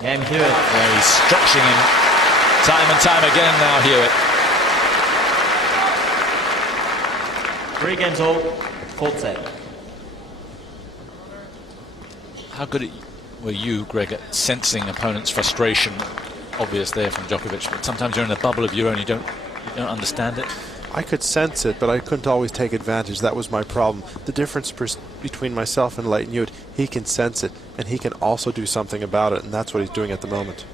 Game Hewitt. Yeah, he's stretching him time and time again now, Hewitt. 3 games all, 4th set. How good were you, Greg, at sensing opponent's frustration? Obvious there from Djokovic, but sometimes you're in a bubble of your own, you don't understand it. I could sense it, but I couldn't always take advantage. That was my problem. The difference between myself and Leighton Hewitt, he can sense it, and he can also do something about it, and that's what he's doing at the moment.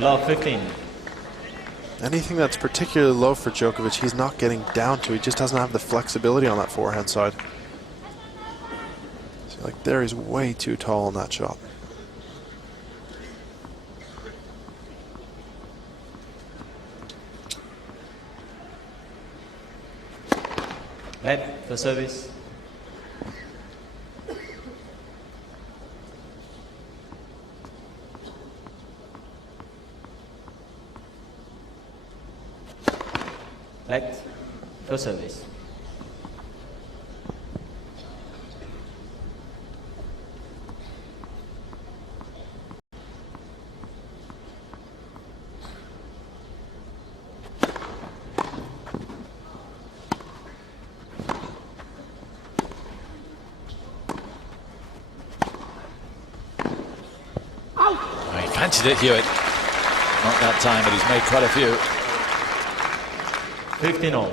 Love 15. Anything that's particularly low for Djokovic, he's not getting down to. He just doesn't have the flexibility on that forehand side. See, like there, he's way too tall on that shot. Net for service. Let for service. He fancied it, Hewitt. Not that time, but he's made quite a few. 15 all.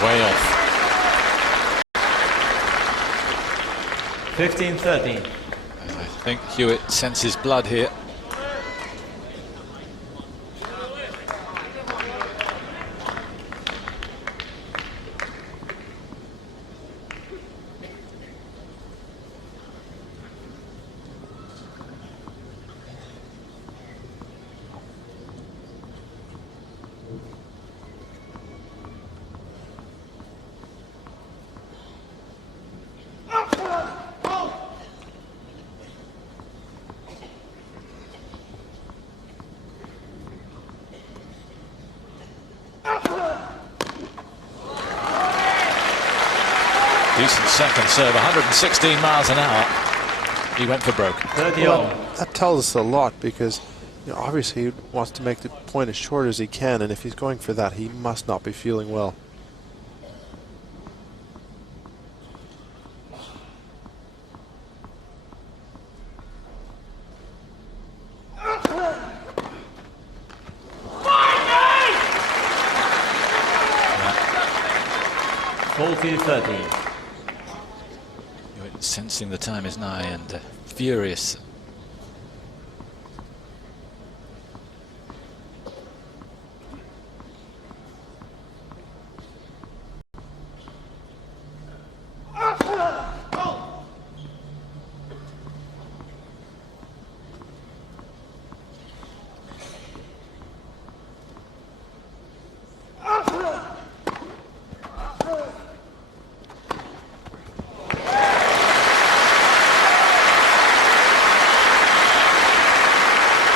Way off. 15-13. I think Hewitt senses blood here. Decent second serve, 116 miles an hour. He went for broke. 30 all. That tells us a lot because obviously he wants to make the point as short as he can, and if he's going for that, he must not be feeling well. 40-30. Hewitt sensing the time is nigh and furious.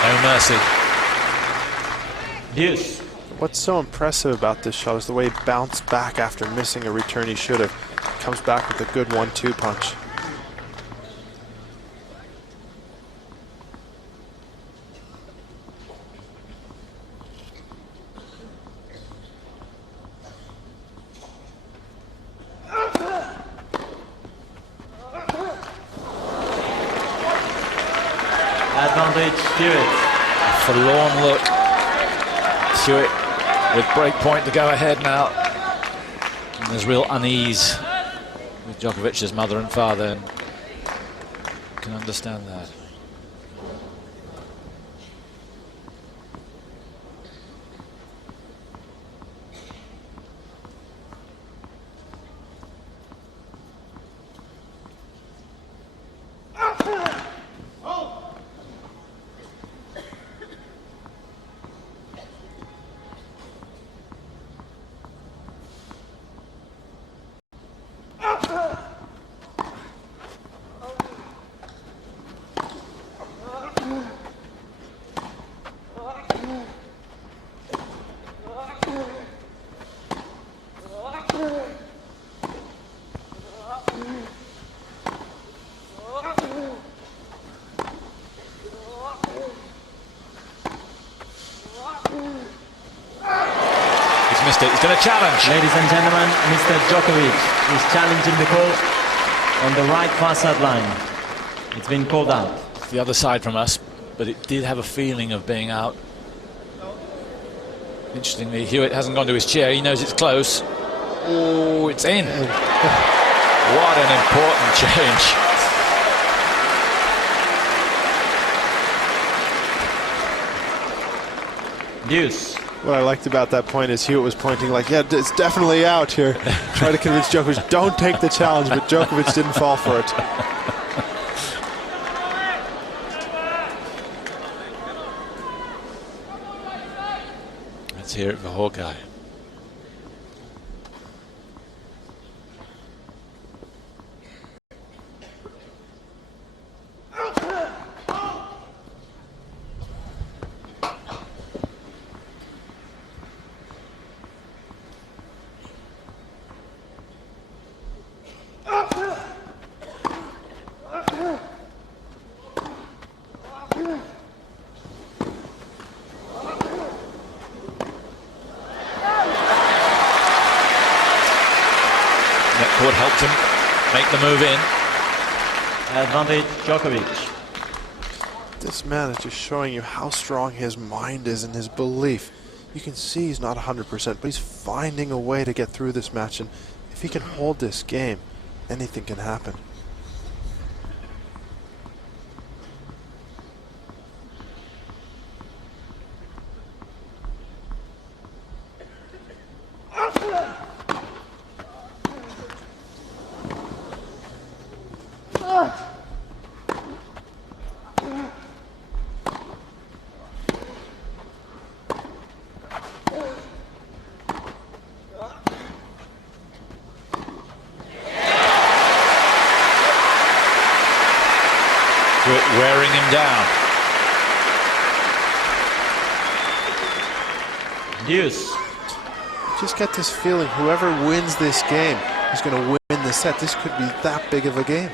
No mercy. Deuce. What's so impressive about this shot is the way he bounced back after missing a return he should have. Comes back with a good 1-2 punch. Advantage, Hewitt. Forlorn look. Hewitt with break point to go ahead now. And there's real unease with Djokovic's mother and father, and can understand that. Missed it. He's going to challenge. Ladies and gentlemen, Mr. Djokovic is challenging the court on the right far sideline. It's been called out. It's the other side from us, but it did have a feeling of being out. Interestingly, Hewitt hasn't gone to his chair. He knows it's close. Oh, it's in. What an important change. Deuce. What I liked about that point is Hewitt was pointing like, yeah, it's definitely out here. Try to convince Djokovic, don't take the challenge, but Djokovic didn't fall for it. Let's hear it for Hawkeye. Netcourt helped him make the move in. Advantage, Djokovic. This man is just showing you how strong his mind is and his belief. You can see he's not 100%, but he's finding a way to get through this match, and if he can hold this game, anything can happen. Wearing him down. Deuce. Just get this feeling, whoever wins this game is going to win the set. This could be that big of a game.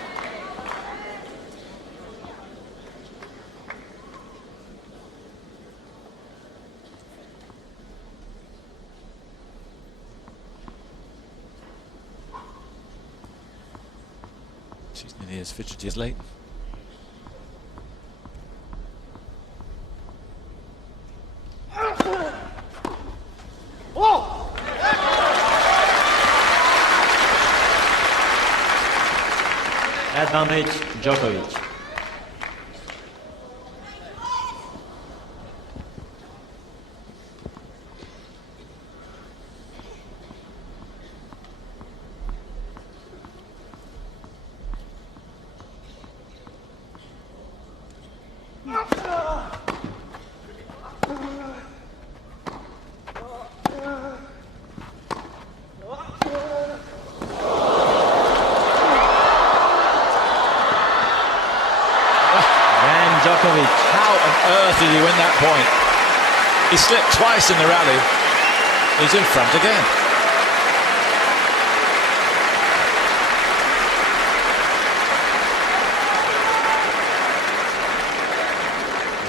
She's nearly as fidgety as Leighton. Advantage, Djokovic. Djokovic. How on earth did he win that point? He slipped twice in the rally. He's in front again.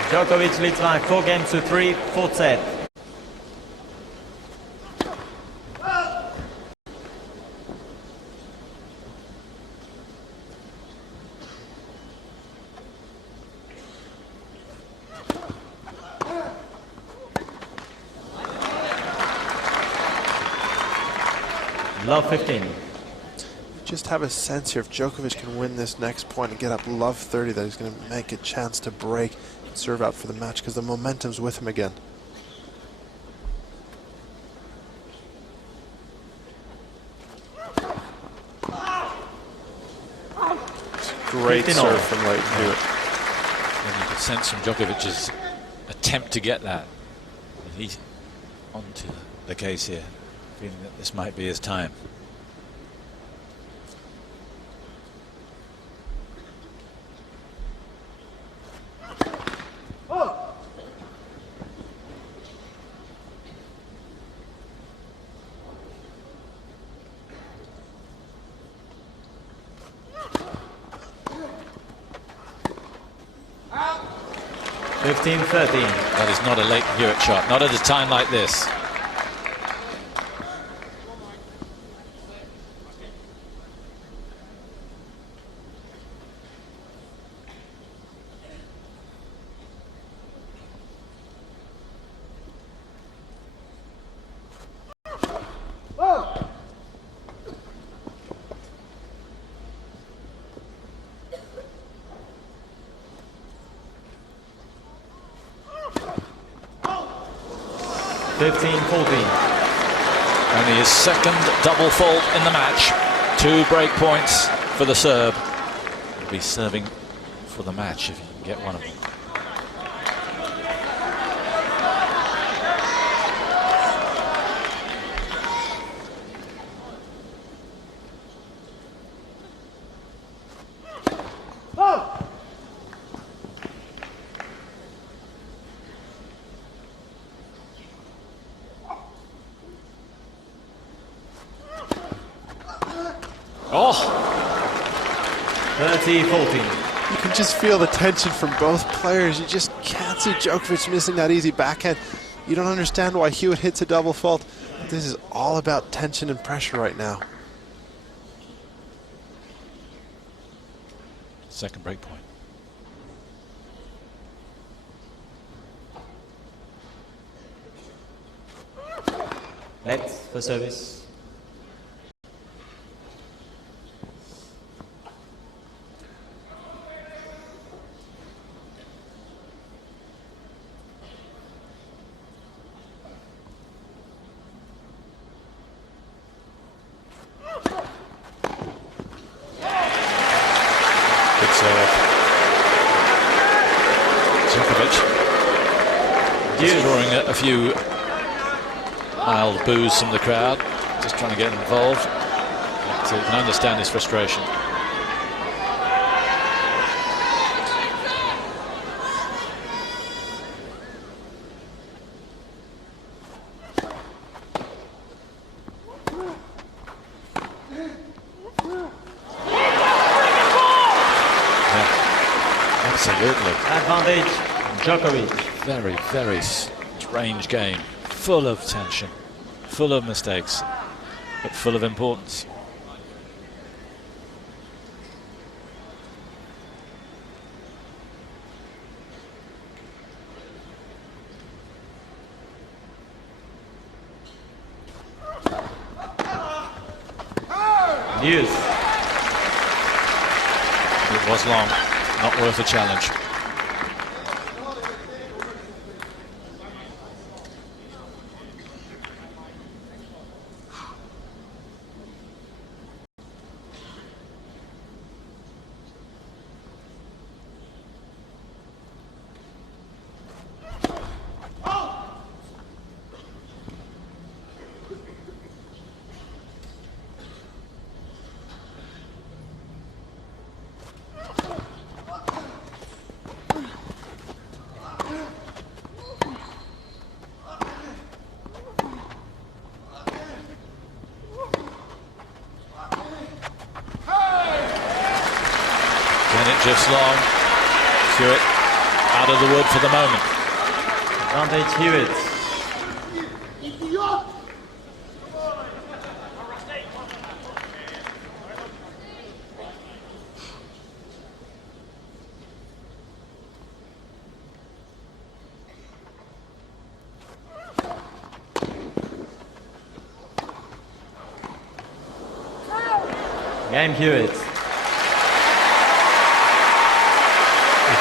Djokovic leads by 4 games to 3, fourth set. Love 15. Just have a sense here if Djokovic can win this next point and get up love 30 that he's going to make a chance to break and serve out for the match because the momentum's with him again. Great serve from Leighton Hewitt. And you could sense from Djokovic's attempt to get that. He's onto the case here, feeling that this might be his time. Oh. 15-13. That is not a Leighton Hewitt shot, not at a time like this. Only his second double fault in the match. 2 break points for the Serb. He'll be serving for the match if he can get one of them. Oh! 30-14. You can just feel the tension from both players. You just can't see Djokovic missing that easy backhand. You don't understand why Hewitt hits a double fault. This is all about tension and pressure right now. Second break point. Let's for service. Djokovic just drawing a few mild boos from the crowd, just trying to get involved. So you can understand his frustration. Absolutely. Advantage, Djokovic. Very, very strange game. Full of tension, full of mistakes, but full of importance. News. Was long, not worth a challenge. Just long. Hewitt out of the wood for the moment. Advantage Hewitt. Game Hewitt.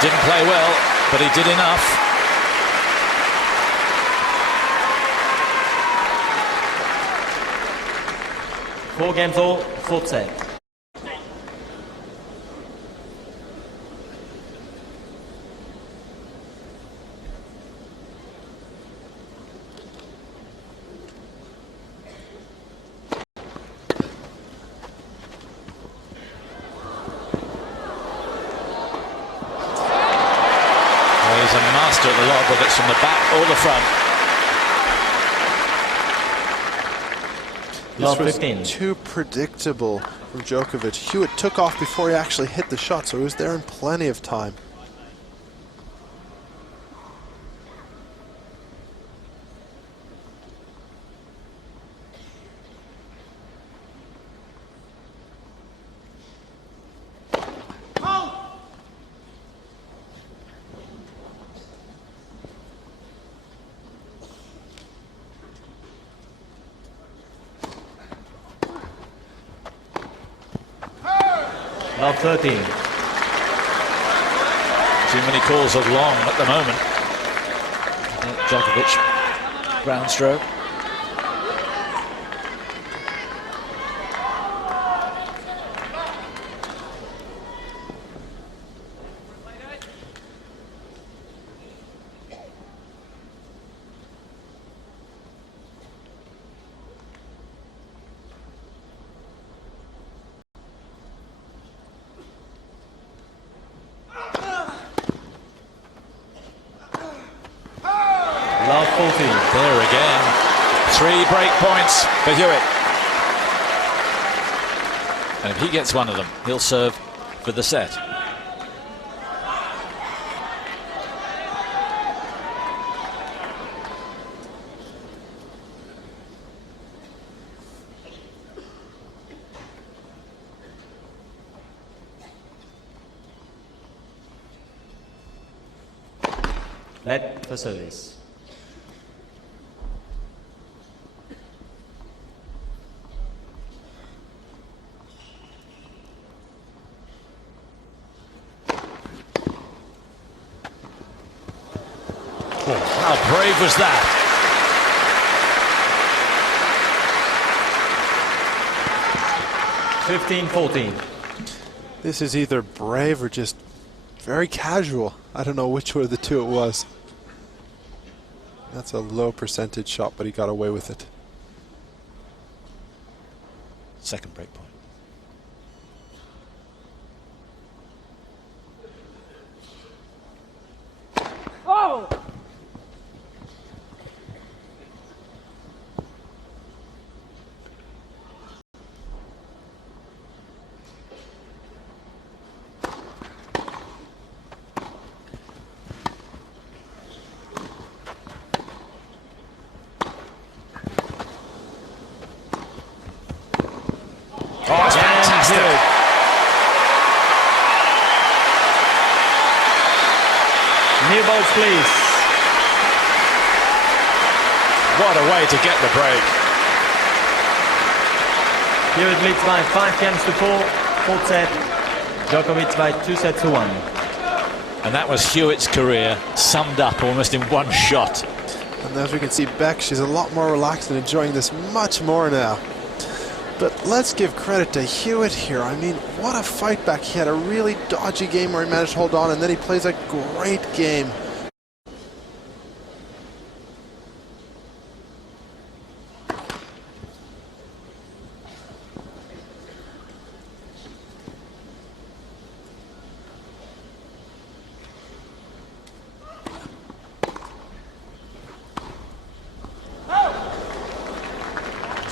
Didn't play well, but he did enough. Four games all, fourth set. He's a master at the lob, whether it's from the back or the front. This was 15. too predictable from Djokovic. Hewitt took off before he actually hit the shot, so he was there in plenty of time. Love 13. Too many calls of long at the moment. Djokovic, ground stroke. Love 14. There again. 3 break points for Hewitt. And if he gets one of them, he'll serve for the set. Let for service. How brave was that? (15-14). This is either brave or just very casual. I don't know which one of the two it was. That's a low percentage shot, but he got away with it. Second break point. Oh! Oh, it's fantastic. New balls, please. What a way to get the break. Hewitt leads by 5 games to 4. Fourth set. Djokovic by 2-1. And that was Hewitt's career summed up almost in one shot. And as we can see, Beck, she's a lot more relaxed and enjoying this much more now. But let's give credit to Hewitt here. I mean, what a fight back. He had a really dodgy game where he managed to hold on, and then he plays a great game.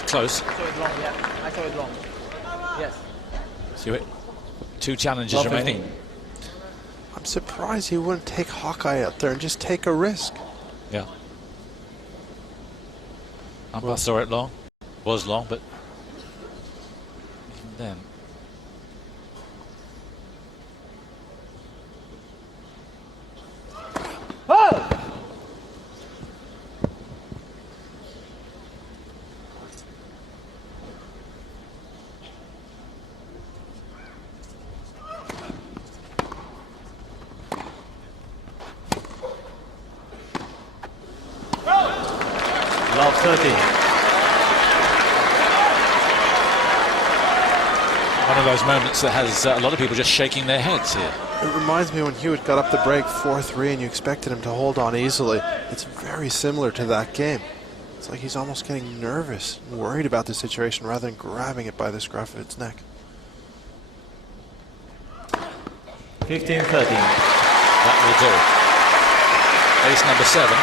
Close. I saw it long, yeah. I saw it long. Yes. Hewitt. 2 challenges remaining. I'm surprised he wouldn't take Hawkeye out there and just take a risk. Yeah. I saw it long. Was long, but even then. Oh! Love 30. One of those moments that has a lot of people just shaking their heads here. It reminds me when Hewitt got up the break 4-3 and you expected him to hold on easily. It's very similar to that game. It's like he's almost getting nervous, worried about the situation rather than grabbing it by the scruff of its neck. 15-13. That will do. Ace number 7.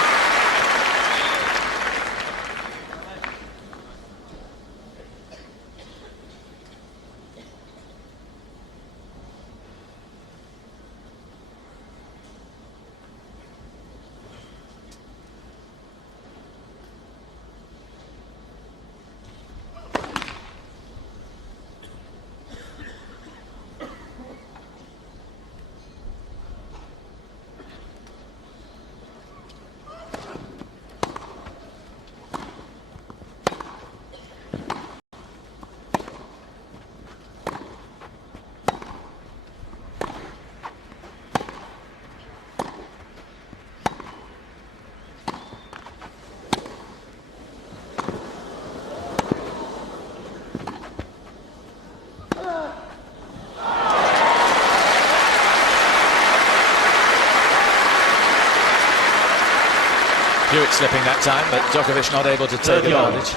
Hewitt slipping that time, but Djokovic not able to take advantage.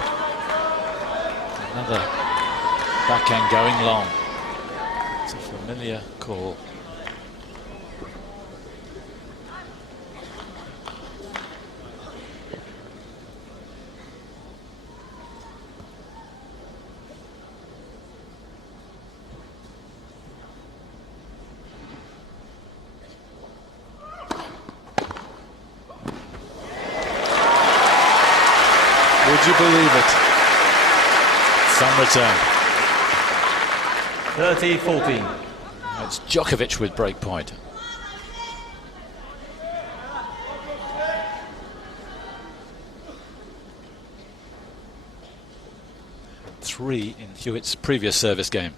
Another backhand going long. It's a familiar call. Would you believe it? Some return. 30-14. It's Djokovic with break point. Three in Hewitt's previous service game.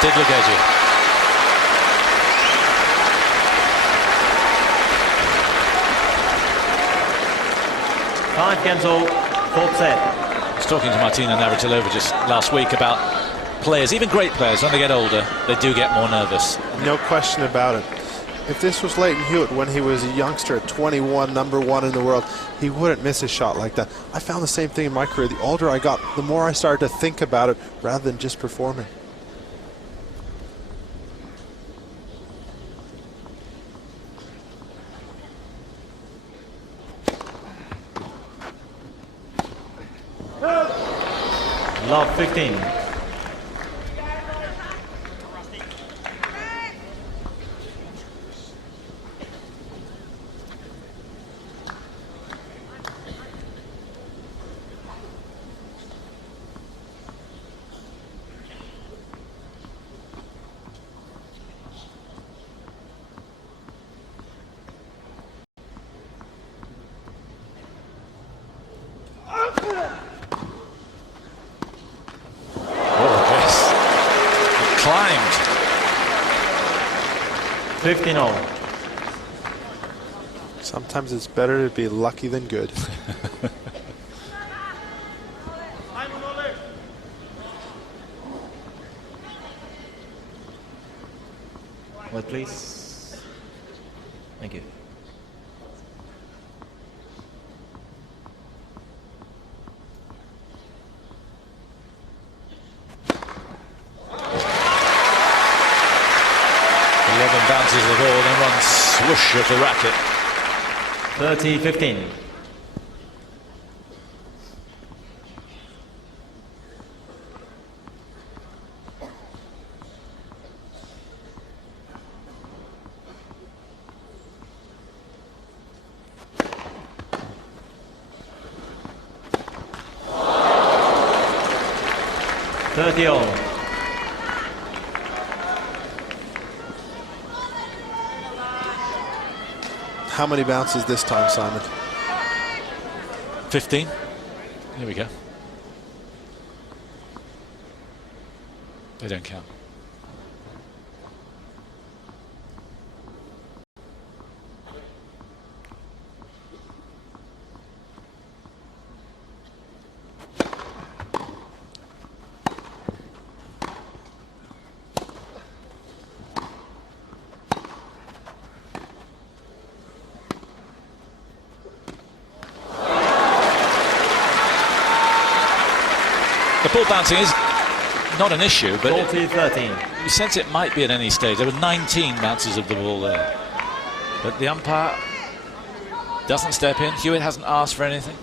Did look edgy. Five games all, fourth set. I was talking to Martina Navratilova just last week about players, even great players, when they get older, they do get more nervous. No question about it. If this was Leighton Hewitt when he was a youngster at 21, number 1 in the world, he wouldn't miss a shot like that. I found the same thing in my career. The older I got, the more I started to think about it rather than just performing. Love 15. 15-all. Sometimes it's better to be lucky than good. Well, please. Thank you. Bounces the ball and one swoosh of the racket. 30-15. All. How many bounces this time, Simon? 15. Here we go. They don't count. The ball bouncing is not an issue, but 40-13. You sense it might be at any stage. There were 19 bounces of the ball there. But the umpire doesn't step in. Hewitt hasn't asked for anything.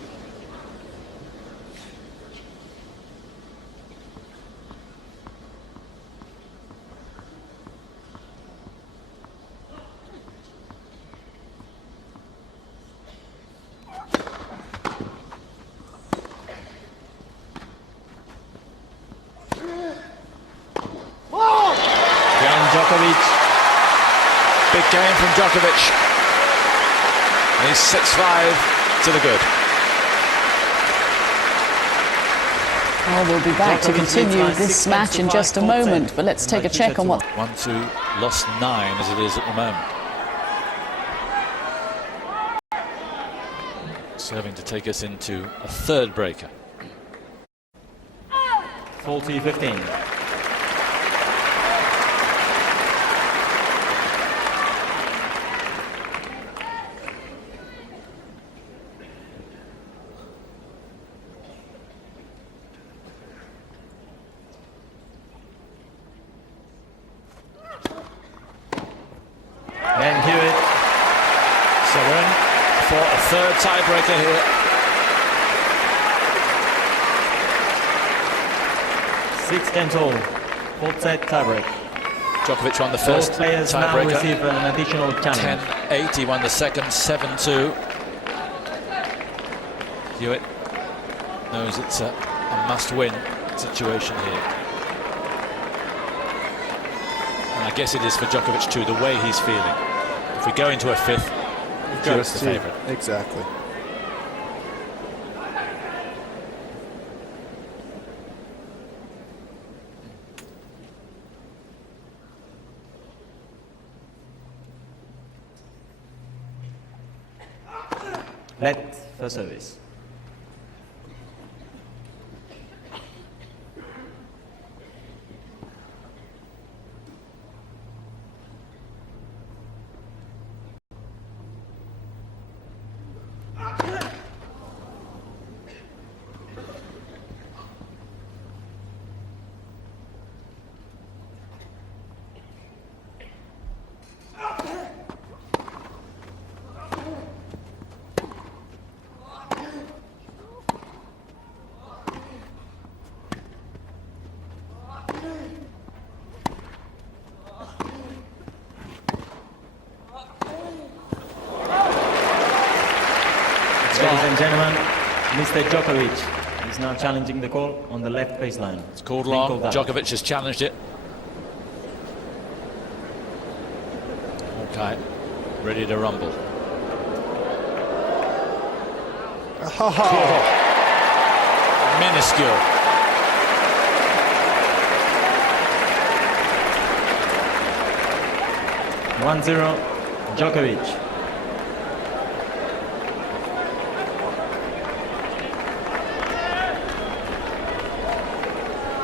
Djokovic. Big game from Djokovic. And he's 6-5 to the good. Well, we'll be back to continue this match in just a moment, but let's take a check on what... 1-2, lost 9 as it is at the moment. Serving to take us into a third breaker. 40-15. And Hewitt. So we're in for a third tiebreaker here. 6-10 all. Fourth set tiebreak. Djokovic won the first Both players now tiebreaker. receive an additional challenge. 10-8. He won the second 7-2. Hewitt knows it's a must-win situation here. And I guess it is for Djokovic too, the way he's feeling. If we go into a fifth, Hewitt's the favourite. Exactly. Let for service. Ladies and gentlemen, Mr. Djokovic is now challenging the call on the left baseline. It's called long. Djokovic has challenged it. Okay, ready to rumble. Minuscule. 1-0, Djokovic.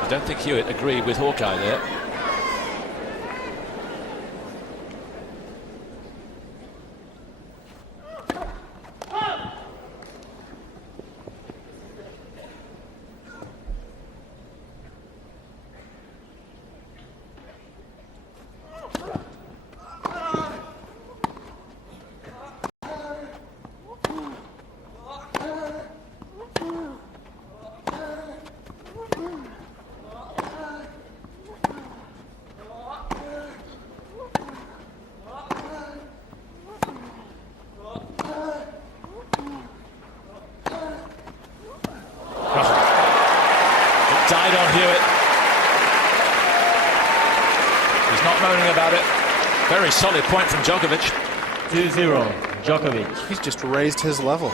I don't think Hewitt agreed with Hawkeye there. Died on Hewitt. He's not moaning about it. Very solid point from Djokovic. 2-0, Djokovic. He's just raised his level.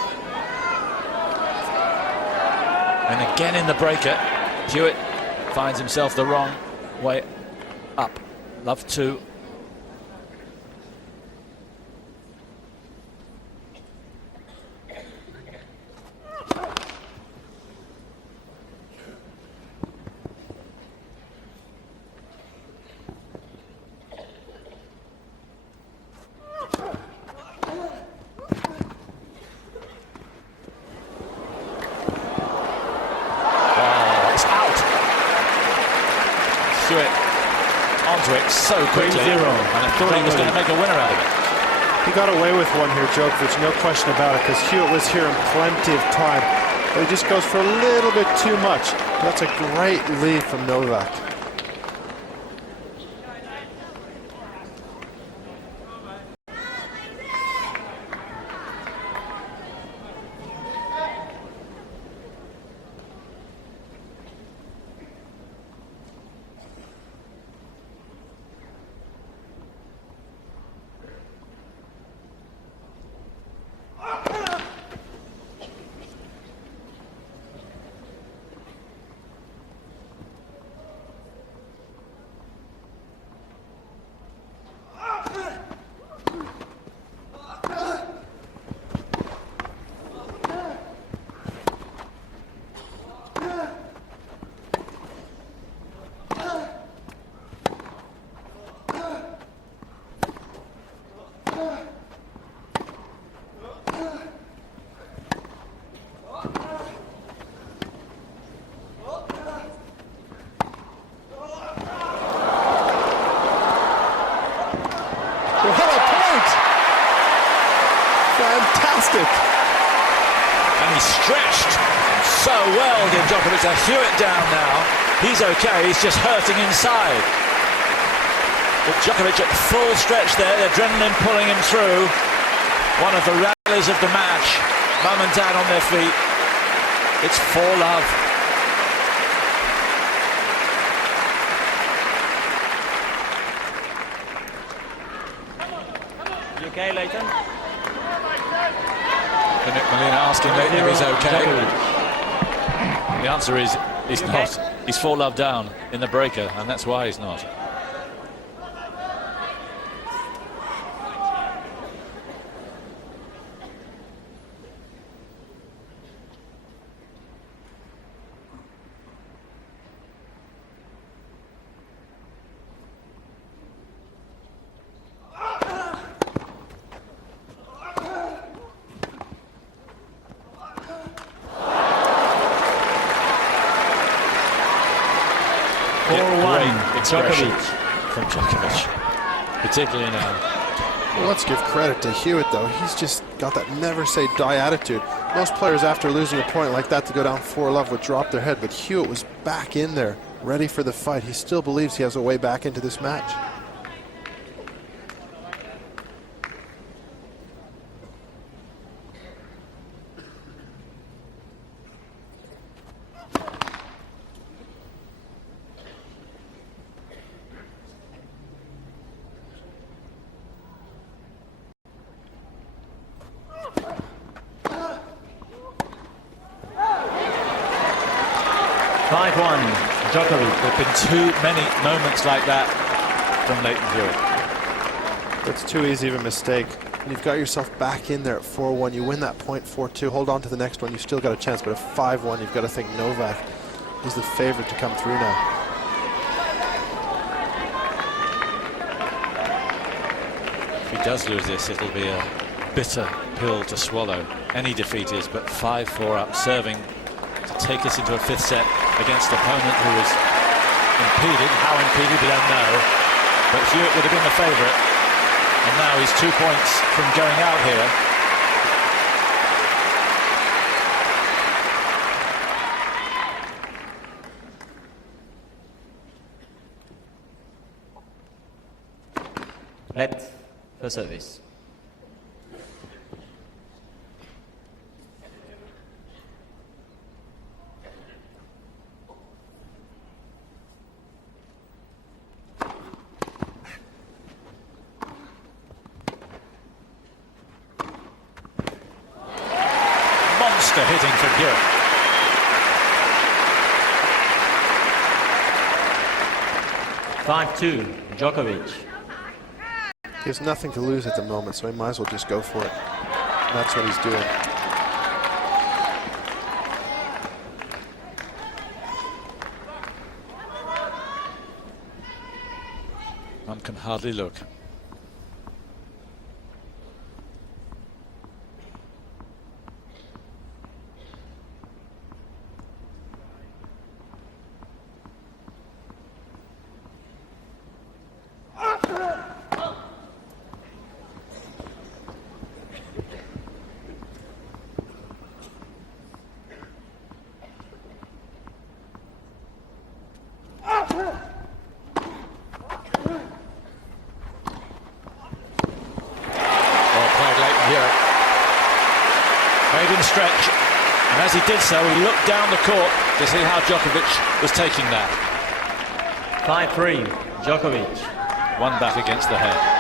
And again in the breaker, Hewitt finds himself the wrong way up. Love to. Hewitt onto it so quickly, 3-0. and I thought he was going to make a winner out of it. He got away with one here, Djokovic, no question about it, because Hewitt was here in plenty of time. But he just goes for a little bit too much. That's a great lead from Novak. Fantastic. And he stretched so well, did Djokovic. To Hewitt down now. He's okay, he's just hurting inside. But Djokovic at full stretch there, the adrenaline pulling him through. One of the rallies of the match. Mum and Dad on their feet. It's 4-love. You okay, Leighton? Molina asking Leighton if he's okay. The answer is he's not. He's 4-love down in the breaker, and that's why he's not. Expression from Djokovic, particularly now. Well, let's give credit to Hewitt, though. He's just got that never say die attitude. Most players, after losing a point like that to go down 4-love, would drop their head, but Hewitt was back in there, ready for the fight. He still believes he has a way back into this match. Djokovic. There have been too many moments like that from Leighton Hewitt. That's too easy of a mistake. And you've got yourself back in there at 4-1. You win that point 4-2. Hold on to the next one. You still got a chance. But at 5-1, you've got to think Novak is the favorite to come through now. If he does lose this, it'll be a bitter pill to swallow. Any defeat is, but 5-4 up, serving to take us into a fifth set against an opponent who was impeded. How impeded, we don't know. But Hewitt would have been the favourite. And now he's 2 points from going out here. Let for service. Monster hitting from Hewitt. Five-two, Djokovic. He has nothing to lose at the moment, so he might as well just go for it. And that's what he's doing. One can hardly look. Made him stretch, and as he did so, he looked down the court to see how Djokovic was taking that. 5-3, Djokovic. One back against the head.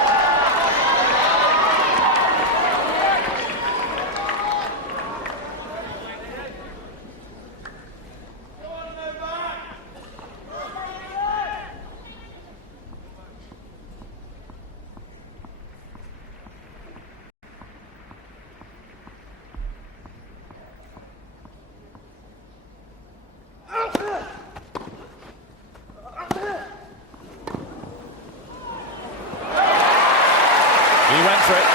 He went for it.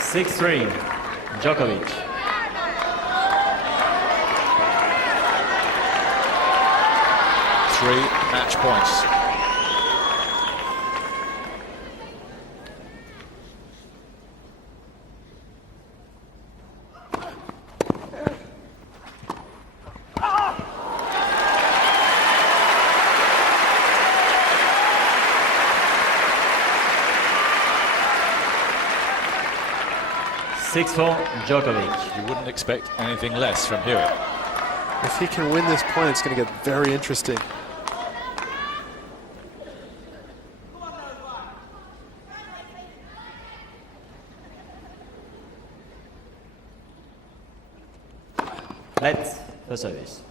Six-three, Djokovic. Three match points. Six-four, Djokovic. You wouldn't expect anything less from Hewitt. If he can win this point, it's going to get very interesting. Let for service.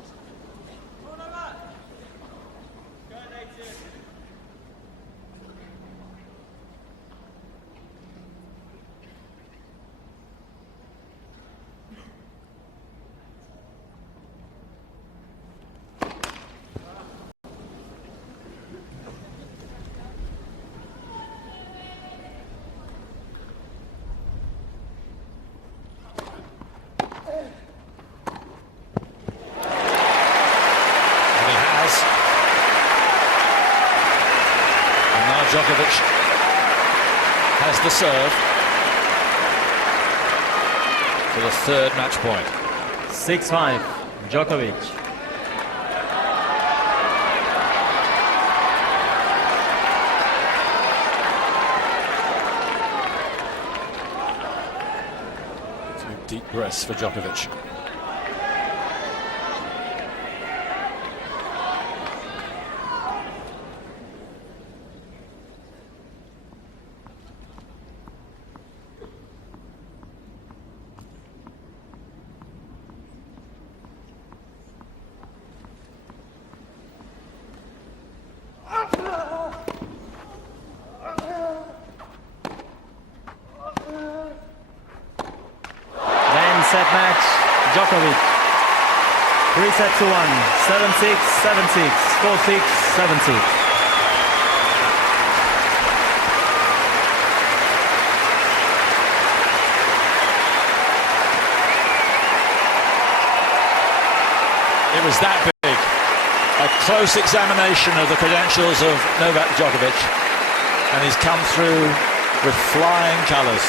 Djokovic has the serve for the third match point. 6-5, Djokovic. Two deep breaths for Djokovic. Djokovic. 3 sets to 1. 7-6, 7-6, 4-6, 7-6. It was that big. A close examination of the credentials of Novak Djokovic, and he's come through with flying colours.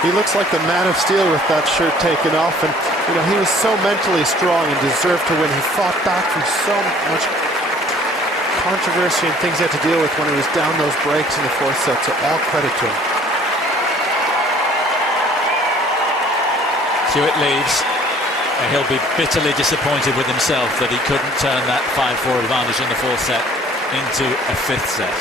He looks like the man of steel with that shirt taken off, and you know, he was so mentally strong and deserved to win. He fought back from so much controversy and things he had to deal with when he was down those breaks in the fourth set, so all credit to him. Hewitt leads, and he'll be bitterly disappointed with himself that he couldn't turn that 5-4 advantage in the fourth set into a fifth set.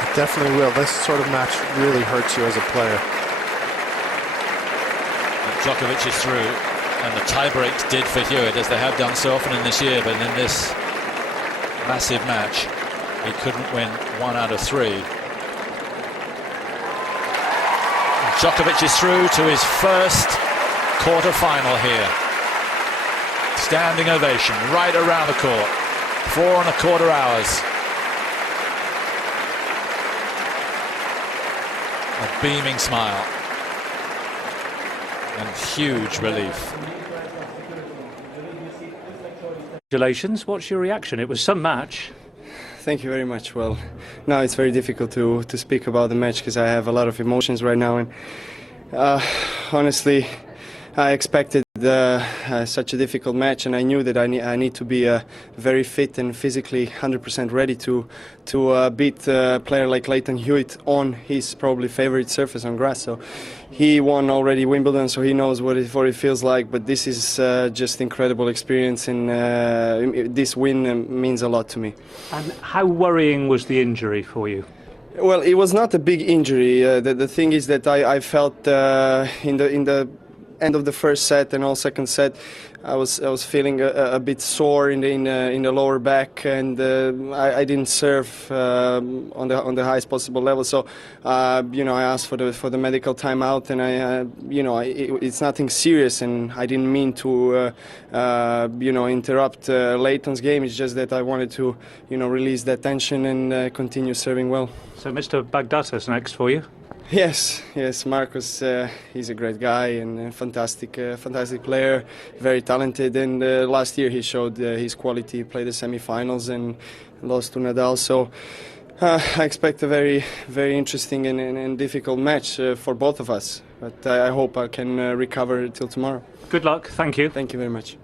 It definitely will. This sort of match really hurts you as a player. But Djokovic is through, and the tie breaks did for Hewitt, as they have done so often in this year, but in this massive match he couldn't win 1 out of 3. And Djokovic is through to his first quarter-final here. Standing ovation right around the court. 4.25 hours. A beaming smile and huge relief. Congratulations. What's your reaction? It was some match. Thank you very much. Well, now it's very difficult to speak about the match because I have a lot of emotions right now, and honestly, I expected such a difficult match, and I knew that I need to be very fit and physically 100% ready to beat a player like Leighton Hewitt on his probably favorite surface on grass. So he won already Wimbledon, so he knows what it feels like. But this is just incredible experience, and this win means a lot to me. And how worrying was the injury for you? Well, it was not a big injury. The thing is that I felt in the end of the first set and all second set, I was feeling a bit sore in the lower back, and I didn't serve on the highest possible level. So you know, I asked for the medical timeout, and it's nothing serious, and I didn't mean to interrupt Leighton's game. It's just that I wanted to release that tension and continue serving well. So Mr. Bagdatas next for you. Yes, Marcus, he's a great guy and a fantastic player, very talented, and last year he showed his quality. He played the semi-finals and lost to Nadal, so I expect a very, very interesting and difficult match for both of us, but I hope I can recover till tomorrow. Good luck, thank you. Thank you very much.